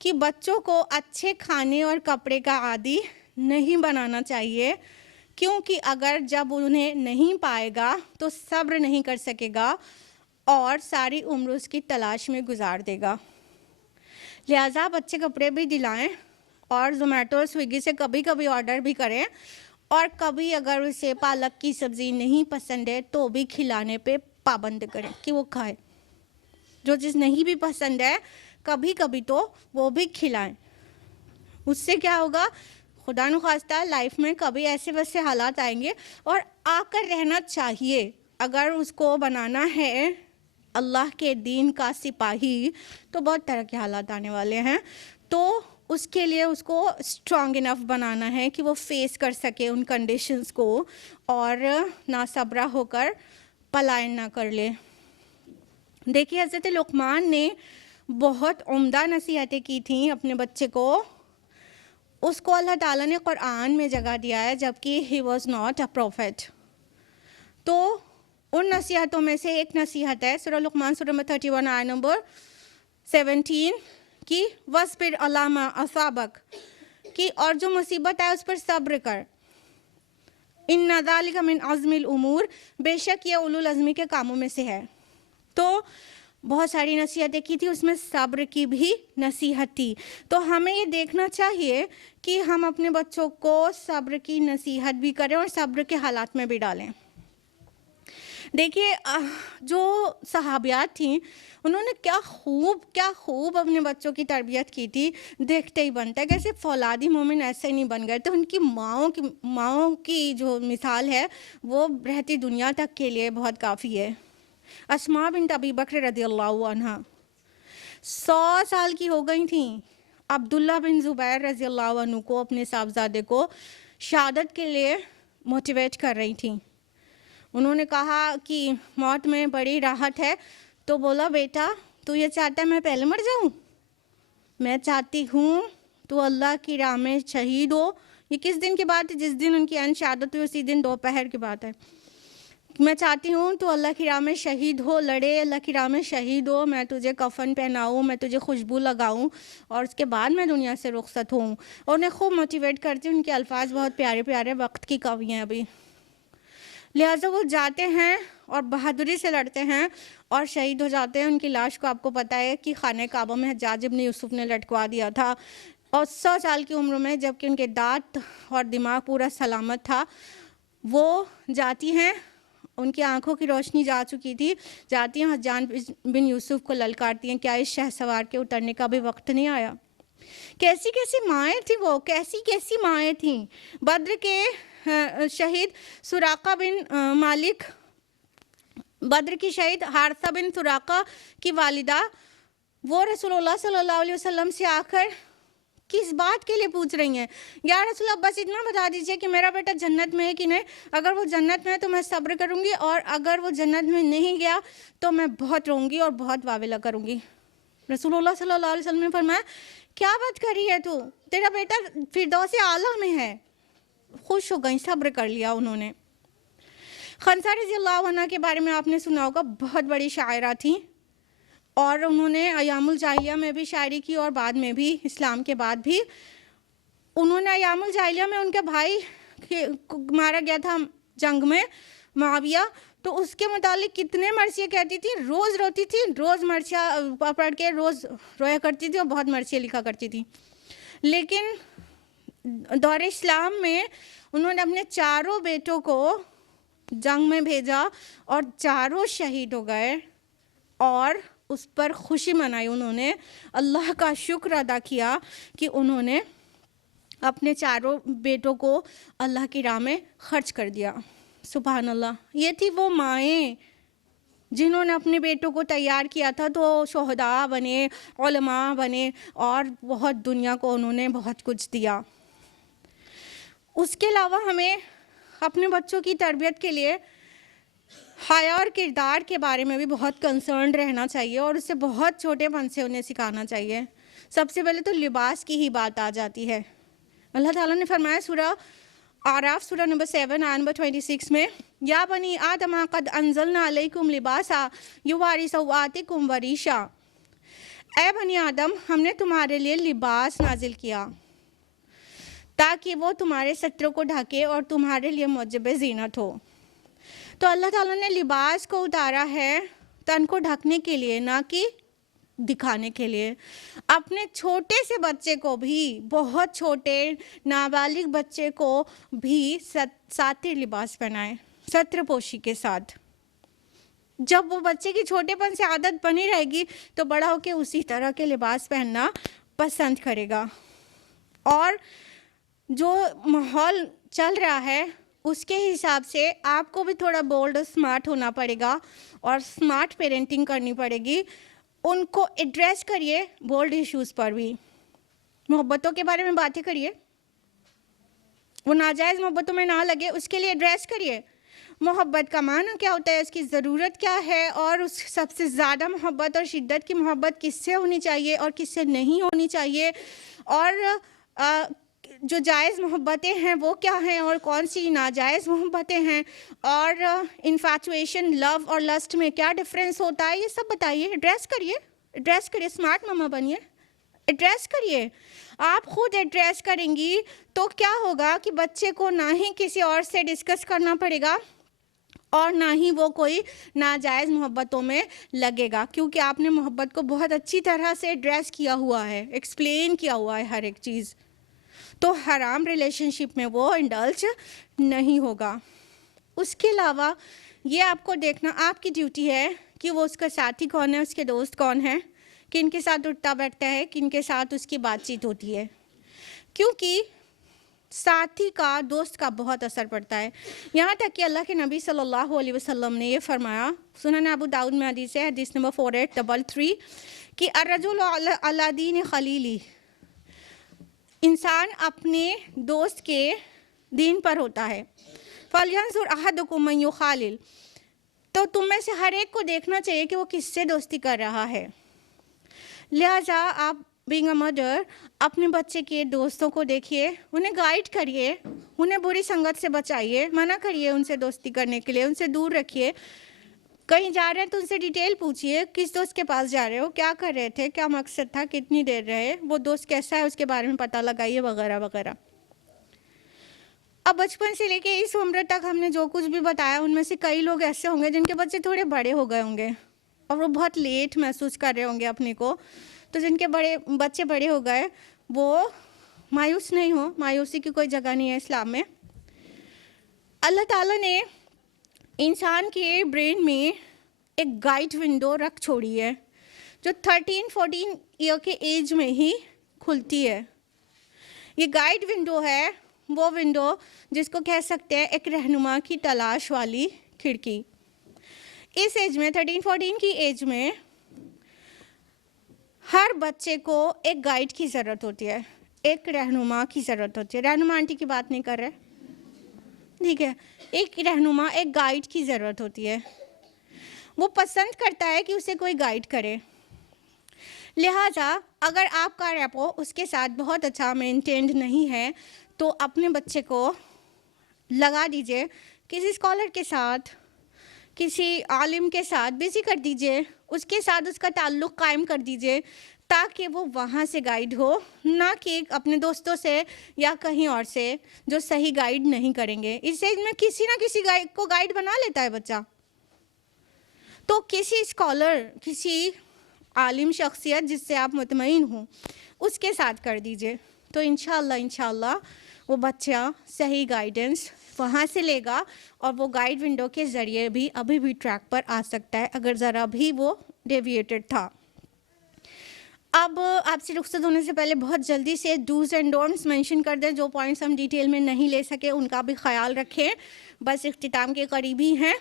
कि बच्चों को अच्छे खाने और कपड़े का आदी नहीं बनाना चाहिए, क्योंकि अगर जब उन्हें नहीं पाएगा तो सब्र नहीं कर सकेगा और सारी उम्र उसकी तलाश में गुजार देगा। लिहाजा बच्चे कपड़े भी दिलाएं और ज़ोमैटो और स्विगी से कभी कभी ऑर्डर भी करें, और कभी अगर उसे पालक की सब्ज़ी नहीं पसंद है तो भी खिलाने पे पाबंद करें कि वो खाए। जो चीज़ नहीं भी पसंद है कभी कभी तो वो भी खिलाएं। उससे क्या होगा, खुदा न खास्ता लाइफ में कभी ऐसे वैसे हालात आएंगे और आकर रहना चाहिए। अगर उसको बनाना है अल्लाह के दीन का सिपाही तो बहुत तरह के हालात आने वाले हैं, तो उसके लिए उसको स्ट्रांग इनफ बनाना है कि वो फेस कर सके उन कंडीशंस को और ना सबरा होकर पलायन ना कर ले। देखिए हज़रत लुक़मान ने बहुत उम्दा नसीहतें की थी अपने बच्चे को। उसको अल्लाह ताला ने कुरान में जगह दिया है जबकि he was not a profit. तो उन नसीहतों में से एक नसीहत है सूरह लुक़मान सूरह 31 आयत नंबर 17 कि वस्बिर अला मा असाबक, कि और जो मुसीबत है उस पर सब्र कर। इन्ना ज़ालिका मिन अज़्मिल उमूर, बेशक ये उलुल अज़्मी के कामों में से है। तो बहुत सारी नसीहतें की थी, उसमें सब्र की भी नसीहत थी। तो हमें ये देखना चाहिए कि हम अपने बच्चों को सब्र की नसीहत भी करें और सब्र के हालात में भी डालें। देखिए जो सहाबियात थी उन्होंने क्या खूब अपने बच्चों की तरबियत की थी। देखते ही बनता है कैसे फौलादी मोमिन ऐसे नहीं बन गए। तो उनकी माँओं की जो मिसाल है वो रहती दुनिया तक के लिए बहुत काफ़ी है। अस्मा बिन्त अबी बकर रज़ियल्लाहु अन्हा 100 साल की हो गई थी। अब्दुल्ला बिन ज़ुबैर रज़ियल्लाहु अन्हु को, अपने साहबजादे को शहादत के लिए मोटिवेट कर रही थी। उन्होंने कहा कि मौत में बड़ी राहत है, तो बोला बेटा तू ये चाहता है मैं पहले मर जाऊं? मैं चाहती हूँ तू अल्लाह की राह में शहीद हो। ये किस दिन की बात है? जिस दिन उनकी अन शहादत हुई उसी दिन दोपहर की बात है। मैं चाहती हूँ तू अल्लाह की राह में शहीद हो, लड़े अल्लाह की राह में शहीद हो, मैं तुझे कफन पहनाऊँ, मैं तुझे खुशबू लगाऊँ और उसके बाद मैं दुनिया से रुखसत हूँ। और उन्हें खूब मोटिवेट करती हूँ। उनके अल्फाज बहुत प्यारे प्यारे, वक्त की कवि हैं अभी। लिहाजा वो जाते हैं और बहादुरी से लड़ते हैं और शहीद हो जाते हैं। उनकी लाश को आपको पता है कि खाने काबा में हज्जाज इब्न यूसुफ ने लटकवा दिया था और 100 साल की उम्र में, जबकि उनके दांत और दिमाग पूरा सलामत था। वो जाती हैं, उनकी आंखों की रोशनी जा चुकी थी, जाती हैं हज्जाज बिन यूसुफ को ललकारती हैं, क्या इस शहसवार के उतरने का भी वक्त नहीं आया? कैसी कैसी माएँ थी वो, कैसी कैसी माएँ थीं। बद्र के शहीद सुराका बिन मालिक, बद्र की शहीद हारसा बिन सुराका की वालिदा, वो रसूलुल्लाह सल्लल्लाहु अलैहि वसल्लम से आकर किस बात के लिए पूछ रही हैं, या रसूल बस इतना बता दीजिए कि मेरा बेटा जन्नत में है कि नहीं। अगर वो जन्नत में है तो मैं सब्र करूँगी, और अगर वो जन्नत में नहीं गया तो मैं बहुत रोऊंगी और बहुत वावेला करूँगी। रसूलुल्लाह सल्लल्लाहु अलैहि वसल्लम ने फरमाया, क्या बात कर रही है तू, तेरा बेटा फिरदौस आला में है। खुश हो गई, सब्र कर लिया उन्होंने। खंसा रज़ियल्लाहु अन्हा के बारे में आपने सुना होगा, बहुत बड़ी शायरा थी और उन्होंने अयामुल जाहिलिया में भी शायरी की और बाद में भी, इस्लाम के बाद भी। उन्होंने अयामुल जाहिलिया में उनके भाई मारा गया था जंग में, मुआविया, तो उसके मुतालिक कितने मरसिया कहती थी, रोज़ रोती थी, रोज़ मरसिया पढ़ के रोज़ रोया करती थी और बहुत मरसिया लिखा करती थी। लेकिन दौर इस्लाम में उन्होंने अपने चारों बेटों को जंग में भेजा और चारों शहीद हो गए और उस पर खुशी मनाई। उन्होंने अल्लाह का शुक्र अदा किया कि उन्होंने अपने चारों बेटों को अल्लाह की राह में खर्च कर दिया। सुभान अल्लाह। ये थी वो माएँ जिन्होंने अपने बेटों को तैयार किया था, तो शोहदा बने, उलमा बने और बहुत दुनिया को उन्होंने बहुत कुछ दिया। उसके अलावा हमें अपने बच्चों की तरबियत के लिए हया और किरदार के बारे में भी बहुत कंसर्न रहना चाहिए और उससे बहुत छोटेपन से उन्हें सिखाना चाहिए। सबसे पहले तो लिबास की ही बात आ जाती है। अल्लाह ताला ने फरमाया सूरह आराफ सूरह नंबर 7 आयत नंबर 26 में, या बनी आदम कद अंजलना अलैकुम लिबासा युवारी सवातिकुम वरीशा। ए बनी आदम, हमने तुम्हारे लिए लिबास नाजिल किया ताकि वो तुम्हारे सत्रों को ढके और तुम्हारे लिए मुजब ज़ीनत हो। तो अल्लाह ताला ने लिबास को उतारा है तन को ढकने के लिए, ना कि दिखाने के लिए। अपने छोटे से बच्चे को भी, बहुत छोटे नाबालिग बच्चे को भी सातिर लिबास पहनाएं, सत्रपोशी के साथ। जब वो बच्चे की छोटेपन से आदत बनी रहेगी तो बड़ा होके उसी तरह के लिबास पहनना पसंद करेगा। और जो माहौल चल रहा है उसके हिसाब से आपको भी थोड़ा बोल्ड और स्मार्ट होना पड़ेगा और स्मार्ट पेरेंटिंग करनी पड़ेगी। उनको एड्रेस करिए बोल्ड इश्यूज़ पर भी, मोहब्बतों के बारे में बातें करिए, वो नाजायज़ मोहब्बतों में ना लगे उसके लिए एड्रेस करिए। मोहब्बत का माना क्या होता है, उसकी ज़रूरत क्या है, और उस सबसे ज़्यादा मोहब्बत और शिद्दत की मोहब्बत किससे होनी चाहिए और किससे नहीं होनी चाहिए, और जो जायज़ मोहब्बतें हैं वो क्या हैं और कौन सी नाजायज़ मोहब्बतें हैं, और इन्फैचुएशन, लव और लस्ट में क्या डिफरेंस होता है, ये सब बताइए। एड्रेस करिए, स्मार्ट मामा बनिए, एड्रेस करिए। आप खुद एड्रेस करेंगी तो क्या होगा कि बच्चे को ना ही किसी और से डिस्कस करना पड़ेगा और ना ही वो कोई नाजायज़ मोहब्बतों में लगेगा, क्योंकि आपने मोहब्बत को बहुत अच्छी तरह से एड्रेस किया हुआ है, एक्सप्लेन किया हुआ है हर एक चीज़। तो हराम रिलेशनशिप में वो इंडल्ज नहीं होगा। उसके अलावा ये आपको देखना, आपकी ड्यूटी है कि वो उसका साथी कौन है, उसके दोस्त कौन है, किन के साथ उठता बैठता है, किन के साथ उसकी बातचीत होती है, क्योंकि साथी का, दोस्त का बहुत असर पड़ता है। यहाँ तक कि अल्लाह के नबी सल्लल्लाहु अलैहि वसल्लम ने ये फरमाया, सुनन अबू दाऊद में हदीस है, हदीस नंबर 4833, कि अर्रजुलु अला दीन खलीली, इंसान अपने दोस्त के दीन पर होता है। फलयंजुर अहदुकुम मन युखालिल, तो तुम में से हर एक को देखना चाहिए कि वो किससे दोस्ती कर रहा है। लिहाजा आप बीइंग अ मदर अपने बच्चे के दोस्तों को देखिए, उन्हें गाइड करिए, उन्हें बुरी संगत से बचाइए, मना करिए उनसे दोस्ती करने के लिए, उनसे दूर रखिए। कहीं जा रहे हैं तो उनसे डिटेल पूछिए, किस दोस्त के पास जा रहे हो, क्या कर रहे थे, क्या मकसद था, कितनी देर रहे, वो दोस्त कैसा है उसके बारे में पता लगाइए, वगैरह वगैरह। अब बचपन से लेके इस उम्र तक हमने जो कुछ भी बताया, उनमें से कई लोग ऐसे होंगे जिनके बच्चे थोड़े बड़े हो गए होंगे और वो बहुत लेट महसूस कर रहे होंगे अपने को। तो जिनके बच्चे बड़े हो गए वो मायूस नहीं हो, मायूसी की कोई जगह नहीं है इस्लाम में। अल्लाह ताला ने इंसान के ब्रेन में एक गाइड विंडो रख छोड़ी है जो 13-14 ईयर के एज में ही खुलती है। ये गाइड विंडो है वो विंडो जिसको कह सकते हैं एक रहनुमा की तलाश वाली खिड़की। इस एज में 13-14 की एज में हर बच्चे को एक गाइड की ज़रूरत होती है, एक रहनुमा की ज़रूरत होती है। रहनुमा आंटी की बात नहीं कर रहे, ठीक है, एक रहनुमा, एक गाइड की ज़रूरत होती है। वो पसंद करता है कि उसे कोई गाइड करे। लिहाजा अगर आपका रेपो उसके साथ बहुत अच्छा मेंटेन्ड नहीं है तो अपने बच्चे को लगा दीजिए किसी स्कॉलर के साथ, किसी आलिम के साथ बिज़ी कर दीजिए, उसके साथ उसका ताल्लुक़ कायम कर दीजिए ताकि वो वहाँ से गाइड हो, ना कि अपने दोस्तों से या कहीं और से जो सही गाइड नहीं करेंगे। इस एज में किसी ना किसी गाइड को गाइड बना लेता है बच्चा। तो किसी स्कॉलर, किसी आलिम शख्सियत जिससे आप मुतमईन हों उसके साथ कर दीजिए, तो इंशाअल्लाह वो बच्चा सही गाइडेंस वहाँ से लेगा और वो गाइड विंडो के ज़रिए भी अभी भी ट्रैक पर आ सकता है अगर ज़रा भी वो डेविएटेड था। अब आपसे रुखसत होने से पहले बहुत जल्दी से डूज़ एंड डोंट्स मेंशन कर दें। जो पॉइंट्स हम डिटेल में नहीं ले सके उनका भी ख्याल रखें, बस इख्तिताम के करीब ही हैं।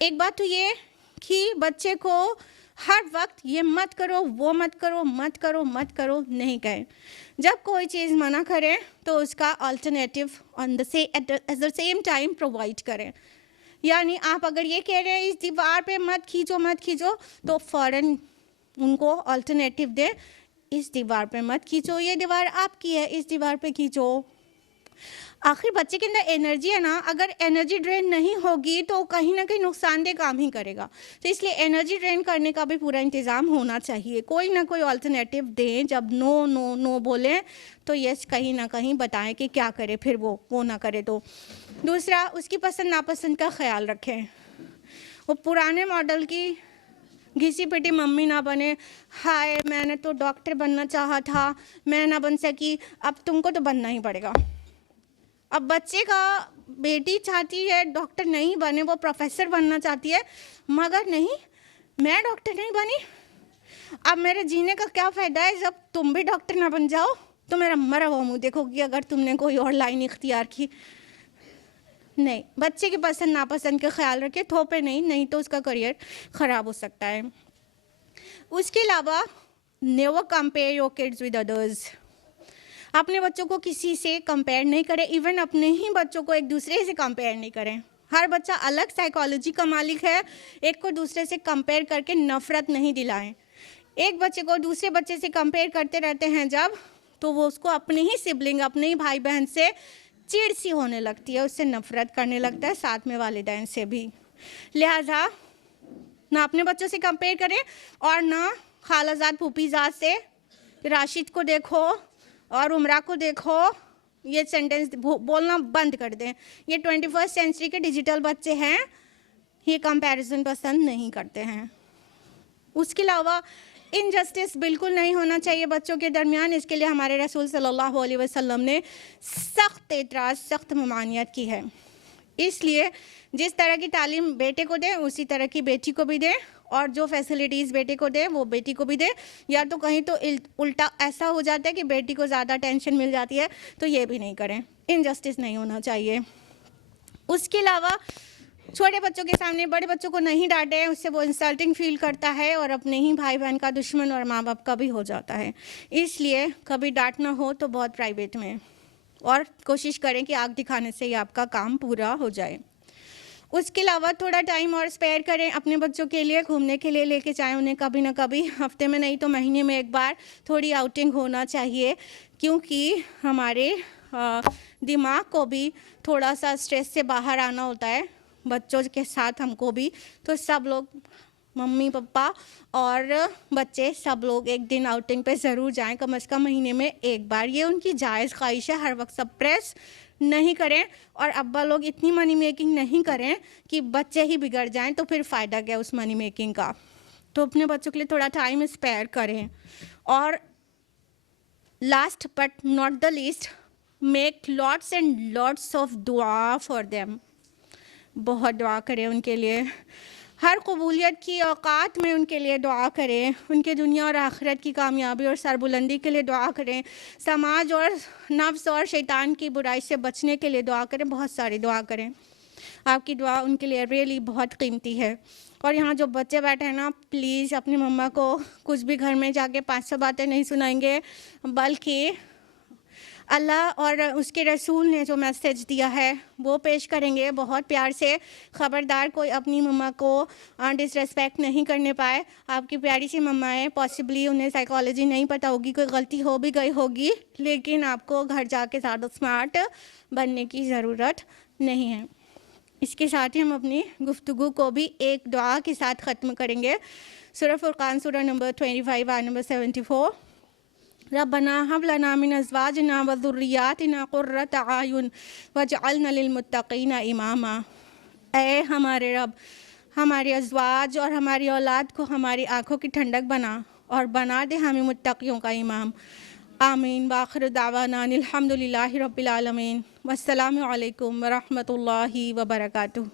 एक बात तो ये कि बच्चे को हर वक्त ये मत करो, वो मत करो, मत करो, मत करो नहीं कहें। जब कोई चीज़ मना करें तो उसका alternative at the same time provide करें। यानी आप अगर ये कह रहे हैं इस दीवार पे मत खींचो तो फ़ौरन उनको अल्टरनेटिव दें, इस दीवार पे मत खींचो, ये दीवार आपकी है, इस दीवार पे खींचो। आखिर बच्चे के अंदर एनर्जी है ना, अगर एनर्जी ड्रेन नहीं होगी तो कहीं ना कहीं नुकसानदेह काम ही करेगा। तो इसलिए एनर्जी ड्रेन करने का भी पूरा इंतज़ाम होना चाहिए। कोई ना कोई अल्टरनेटिव दें, जब नो नो नो बोलें तो यस कहीं ना कहीं बताएं कि क्या करे, फिर वो ना करे। तो दूसरा, उसकी पसंद नापसंद का ख्याल रखें। वो पुराने मॉडल की घिसी पिटी मम्मी ना बने, हाय मैंने तो डॉक्टर बनना चाहा था, मैं ना बन सकी, अब तुमको तो बनना ही पड़ेगा। अब बच्चे का बेटी चाहती है डॉक्टर नहीं बने, वो प्रोफेसर बनना चाहती है, मगर नहीं, मैं डॉक्टर नहीं बनी, अब मेरे जीने का क्या फ़ायदा है जब तुम भी डॉक्टर ना बन जाओ तो मेरा मरा हुआ मुँह देखोगी अगर तुमने कोई और लाइन इख्तियार की। नहीं, बच्चे की पसंद नापसंद का ख्याल रखें, थोपे नहीं, नहीं तो उसका करियर ख़राब हो सकता है। उसके अलावा never compare your kids with others. अपने बच्चों को किसी से कंपेयर नहीं करें, इवन अपने ही बच्चों को एक दूसरे से कंपेयर नहीं करें। हर बच्चा अलग साइकोलॉजी का मालिक है, एक को दूसरे से कंपेयर करके नफ़रत नहीं दिलाएं। एक बच्चे को दूसरे बच्चे से कंपेयर करते रहते हैं जब, तो वो उसको अपने ही सिबलिंग, अपने ही भाई बहन से चिढ़ सी होने लगती है, उससे नफ़रत करने लगता है, साथ में वालिदैन से भी। लिहाजा ना अपने बच्चों से कंपेयर करें और ना खालाजाद फूफीजाद से। राशिद को देखो और उमरा को देखो, ये सेंटेंस बोलना बंद कर दें। ये 21st सेंचुरी के डिजिटल बच्चे हैं, ये कंपैरिजन पसंद नहीं करते हैं। उसके अलावा इनजस्टिस बिल्कुल नहीं होना चाहिए बच्चों के दरमियान। इसके लिए हमारे रसूल सल्लल्लाहु अलैहि वसल्लम ने सख्त एतराज़, सख्त ममानियत की है। इसलिए जिस तरह की तालीम बेटे को दें उसी तरह की बेटी को भी दें, और जो फैसिलिटीज़ बेटे को दें वो बेटी को भी दें। या तो कहीं तो उल्टा ऐसा हो जाता है कि बेटी को ज़्यादा टेंशन मिल जाती है, तो ये भी नहीं करें। इनजस्टिस नहीं होना चाहिए। उसके अलावा छोटे बच्चों के सामने बड़े बच्चों को नहीं डांटें, उससे वो इंसल्टिंग फील करता है और अपने ही भाई बहन का दुश्मन और माँ बाप का भी हो जाता है। इसलिए कभी डांटना हो तो बहुत प्राइवेट में, और कोशिश करें कि आग दिखाने से ही आपका काम पूरा हो जाए। उसके अलावा थोड़ा टाइम और स्पेयर करें अपने बच्चों के लिए, घूमने के लिए लेके जाएं उन्हें कभी ना कभी, हफ्ते में नहीं तो महीने में एक बार थोड़ी आउटिंग होना चाहिए, क्योंकि हमारे दिमाग को भी थोड़ा सा स्ट्रेस से बाहर आना होता है, बच्चों के साथ हमको भी। तो सब लोग, मम्मी पापा और बच्चे, सब लोग एक दिन आउटिंग पे ज़रूर जाएं, कम से कम महीने में एक बार। ये उनकी जायज़ ख्वाहिश है, हर वक्त सप्रेस नहीं करें, और अब्बा लोग इतनी मनी मेकिंग नहीं करें कि बच्चे ही बिगड़ जाएं, तो फिर फ़ायदा क्या उस मनी मेकिंग का। तो अपने बच्चों के लिए थोड़ा टाइम स्पेयर करें। और last but not the least, make lots and lots of दुआ फॉर देम। बहुत दुआ करें उनके लिए, हर कबूलियत की औकात में उनके लिए दुआ करें, उनके दुनिया और आखिरत की कामयाबी और सरबुलंदी के लिए दुआ करें, समाज और नफ्स और शैतान की बुराई से बचने के लिए दुआ करें, बहुत सारी दुआ करें। आपकी दुआ उनके लिए रियली बहुत कीमती है। और यहाँ जो बच्चे बैठे हैं ना, प्लीज़ अपनी मम्मा को कुछ भी घर में जाके 500 बातें नहीं सुनाएंगे, बल्कि अल्लाह और उसके रसूल ने जो मैसेज दिया है वो पेश करेंगे बहुत प्यार से। ख़बरदार कोई अपनी मम्मा को डिसरेस्पेक्ट नहीं करने पाए। आपकी प्यारी सी मम्मा है, पॉसिबली उन्हें साइकोलॉजी नहीं पता होगी, कोई गलती हो भी गई होगी, लेकिन आपको घर जाके ज़्यादा स्मार्ट बनने की ज़रूरत नहीं है। इसके साथ ही हम अपनी गुफ्तगू को भी एक दुआ के साथ ख़त्म करेंगे। सूरह फुरक़ान सूरह नंबर 25 आयत नंबर 74, रब्बना हब लना मिन अज़वाजिना व ज़ुर्रियातिना क़ुर्रत आयुन वजअलना लिलमुत्तक़ीना इमामा। ऐ हमारे रब, हमारे अज़वाज और हमारी औलाद को हमारी आँखों की ठंडक बना और बना दे हमें मुत्तक़ियों का इमाम। आमीन। वाखिर दावाना अनिल हम्दुलिल्लाहि रब्बिल आलमीन। वस्सलामु अलैकुम व रहमतुल्लाहि व बरकातुहू।